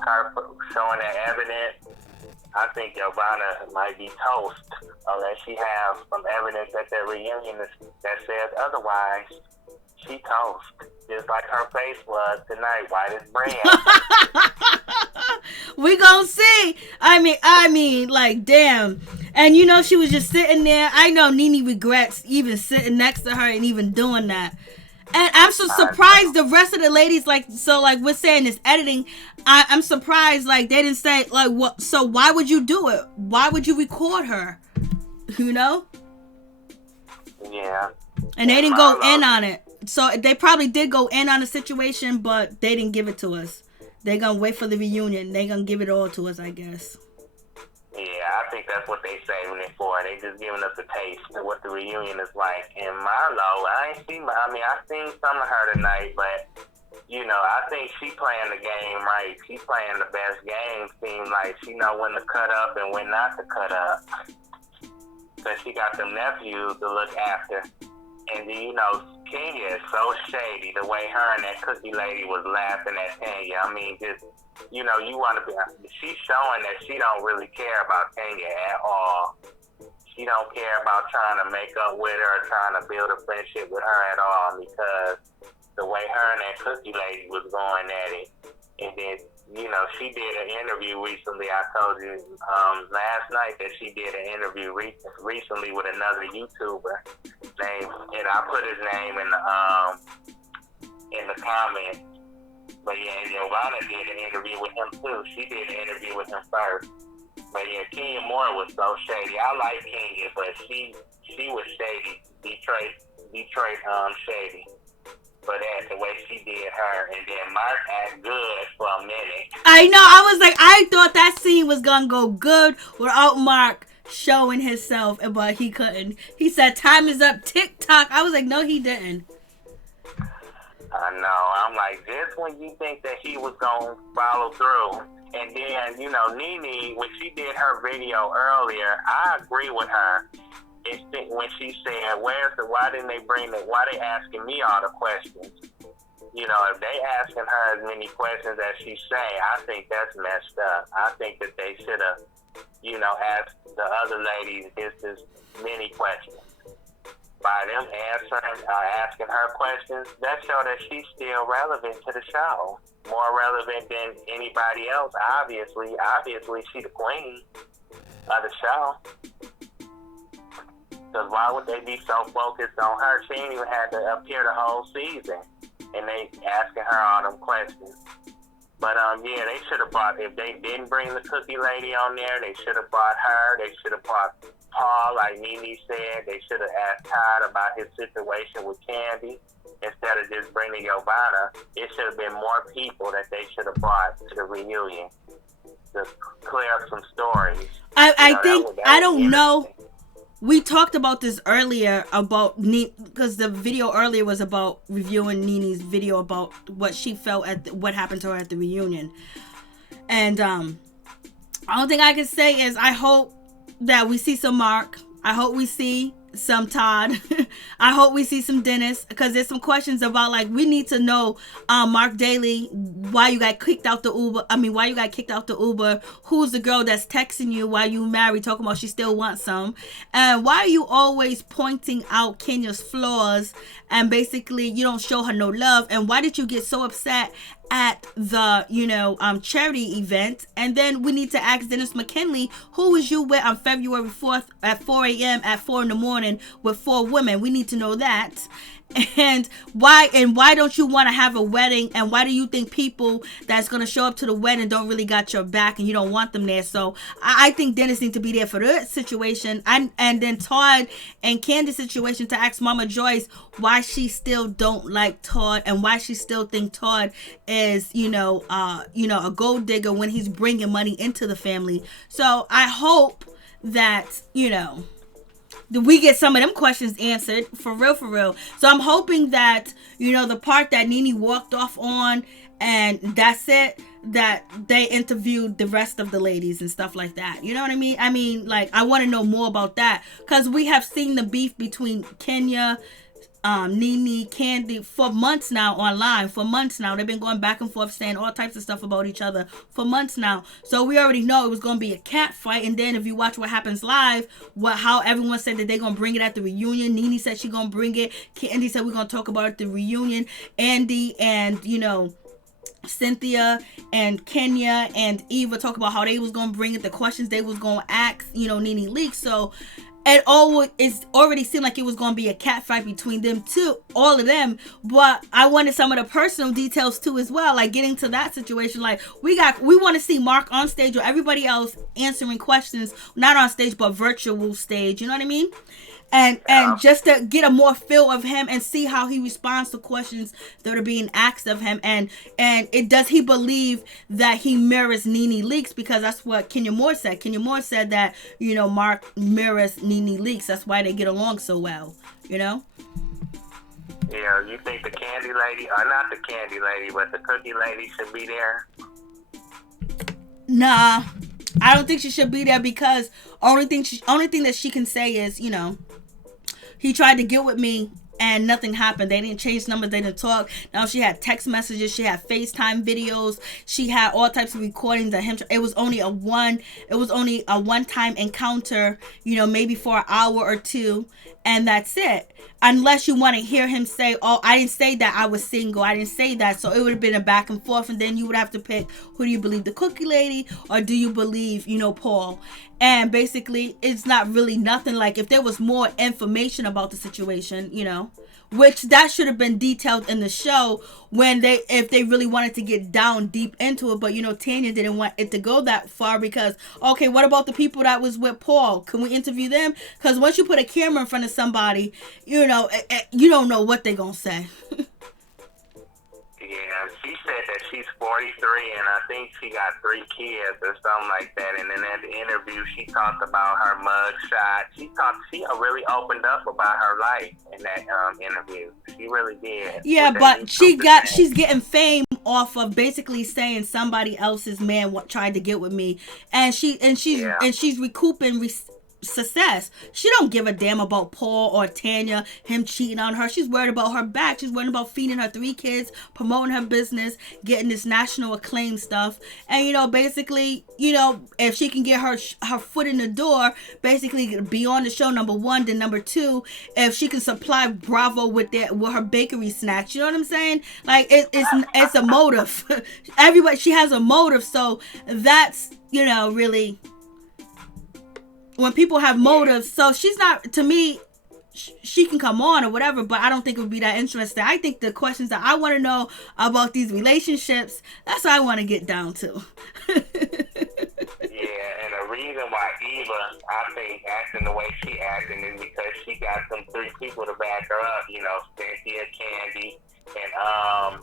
her showing that evidence, I think Yovana might be toast, unless she has some evidence at their reunion that says otherwise. She toast, just like her face was tonight, white as bread. We gonna see. I mean, like, damn. And she was just sitting there. I know NeNe regrets even sitting next to her and even doing that. And I'm so surprised the rest of the ladies, we're saying this editing. I'm surprised, they didn't say, what? So why would you do it? Why would you record her? Yeah. And they didn't go in on it. So they probably did go in on the situation, but they didn't give it to us. They're going to wait for the reunion. They're going to give it all to us, I guess. Yeah, I think that's what they saving it for. They just giving us a taste of what the reunion is like. And Milo, I seen some of her tonight, but, I think she playing the game right. She playing the best game. Seems like she know when to cut up and when not to cut up. Because she got them nephews to look after. And Kenya is so shady, the way her and that cookie lady was laughing at Kenya. I mean, just, you want to be, she's showing that she don't really care about Kenya at all. She don't care about trying to make up with her or trying to build a friendship with her at all, because the way her and that cookie lady was going at it, and then she did an interview recently. I told you last night that she did an interview recently with another YouTuber named, and I put his name in the comments. But yeah, Yovana did an interview with him too. She did an interview with him first. But yeah, Kenya Moore was so shady. I like Kenya, but she was shady. Detroit shady. For that, the way she did her, and then Mark act good for a minute. I know. I was like, I thought that scene was gonna go good without Mark showing himself, but he couldn't. He said, "Time is up, TikTok." I was like, no, he didn't. I know. I'm like, just when you think that he was gonna follow through, and then Nene, when she did her video earlier, I agree with her. When she said, why didn't they why they asking me all the questions? If they asking her as many questions as she say, I think that's messed up. I think that they should have, asked the other ladies just as many questions. By them asking her questions, that show that she's still relevant to the show. More relevant than anybody else, obviously. Obviously, she the queen of the show. Because why would they be so focused on her? She ain't even had to appear the whole season. And they asking her all them questions. But, yeah, they should have brought, if they didn't bring the cookie lady on there, they should have brought her. They should have brought Paul, like Nene said. They should have asked Todd about his situation with Candy. Instead of just bringing Yovana, it should have been more people that they should have brought to the reunion to clear up some stories. I don't know. We talked about this earlier about because the video earlier was about reviewing Nene's video about what she felt what happened to her at the reunion. And the only thing I can say is I hope that we see some Mark. I hope we see some Todd. I hope we see some Dennis, because there's some questions about, like, we need to know, Mark Daly, why you got kicked out the Uber. Who's the girl that's texting you while you married, talking about she still wants some, and why are you always pointing out Kenya's flaws and basically you don't show her no love, and why did you get so upset at the charity event? And then we need to ask Dennis McKinley, who was you with on February 4th at 4 a.m. at 4 in the morning with 4 women? We need to know that. And why don't you want to have a wedding, and why do you think people that's going to show up to the wedding don't really got your back and you don't want them there? So I think Dennis needs to be there for that situation, and then Todd and Candy's situation, to ask Mama Joyce why she still don't like Todd and why she still think Todd is a gold digger when he's bringing money into the family. So I hope that we get some of them questions answered for real. So I'm hoping that the part that Nene walked off on, and that's it, that they interviewed the rest of the ladies and stuff like that. You know what I mean? I mean, like, I want to know more about that, because we have seen the beef between Kenya, Nene, Candy for months now online. For months now, they've been going back and forth saying all types of stuff about each other for months now. So we already know it was going to be a cat fight. And then if you watch What Happens Live, how everyone said that they're going to bring it at the reunion. Nene said she's going to bring it. Candy said we're going to talk about it at the reunion. Andy and Cynthia and Kenya and Eva talk about how they was going to bring it, the questions they was going to ask NeNeLeakes. So it already seemed like it was going to be a cat fight between them two, all of them. But I wanted some of the personal details too as well, like getting to that situation. Like we want to see Mark on stage or everybody else answering questions, not on stage but virtual stage. You know what I mean? And just to get a more feel of him and see how he responds to questions that are being asked of him, and does he believe that he mirrors NeNeLeakes, because that's what Kenya Moore said. Kenya Moore said that Mark mirrors NeNeLeakes. That's why they get along so well. Yeah, you think the candy lady, or not the candy lady, but the cookie lady should be there? Nah, I don't think she should be there, because only thing that she can say is, he tried to get with me and nothing happened. They didn't change numbers. They didn't talk. Now she had text messages. She had FaceTime videos. She had all types of recordings of him. It was only a one-time encounter, maybe for an hour or two. and that's it. Unless you want to hear him say, oh, I didn't say that I was single, I didn't say that. So it would have been a back and forth, and then you would have to pick, who do you believe, the cookie lady, or do you believe, Paul? And basically, it's not really nothing. Like, if there was more information about the situation, which that should have been detailed in the show if they really wanted to get down deep into it. But Tanya didn't want it to go that far, because okay, what about the people that was with Paul? Can we interview them? Because once you put a camera in front of somebody, you don't know what they're gonna say. Yeah, she said that she's 43 and I think she got 3 kids or something like that. And then at the interview, she talked about her mug shot. She really opened up about her life in that interview. She really did. Yeah, but she's getting fame off of basically saying somebody else's man tried to get with me, and she's recouping success. She don't give a damn about Paul or Tanya, him cheating on her. She's worried about her back. She's worried about feeding her 3 kids, promoting her business, getting this national acclaim stuff. And basically, if she can get her foot in the door, basically be on the show, number 1, then number 2, if she can supply Bravo with her bakery snacks, you know what I'm saying? Like, it's a motive. Everybody, she has a motive, so that's really. When people have motives, so she's not, to me, she can come on or whatever, but I don't think it would be that interesting. I think the questions that I want to know about these relationships, that's what I want to get down to. Yeah, and the reason why Eva, I think, acting the way she acting is because she got some 3 people to back her up, Cynthia, Candy, and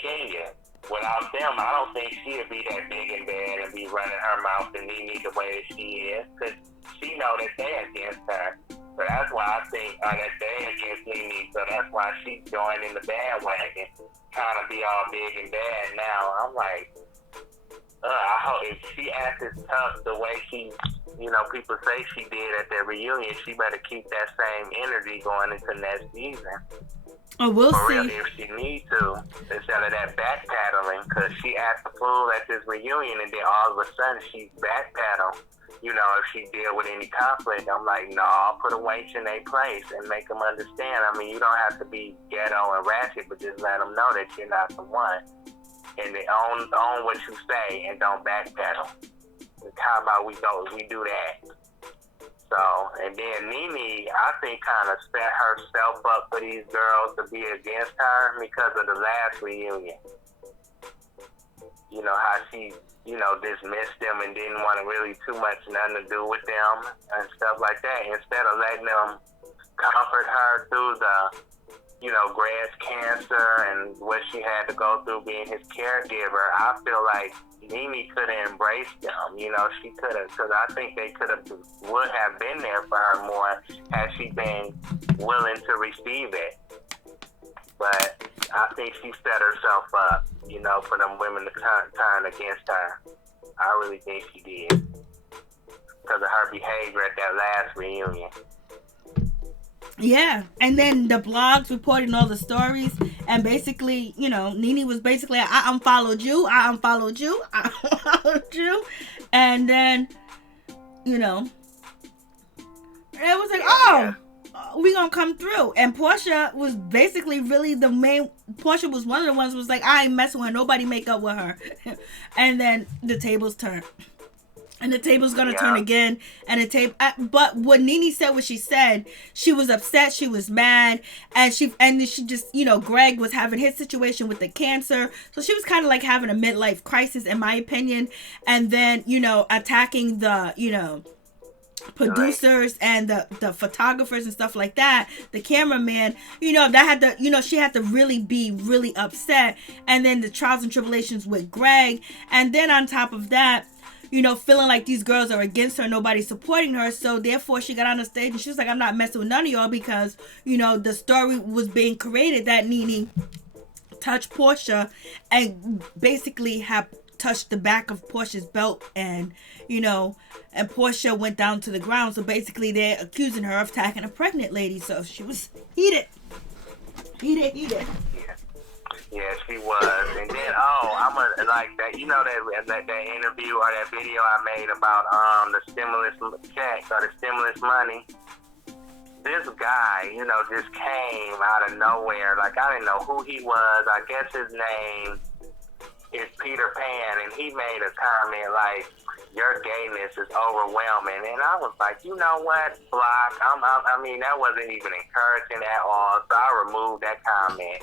Kenya. Without them, I don't think she'd be that big and bad and be running her mouth to NeNe the way that she is, because she know that they're against her. So that's why I think that they're against NeNe. So that's why she's joining the bandwagon, trying to be all big and bad now. I'm like, I hope if she acts as tough the way she, people say she did at their reunion, she better keep that same energy going into next season. Oh, we'll see. Really, if she needs to, instead of that backpedaling, because she asked the fool at this reunion, and then all of a sudden she's backpedal. If she deal with any conflict, I'm like, no, I'll put a wench in their place and make them understand. I mean, you don't have to be ghetto and ratchet, but just let them know that you're not the one. And they own what you say and don't backpedal. How about we do that? So, and then NeNe, I think, kind of set herself up for these girls to be against her because of the last reunion. How she, dismissed them and didn't want to really nothing to do with them and stuff like that. Instead of letting them comfort her through the, breast cancer and what she had to go through being his caregiver, I feel like NeNe could have embraced them. She could have, because I think they would have been there for her more had she been willing to receive it. But I think she set herself up, for them women to turn against her. I really think she did, because of her behavior at that last reunion. Yeah, and then the blogs reporting all the stories, and basically, NeNe was basically, I unfollowed you, and then, it was like, we gonna come through. And Portia was basically really Portia was one of the ones who was like, I ain't messing with her, nobody make up with her. And then the tables turned. And the table's gonna turn again. And but what NeNe said, what she said, she was upset, she was mad, and she just, Greg was having his situation with the cancer, so she was kind of like having a midlife crisis, in my opinion. And then, attacking the, producers and the photographers and stuff like that, the cameraman, that had to, she had to really be really upset. And then the trials and tribulations with Greg, and then on top of that, feeling like these girls are against her, nobody's supporting her. So therefore she got on the stage and she was like, I'm not messing with none of y'all, because, the story was being created that NeNe touched Portia and basically have touched the back of Portia's belt, and, and Portia went down to the ground. So basically they're accusing her of attacking a pregnant lady. So she was heated. Yeah, she was. And then, I'm like that, that interview or that video I made about the stimulus check or the stimulus money. this guy, you know, just came out of nowhere. Like, I didn't know who he was. I guess his name is Peter Pan, and he made a comment like, your gayness is overwhelming. And I was like, you know what, block. I mean, that wasn't even encouraging at all, so I removed that comment.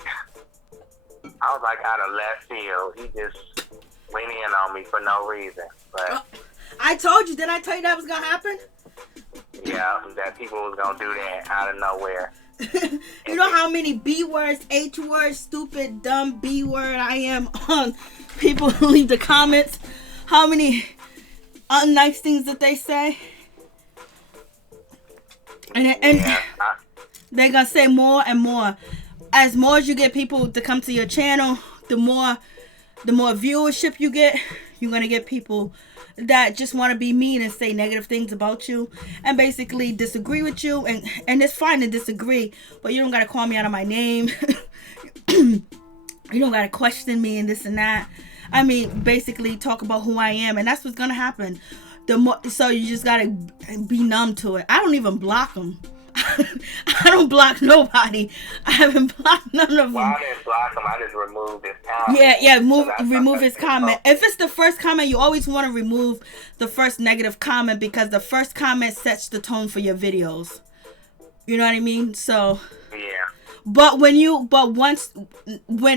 I was like, out of left field, he just went in on me for no reason. But I told you, didn't I tell you that was going to happen? Yeah, that people was going to do that out of nowhere. You know how many B words, H words, stupid, dumb B word I am on people who leave the comments? How many unnice things that they say? And they're going to say more and more. As more as you get people to come to your channel, the more viewership you get, you're going to get people that just want to be mean and say negative things about you and basically disagree with you. And it's fine to disagree, but you don't got to call me out of my name. You don't got to question me and this and that. I mean, basically talk about who I am, and that's what's going to happen. So you just got to be numb to it. I don't even block them. I don't block nobody. I haven't blocked none of them. Well, I didn't block him. I just removed his comment. Remove his comment. If it's the first comment, you always want to remove the first negative comment because the first comment sets the tone for your videos. You know what I mean? So yeah. But when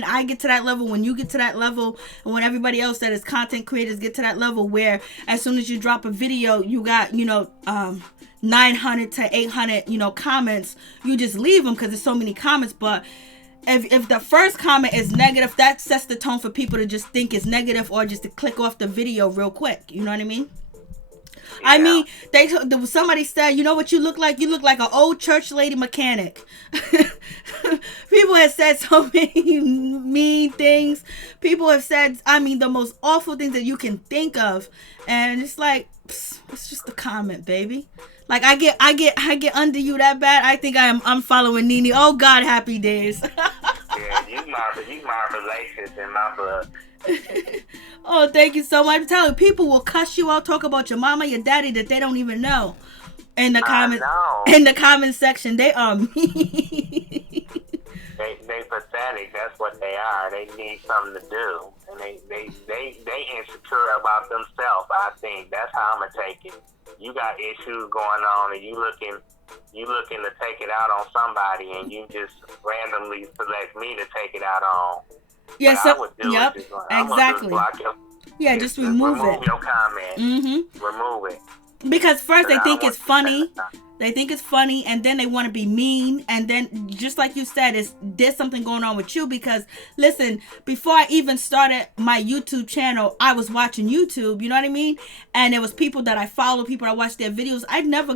I get to that level, when you get to that level, and when everybody else that is content creators get to that level where as soon as you drop a video, you got 900 to 800 comments, you just leave them because there's so many comments. But if the first comment is negative, that sets the tone for people to just think it's negative or just to click off the video real quick. You know what I mean? Yeah. I mean, somebody said, you know what you look like? You look like an old church lady mechanic. People have said so many mean things. People have said, I mean, the most awful things that you can think of. And it's like, it's just a comment, baby. Like I get under you that bad. I think I'm following Nene. Oh God, happy days. Yeah, you my relations in my blood. Oh, thank you so much. I'm telling you, people will cuss you out, talk about your mama, your daddy that they don't even know. In the comment section, they are mean. They pathetic. That's what they are. They need something to do, and they insecure about themselves. I think that's how I'm gonna take it. You got issues going on, and you looking to take it out on somebody, and you just randomly select me to take it out on. Yeah, what so I would do is exactly. Just remove it. Remove your comment. Mm-hmm. Remove it. Because first they think it's funny. They think it's funny, and then they want to be mean, and then just like you said, there's something going on with you. Because listen, before I even started my YouTube channel, I was watching YouTube, you know what I mean? And there was people that I follow, people that watch their videos. I've never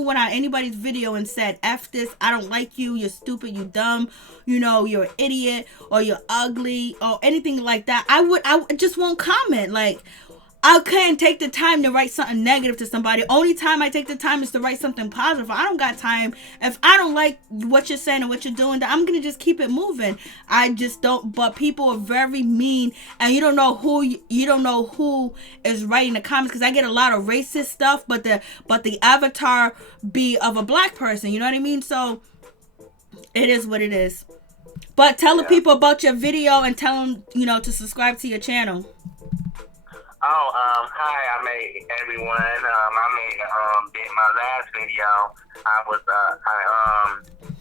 went on anybody's video and said, F this, I don't like you, you're stupid, you dumb, you're an idiot, or you're ugly, or anything like that. I just won't comment. Like, I can't take the time to write something negative to somebody. Only time I take the time is to write something positive. I don't got time. If I don't like what you're saying and what you're doing, then I'm going to just keep it moving. I just don't. But people are very mean, and you don't know who is writing the comments, because I get a lot of racist stuff, but the avatar be of a black person. You know what I mean? So it is what it is. But tell the people about your video and tell them, to subscribe to your channel. Hi, everyone. I made my last video. I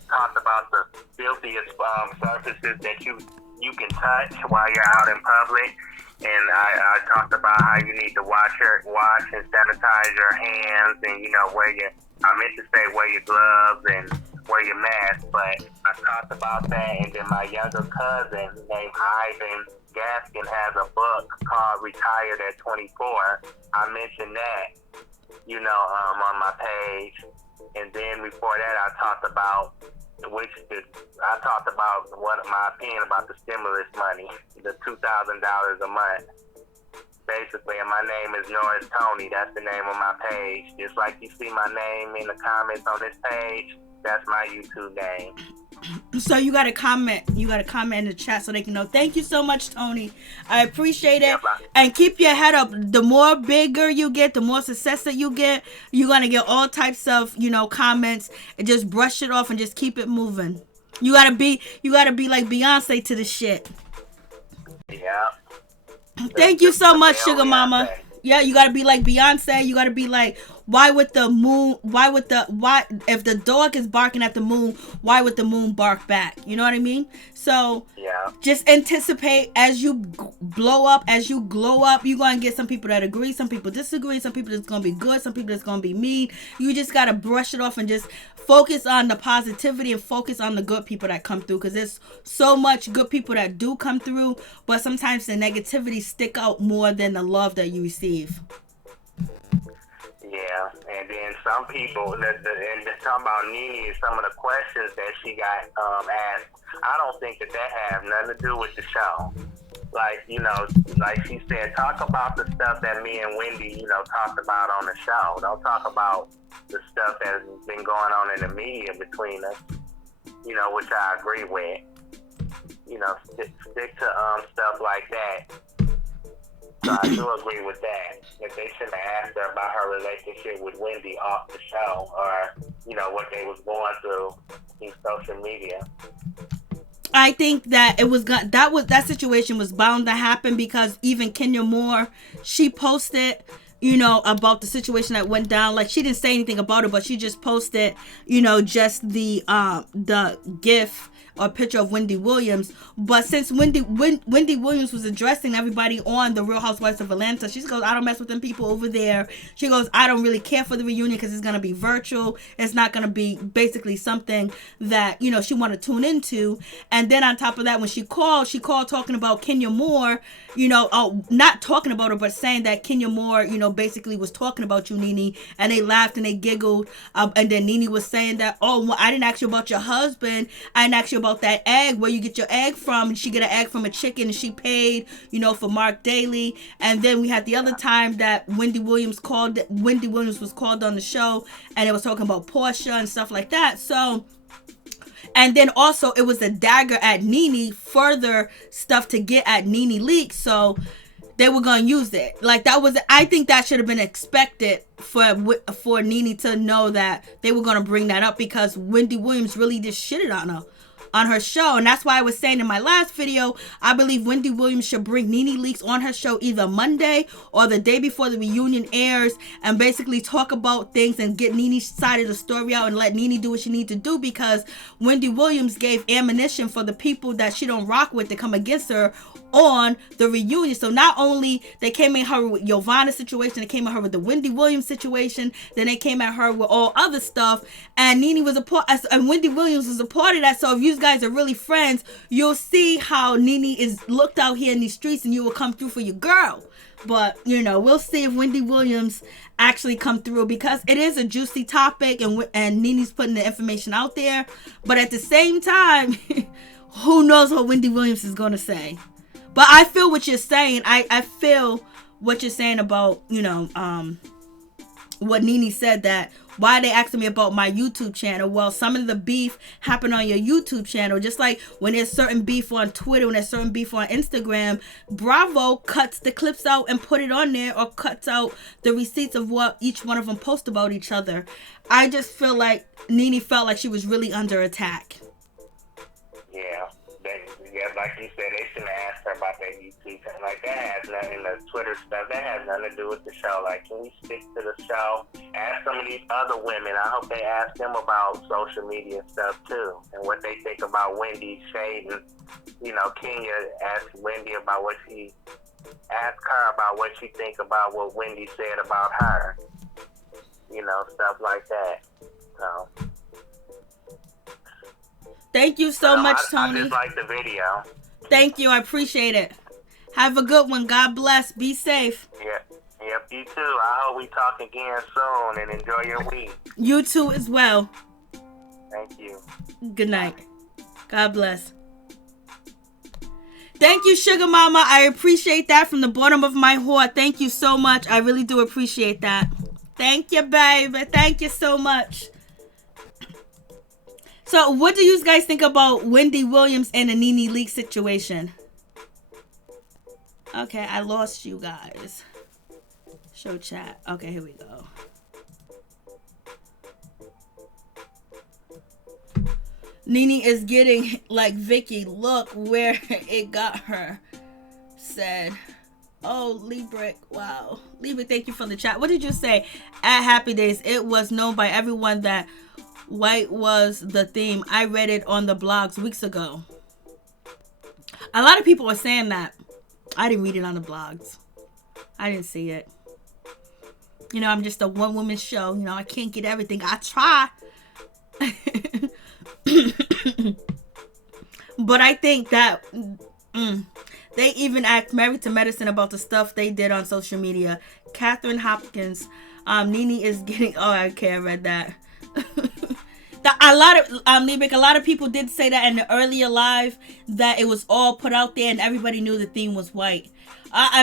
talked about the filthiest surfaces that you can touch while you're out in public, and I talked about how you need to wash and sanitize your hands, and I meant to say wear your gloves and wear your mask, but I talked about that, and then my younger cousin named Ivan Gaskin has a book called Retired at 24. I mentioned that, on my page. And then before that, I talked about what my opinion about the stimulus money, the $2,000 a month. Basically, and my name is Norris Tony. That's the name of my page. Just like you see my name in the comments on this page, that's my YouTube name. So you gotta comment. You gotta comment in the chat so they can know. Thank you so much, Tony. I appreciate it. And keep your head up. The more bigger you get, the more success that you get, you're gonna get all types of, comments, and just brush it off and just keep it moving. You gotta be like Beyonce to the shit. Yeah. Thank you so much, Sugar Mama. Yeah, you gotta be like Beyonce. You gotta be like, why if the dog is barking at the moon, why would the moon bark back? You know what I mean? So just anticipate as you blow up, as you glow up. You're gonna get some people that agree, some people disagree, some people that's gonna be good, some people that's gonna be mean. You just gotta brush it off and just focus on the positivity and focus on the good people that come through, because there's so much good people that do come through, but sometimes the negativity stick out more than the love that you receive. Yeah, and then some people, and talking about Nene, some of the questions that she got asked, I don't think that have nothing to do with the show. Like, like she said, talk about the stuff that me and Wendy, talked about on the show. Don't talk about the stuff that's been going on in the media between us, which I agree with. Stick to stuff like that. So I do agree with that. That they shouldn't have asked her about her relationship with Wendy off the show, or what they was going through in social media. I think that that situation was bound to happen, because even Kenya Moore, she posted, about the situation that went down. Like, she didn't say anything about it, but she just posted, just the GIF or picture of Wendy Williams. But since Wendy Williams was addressing everybody on the Real Housewives of Atlanta, she goes, I don't mess with them people over there. She goes, I don't really care for the reunion because it's going to be virtual. It's not going to be basically something that, she want to tune into. And then on top of that, when she called talking about Kenya Moore, not talking about her, but saying that Kenya Moore, basically was talking about you, Nene, and they laughed and they giggled. And then Nene was saying that, well, I didn't ask you about your husband. I didn't ask you about that egg, where you get your egg from. And she get an egg from a chicken, and she paid, for Mark Daly. And then we had the other time that Wendy Williams was called on the show, and it was talking about Portia and stuff like that. So, and then also it was a dagger at Nene, further stuff to get at NeNeLeakes. So they were going to use it. Like, I think that should have been expected for Nene to know that they were going to bring that up, because Wendy Williams really just shitted on her show. And that's why I was saying in my last video, I believe Wendy Williams should bring NeNeLeakes on her show either Monday or the day before the reunion airs, and basically talk about things and get Nene's side of the story out and let Nene do what she needs to do, because Wendy Williams gave ammunition for the people that she don't rock with to come against her on the reunion. So not only they came at her with Yovana situation, they came at her with the Wendy Williams situation, then they came at her with all other stuff, and Nene was and Wendy Williams was a part of that. So if you guys are really friends, you'll see how Nene is looked out here in these streets, and you will come through for your girl. But we'll see if Wendy Williams actually come through, because it is a juicy topic, and Nene's putting the information out there. But at the same time, who knows what Wendy Williams is going to say. But I feel what you're saying. I feel what you're saying about, what Nene said, that why they asking me about my YouTube channel. Well, some of the beef happened on your YouTube channel. Just like when there's certain beef on Twitter, when there's certain beef on Instagram, Bravo cuts the clips out and put it on there, or cuts out the receipts of what each one of them post about each other. I just feel like Nene felt like she was really under attack. Yeah, like you said, they shouldn't have asked her about that YouTube channel. Like, that has nothing, the Twitter stuff, that has nothing to do with the show. Like, can we stick to the show? Ask some of these other women. I hope they ask them about social media stuff, too, and what they think about Wendy shading. Kenya asked Wendy about ask her about what she think about what Wendy said about her. Stuff like that. So. Thank you so much, Tony. I just like the video. Thank you. I appreciate it. Have a good one. God bless. Be safe. Yep, you too. I hope we talk again soon, and enjoy your week. You too as well. Thank you. Good night. God bless. Thank you, Sugar Mama. I appreciate that from the bottom of my heart. Thank you so much. I really do appreciate that. Thank you, baby. Thank you so much. So, what do you guys think about Wendy Williams and the NeNeLeakes situation? Okay, I lost you guys. Show chat. Okay, here we go. Nene is getting like Vicky. Look where it got her. Said, oh, Librick. Wow. Librick, thank you for the chat. What did you say? At Happy Days, it was known by everyone that white was the theme. I read it on the blogs weeks ago. A lot of people are saying that. I didn't read it on the blogs. I didn't see it. You know, I'm just a one-woman show. You know, I can't get everything. I try. But I think that they even act Married to Medicine about the stuff they did on social media. Catherine Hopkins, Nene is getting... Oh, okay, I read that. A lot of people did say that in the earlier live that it was all put out there and everybody knew the theme was white.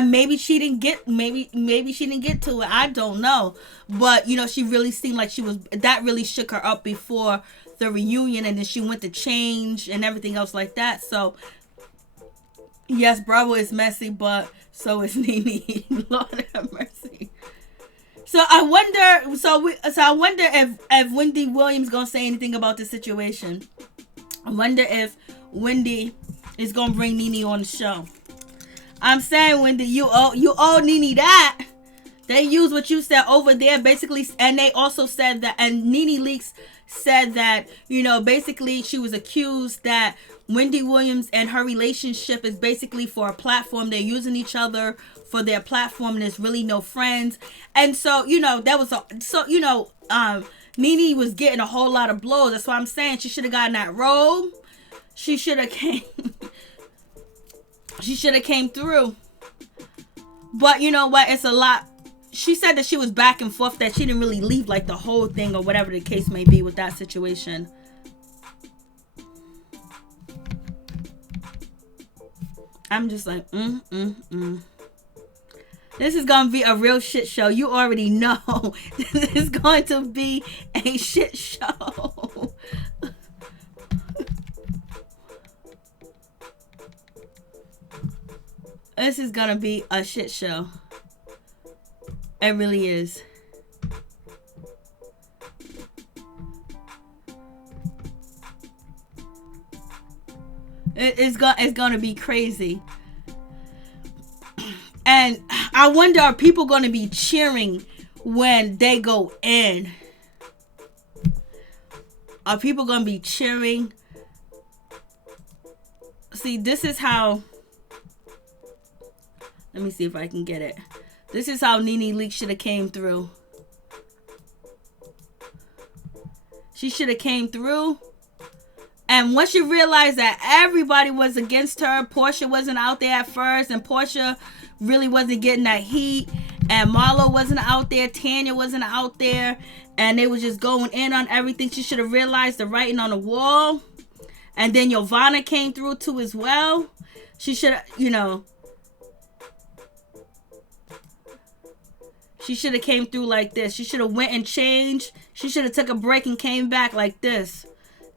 Maybe she didn't get to it. I don't know, but you know, she really seemed like she was. That really shook her up before the reunion, and then she went to change and everything else like that. So yes, Bravo is messy, but so is Nene. Lord have mercy. So I wonder if Wendy Williams gonna say anything about the situation. I wonder if Wendy is gonna bring Nene on the show. I'm saying, Wendy, you owe Nene that. They used what you said over there, basically, and they also said that, and NeNeLeakes said that, you know, basically she was accused that Wendy Williams and her relationship is basically for a platform. They're using each other for their platform, and there's really no friends. And so, you know, Nene was getting a whole lot of blows. That's why I'm saying she should have gotten that role. She should have came through. But you know what? It's a lot. She said that she was back and forth, that she didn't really leave like the whole thing or whatever the case may be with that situation. I'm just like, This is going to be a real shit show. You already know. This is going to be a shit show. This is going to be a shit show. It really is. It's going to be crazy. And I wonder, are people going to be cheering when they go in? Are people going to be cheering? See, this is how... Let me see if I can get it. This is how NeNeLeakes should have came through. She should have came through. And once you realize that everybody was against her, Portia wasn't out there at first, and Portia really wasn't getting that heat, and Marlo wasn't out there, Tanya wasn't out there, and they were just going in on everything. She should have realized the writing on the wall. And then Yovana came through too as well. She should have, you know, she should have came through like this. She should have went and changed. She should have took a break and came back like this.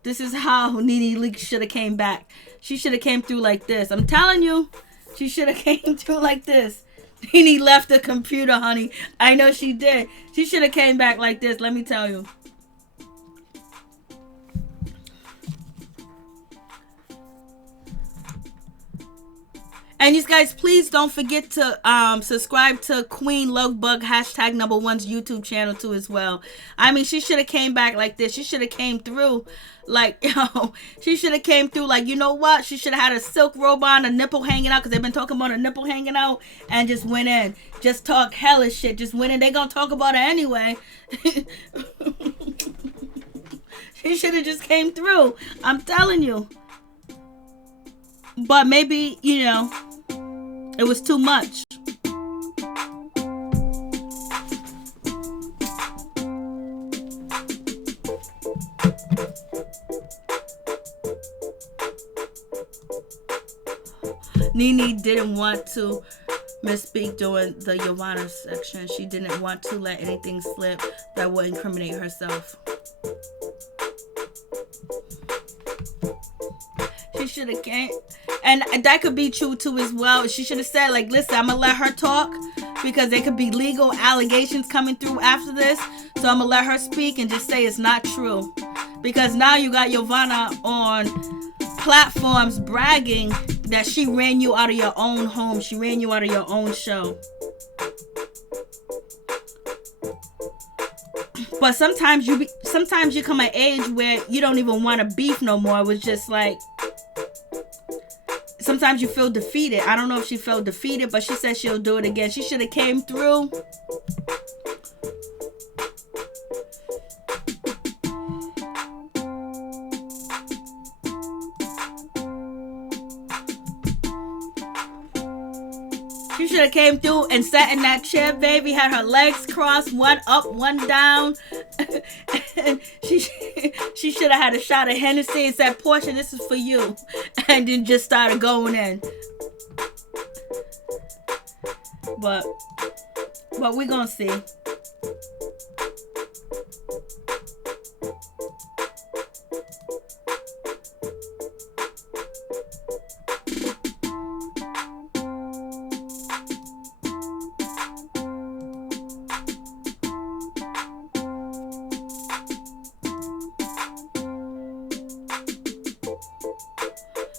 This is how NeNeLeakes should have came back. She should have came through like this. I'm telling you, she should have came through like this. Nene left the computer, honey. I know she did. She should have came back like this. Let me tell you. And you guys, please don't forget to subscribe to Queen Lovebug #1's YouTube channel too as well. I mean, she should have came back like this. She should have came through like, she should have came through like, you know what? She should have had a silk robe on, a nipple hanging out, because they've been talking about a nipple hanging out, and just went in. Just talk hella shit. Just went in. They gonna talk about it anyway. She should have just came through. I'm telling you. But maybe, you know, it was too much. Nene didn't want to misspeak during the Yovana section. She didn't want to let anything slip that would incriminate herself. She should have came. And that could be true too as well. She should have said, like, listen, I'm gonna let her talk because there could be legal allegations coming through after this. So I'm gonna let her speak and just say it's not true. Because now you got Yovana on platforms bragging that she ran you out of your own home. She ran you out of your own show. But sometimes you come an age where you don't even want to beef no more. It was just like, sometimes you feel defeated. I don't know if she felt defeated, but she said she'll do it again. She should have came through. She should have came through and sat in that chair, baby, had her legs crossed, one up, one down. And she should have had a shot of Hennessy and said, Portia, this is for you. And then just started going in. But we're going to see.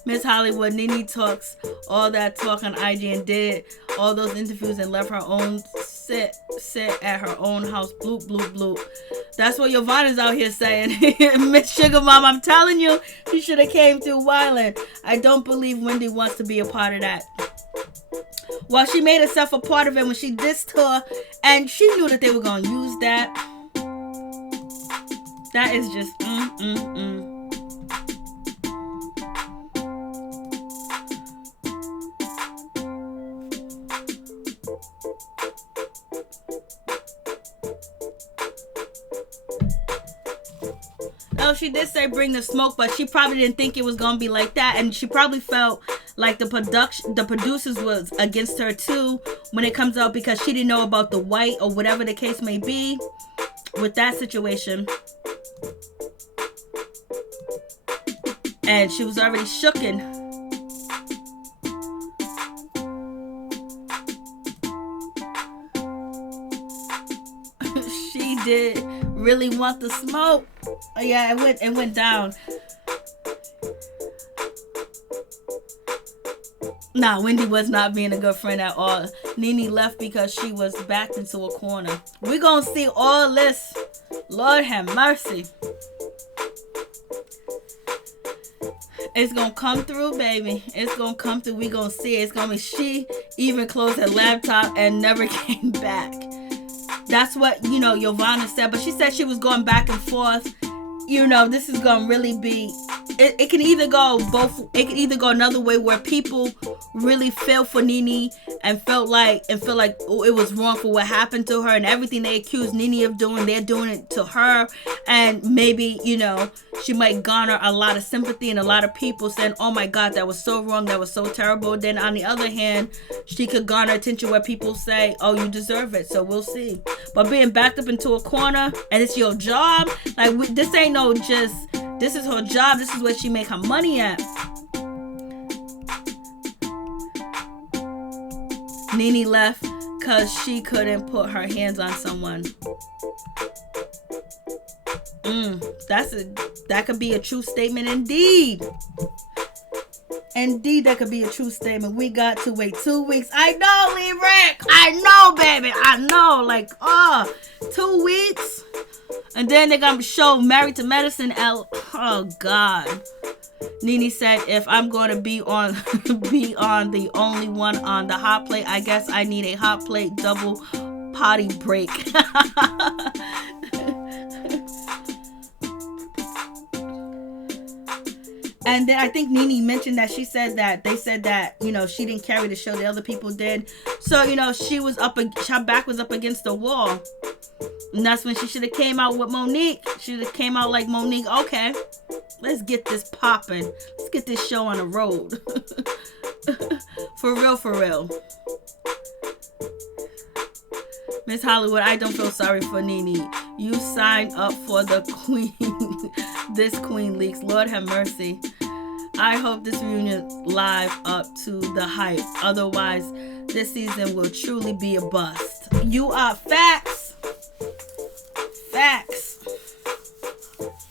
Miss Hollywood, Nene talks all that talk on IG and did all those interviews and left her own sit at her own house. Bloop, bloop, bloop. That's what Yovana's out here saying. Miss Sugar Mom, I'm telling you, she should have came through wildin'. I don't believe Wendy wants to be a part of that. Well, she made herself a part of it when she dissed her, and she knew that they were going to use that. That is just, No, she did say bring the smoke, but she probably didn't think it was gonna be like that, and she probably felt like the producers was against her too when it comes out, because she didn't know about the white or whatever the case may be with that situation, and she was already shooken. She did really want the smoke. Oh, yeah, it went down. Nah, Wendy was not being a good friend at all. Nene left because she was backed into a corner. We're gonna see all this. Lord have mercy. It's gonna come through, baby. It's gonna come through. We gonna see it. It's gonna be, she even closed her laptop and never came back. That's what, Yovana said. But she said she was going back and forth. This is gonna really be, it can either go both, it can either go another way where people really feel for Nene and feel like it was wrong for what happened to her, and everything they accused Nene of doing, they're doing it to her, and maybe, she might garner a lot of sympathy and a lot of people saying, oh my God, that was so wrong, that was so terrible. Then on the other hand, she could garner attention where people say, oh, you deserve it. So we'll see. But being backed up into a corner and it's your job, like, this ain't no just, this is her job. This is where she make her money at. Nene left because she couldn't put her hands on someone. That could be a true statement indeed. Indeed, that could be a true statement. We got to wait 2 weeks. I know, Lee Rick. I know, baby. I know. 2 weeks. And then they're going to show Married to Medicine. Oh, God. Nene said, if I'm going to be on the only one on the hot plate, I guess I need a hot plate double potty break. And then I think Nene mentioned that they said that, she didn't carry the show, the other people did. So, her back was up against the wall. And that's when she should have came out with Monique. She should have came out like Monique. Okay, let's get this popping. Let's get this show on the road. For real. Miss Hollywood, I don't feel sorry for Nene. You signed up for the queen. This queen leaks. Lord have mercy. I hope this reunion live up to the hype. Otherwise, this season will truly be a bust. You are facts. Facts.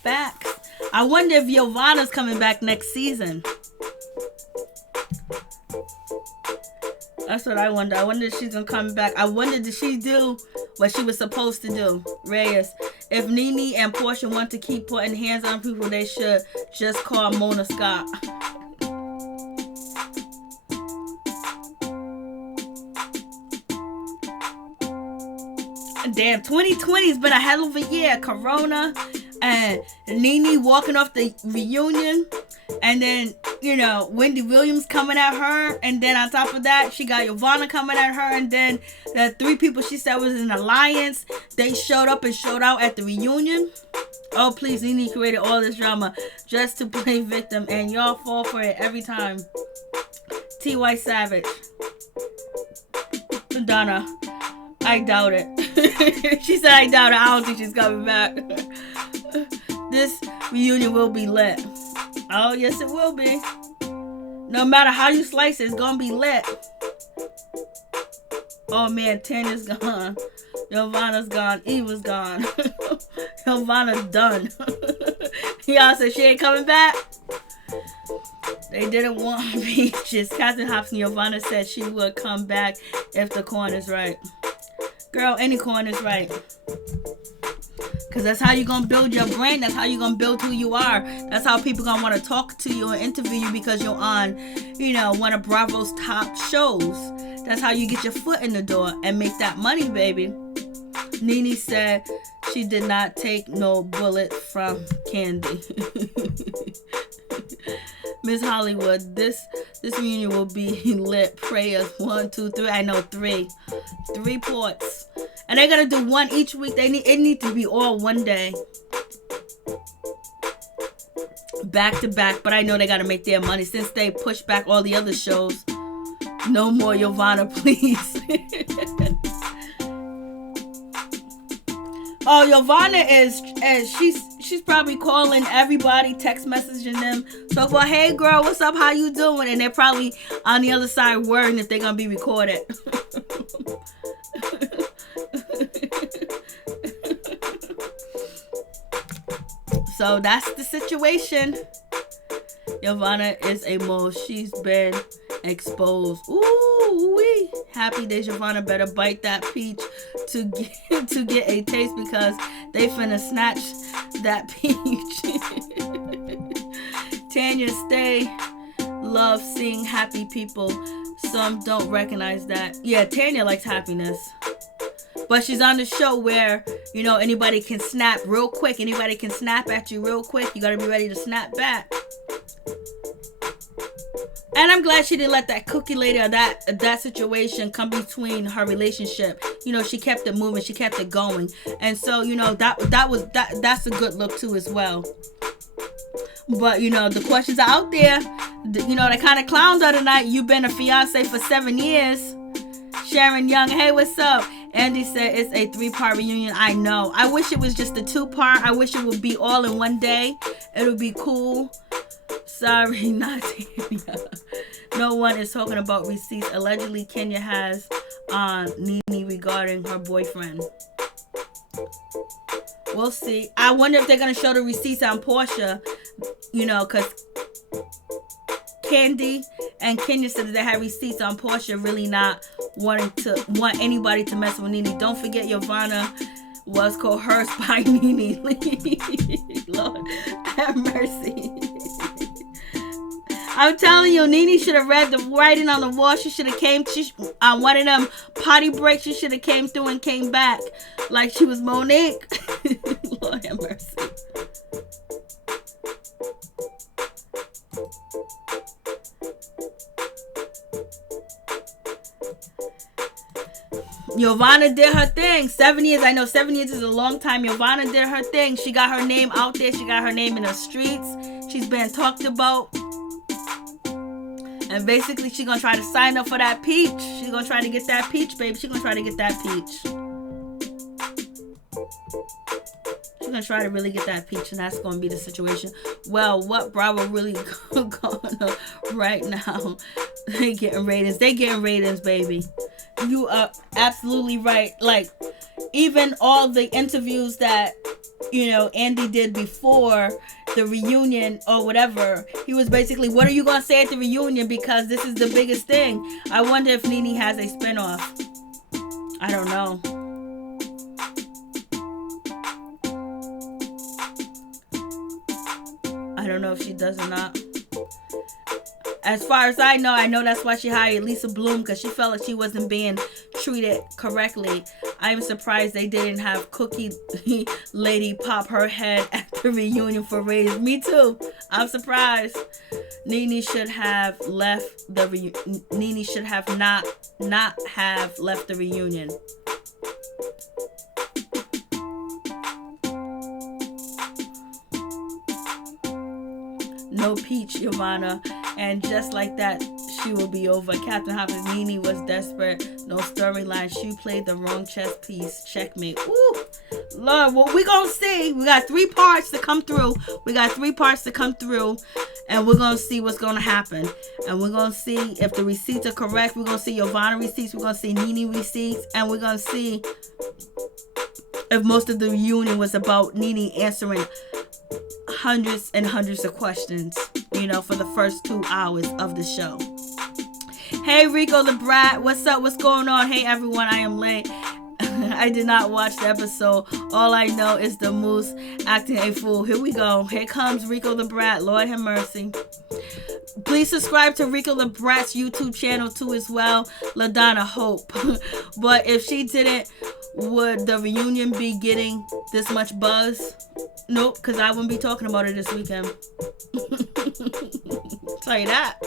Facts. I wonder if Yovana's coming back next season. That's what I wonder. I wonder if she's gonna come back. I wonder, did she do what she was supposed to do? Reyes, if Nene and Portia want to keep putting hands on people, they should just call Mona Scott. Damn, 2020's been a hell of a year. Corona and Nene walking off the reunion, and then, you know, Wendy Williams coming at her, and then on top of that, she got Yovana coming at her, and then the 3 people she said was in alliance, they showed up and showed out at the reunion. Oh, please, Nene created all this drama just to play victim, and y'all fall for it every time. T.Y. Savage. Donna, I doubt it. She said, I doubt it. I don't think she's coming back. This reunion will be lit. Oh, yes, it will be. No matter how you slice it, it's gonna be lit. Oh, man, Tanya's gone. Yovana's gone. Eva's gone. Yovana's done. Y'all said she ain't coming back? They didn't want peaches. Captain Hops and Yovana said she would come back if the corn is right. Girl, any corn is right. Because that's how you're going to build your brand. That's how you're going to build who you are. That's how people going to want to talk to you and interview you because you're on, you know, one of Bravo's top shows. That's how you get your foot in the door and make that money, baby. Nene said she did not take no bullet from Candy. Miss Hollywood, this reunion will be lit. Prayers. 1, 2, 3. I know 3. 3 ports. And they're gonna do one each week. It needs to be all one day. Back to back. But I know they gotta make their money since they pushed back all the other shows. No more Yovana, please. Oh, Yovana is she's probably calling everybody, text messaging them. So for, hey girl, what's up? How you doing? And they're probably on the other side worrying if they're gonna be recorded. So that's the situation. Yovana is a mole. She's been exposed. Ooh wee. Happy days. Yovana better bite that peach to get a taste because they finna snatch that peach. Tanya, stay. Love seeing happy people. Some don't recognize that. Yeah, Tanya likes happiness. But she's on the show where, you know, anybody can snap real quick. Anybody can snap at you real quick. You gotta be ready to snap back. And I'm glad she didn't let that cookie lady or that situation come between her relationship. You know, she kept it moving. She kept it going. And so, you know, that's a good look too as well. But, you know, the questions are out there. You know, they kind of clowned her tonight. You've been a fiance for 7 years. Sharon Young, hey, what's up? Andy said it's a 3-part reunion. I know. I wish it was just a 2-part. I wish it would be all in one day. It would be cool. Sorry, not Tanya. No one is talking about receipts. Allegedly, Kenya has on Nene regarding her boyfriend. We'll see. I wonder if they're going to show the receipts on Portia. You know, because Candy and Kenya said that they had receipts on Portia really not want anybody to mess with Nene. Don't forget Yovana was coerced by Nene. Lord have mercy. I'm telling you, Nene should have read the writing on the wall. She should have came on one of them potty breaks. She should have came through and came back like she was Monique. Lord have mercy. Yovana did her thing. 7 years. I know 7 years is a long time. Yovana did her thing. She got her name out there. She got her name in the streets. She's been talked about. And basically, she's going to try to sign up for that peach. She's going to try to get that peach, baby. She's going to try to get that peach. She's She's gonna try to really get that peach, and that's gonna be the situation. Well, what Bravo really going on right now? They getting ratings, baby. You are absolutely right. Like, even all the interviews that, you know, Andy did before the reunion or whatever, he was basically, what are you gonna say at the reunion, because this is the biggest thing. I wonder if NeNe has a spinoff. I don't know. I don't know if she does or not. As far as I know that's why she hired Lisa Bloom, because she felt like she wasn't being treated correctly. I'm surprised they didn't have Cookie Lady pop her head at the reunion for ratings. Me too. I'm surprised. NeNe should have left the NeNe should have not have left the reunion. No peach, Yovana. And just like that, she will be over. Captain Hopkins, NeNe was desperate. No storyline. She played the wrong chess piece. Checkmate. Ooh. Lord, well, we gonna see. We got 3 parts to come through. And we're gonna see what's gonna happen. And we're gonna see if the receipts are correct. We're gonna see Yovana receipts. We're gonna see NeNe receipts. And we're gonna see if most of the reunion was about NeNe answering hundreds and hundreds of questions, you know, for the first 2 hours of the show. Hey, Rico the Brat, what's up? What's going on? Hey, everyone, I am late. I did not watch the episode. All I know is the moose acting a fool. Here we go. Here comes Rico the Brat. Lord have mercy. Please subscribe to Rico the Brat's YouTube channel too as well. LaDonna Hope. But if she didn't, would the reunion be getting this much buzz? Nope, because I wouldn't be talking about it this weekend. Tell you that.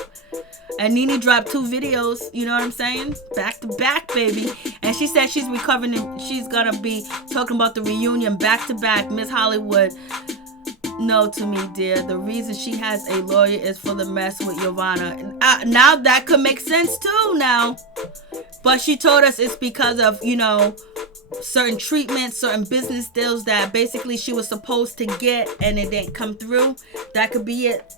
And NeNe dropped 2 videos, you know what I'm saying? Back to back, baby. And she said she's recovering and she's gonna be talking about the reunion back to back. Miss Hollywood, no to me, dear. The reason she has a lawyer is for the mess with Yovana. Now that could make sense too now. But she told us it's because of, you know, certain treatments, certain business deals that basically she was supposed to get and it didn't come through. That could be it.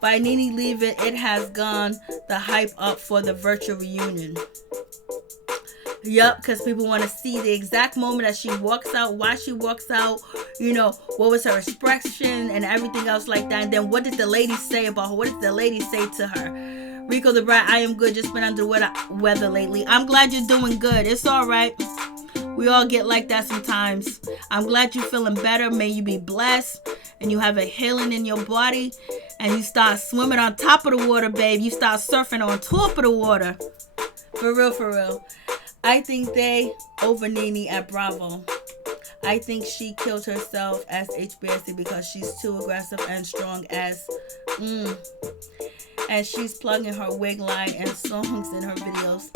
By NeNe leaving, it has gone the hype up for the virtual reunion. Yup, because people want to see the exact moment that she walks out, why she walks out, you know, what was her expression and everything else like that. And then what did the lady say about her? What did the lady say to her? Rico the Brat, I am good. Just been under weather lately. I'm glad you're doing good. It's all right. We all get like that sometimes. I'm glad you're feeling better. May you be blessed and you have a healing in your body and you start swimming on top of the water, babe. You start surfing on top of the water. For real, for real. I think they over NeNe at Bravo. I think she killed herself as HBSC because she's too aggressive and strong as and she's plugging her wig line and songs in her videos.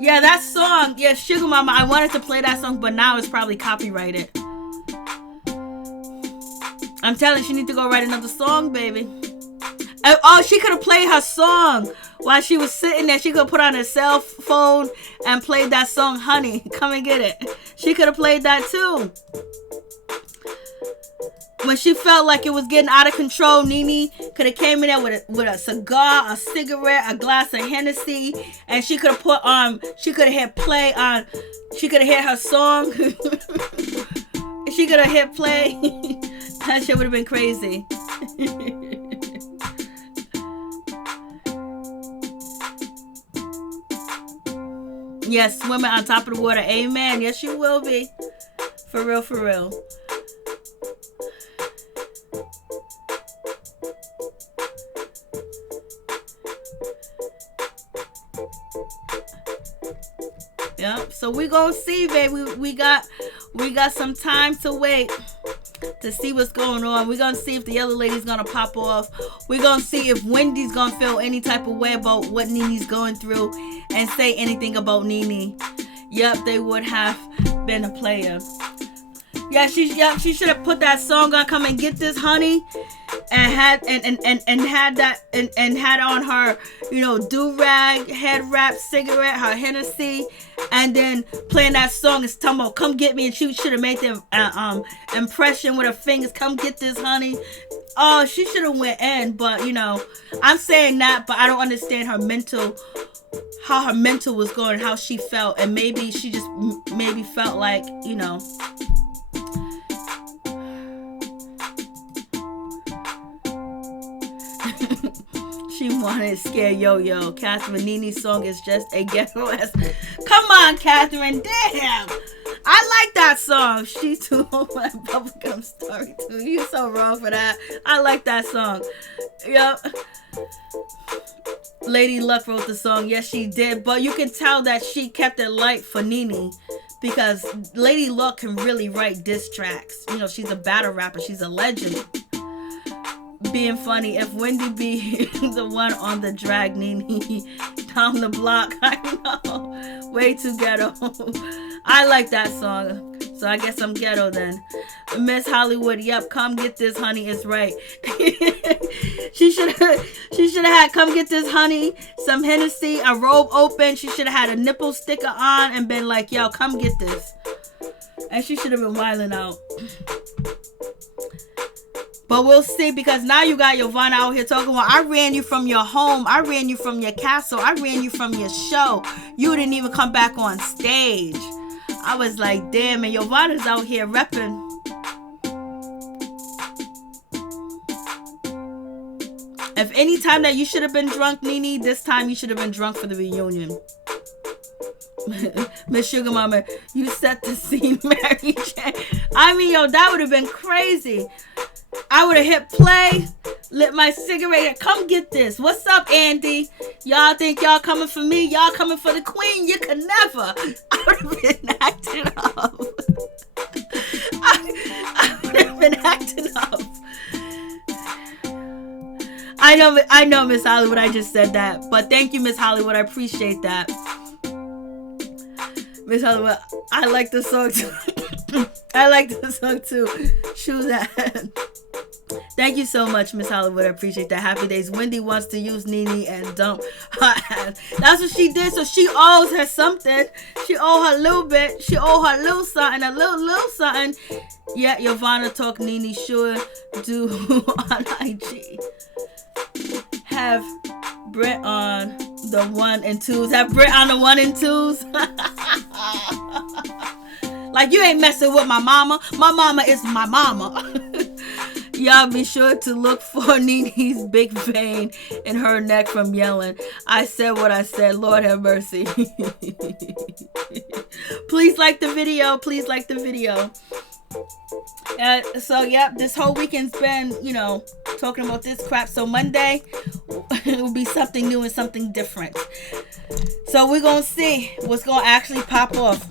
Yeah, that song. Yeah, Sugar Mama. I wanted to play that song, but now it's probably copyrighted. I'm telling you, she need to go write another song, baby. And, oh, she could have played her song while she was sitting there. She could have put on her cell phone and played that song, Honey. Come and get it. She could have played that too. When she felt like it was getting out of control, NeNe could have came in there with a cigar, a cigarette, a glass of Hennessy, and she could have put on, she could have hit play on, she could have hit her song. She could have hit play. That shit would have been crazy. Yes, swimming on top of the water. Amen. Yes, you will be. For real, for real. Yep. So we gonna see, baby. We got some time to wait to see what's going on. We're gonna see if the other lady's gonna pop off. We're gonna see if Wendy's gonna feel any type of way about what NeNe's going through and say anything about NeNe. Yep, they would have been a player. Yeah, she should have put that song on "Come and Get This Honey," and had had on her, do-rag, head wrap, cigarette, her Hennessy, and then playing that song is talking about "Come Get Me," and she should have made the impression with her fingers, "Come get this honey." Oh, she should have went in, but I'm saying that, but I don't understand how her mental was going, how she felt, and maybe she just felt like, she wanted to scare Yo-Yo. Catherine, Nene's song is just a ghetto ass. Come on, Catherine, damn. I like that song. She too old for that bubblegum story too. You so wrong for that. I like that song. Yep. Lady Luck wrote the song. Yes, she did. But you can tell that she kept it light for Nene, because Lady Luck can really write diss tracks. She's a battle rapper. She's a legend. Being funny, if Wendy be the one on the drag Nene down the block. I know. Way too ghetto. I like that song. So I guess I'm ghetto then. Miss Hollywood, yep, come get this honey, it's right. She should have had "Come Get This Honey," some Hennessy, a robe open. She should have had a nipple sticker on and been like, yo, come get this. And she should have been wilding out. But we'll see, because now you got Yovana out here talking about, I ran you from your home, I ran you from your castle, I ran you from your show. You didn't even come back on stage. I was like, damn, and Yovana's out here repping. If any time that you should have been drunk, Nene, this time you should have been drunk for the reunion. Miss Sugar Mama, you set the scene, Mary Jane. I mean, yo, that would have been crazy. I would have hit play, lit my cigarette. Come get this. What's up, Andy? Y'all think y'all coming for me? Y'all coming for the queen? You could never. I would have been acting up. I would have been acting up. I know, Miss Hollywood, I just said that. But thank you, Miss Hollywood. I appreciate that. Miss Hollywood, I like the song too. I like the song too. Shoes that. Thank you so much, Miss Hollywood. I appreciate that. Happy days. Wendy wants to use Nene and dump her ass. That's what she did. So she owes her something. She owe her a little bit. She owe her a little something. A little something. Yeah, Yovana talk Nene sure do on IG. Have Brit on the 1 and 2s. Have Brit on the 1 and 2s. Like, you ain't messing with my mama. My mama is my mama. Y'all be sure to look for Nene's big vein in her neck from yelling. I said what I said. Lord have mercy. Please like the video. Please like the video. So, yep, this whole weekend's been, talking about this crap. So Monday, it will be something new and something different. So we're going to see what's going to actually pop off.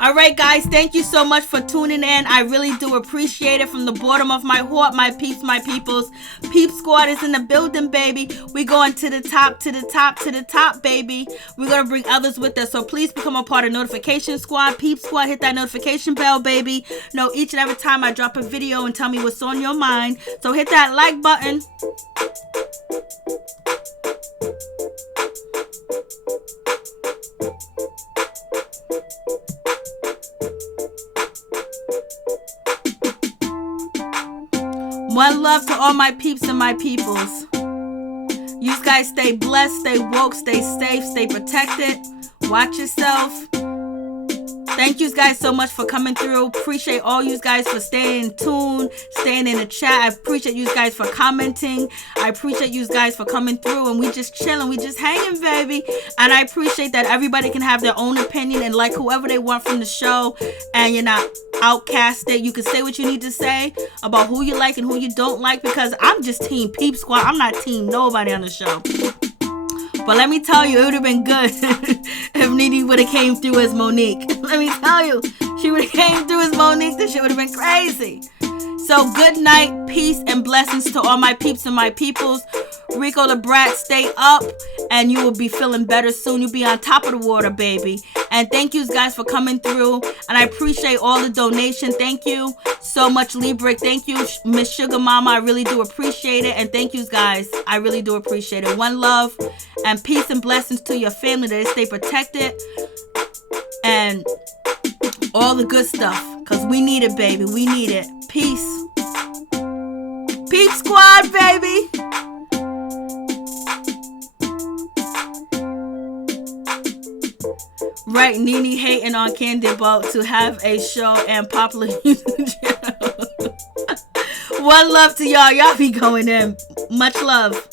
All right, guys, thank you so much for tuning in. I really do appreciate it from the bottom of my heart, my peeps, my peoples. Peep Squad is in the building, baby. We're going to the top, to the top, to the top, baby. We're going to bring others with us. So please become a part of Notification Squad. Peep Squad, hit that notification bell, baby. Know each and every time I drop a video and tell me what's on your mind. So hit that like button. One love to all my peeps and my peoples. You guys stay blessed, stay woke, stay safe, stay protected. Watch yourself. Thank you guys so much for coming through. Appreciate all you guys for staying tuned, staying in the chat. I appreciate you guys for commenting. I appreciate you guys for coming through, and we just chilling, we just hanging, baby. And I appreciate that everybody can have their own opinion and like whoever they want from the show, and you're not outcasted. You can say what you need to say about who you like and who you don't like, because I'm just team Peep Squad. I'm not team nobody on the show. But let me tell you, it would have been good if Nene would have came through as Monique. Let me tell you, she would have came through as Monique. This shit would have been crazy. So good night, peace, and blessings to all my peeps and my peoples. Rico the Brat, stay up and you will be feeling better soon. You'll be on top of the water, baby. And thank you guys for coming through. And I appreciate all the donation. Thank you so much, Libra. Thank you, Miss Sugar Mama. I really do appreciate it. And thank you guys. I really do appreciate it. One love and peace and blessings to your family, that they stay protected and all the good stuff. Because we need it, baby. We need it. Peace. Peep Squad, baby. Right, Nene hating on Candy about to have a show and popular music channel. One love to y'all. Y'all be going in. Much love.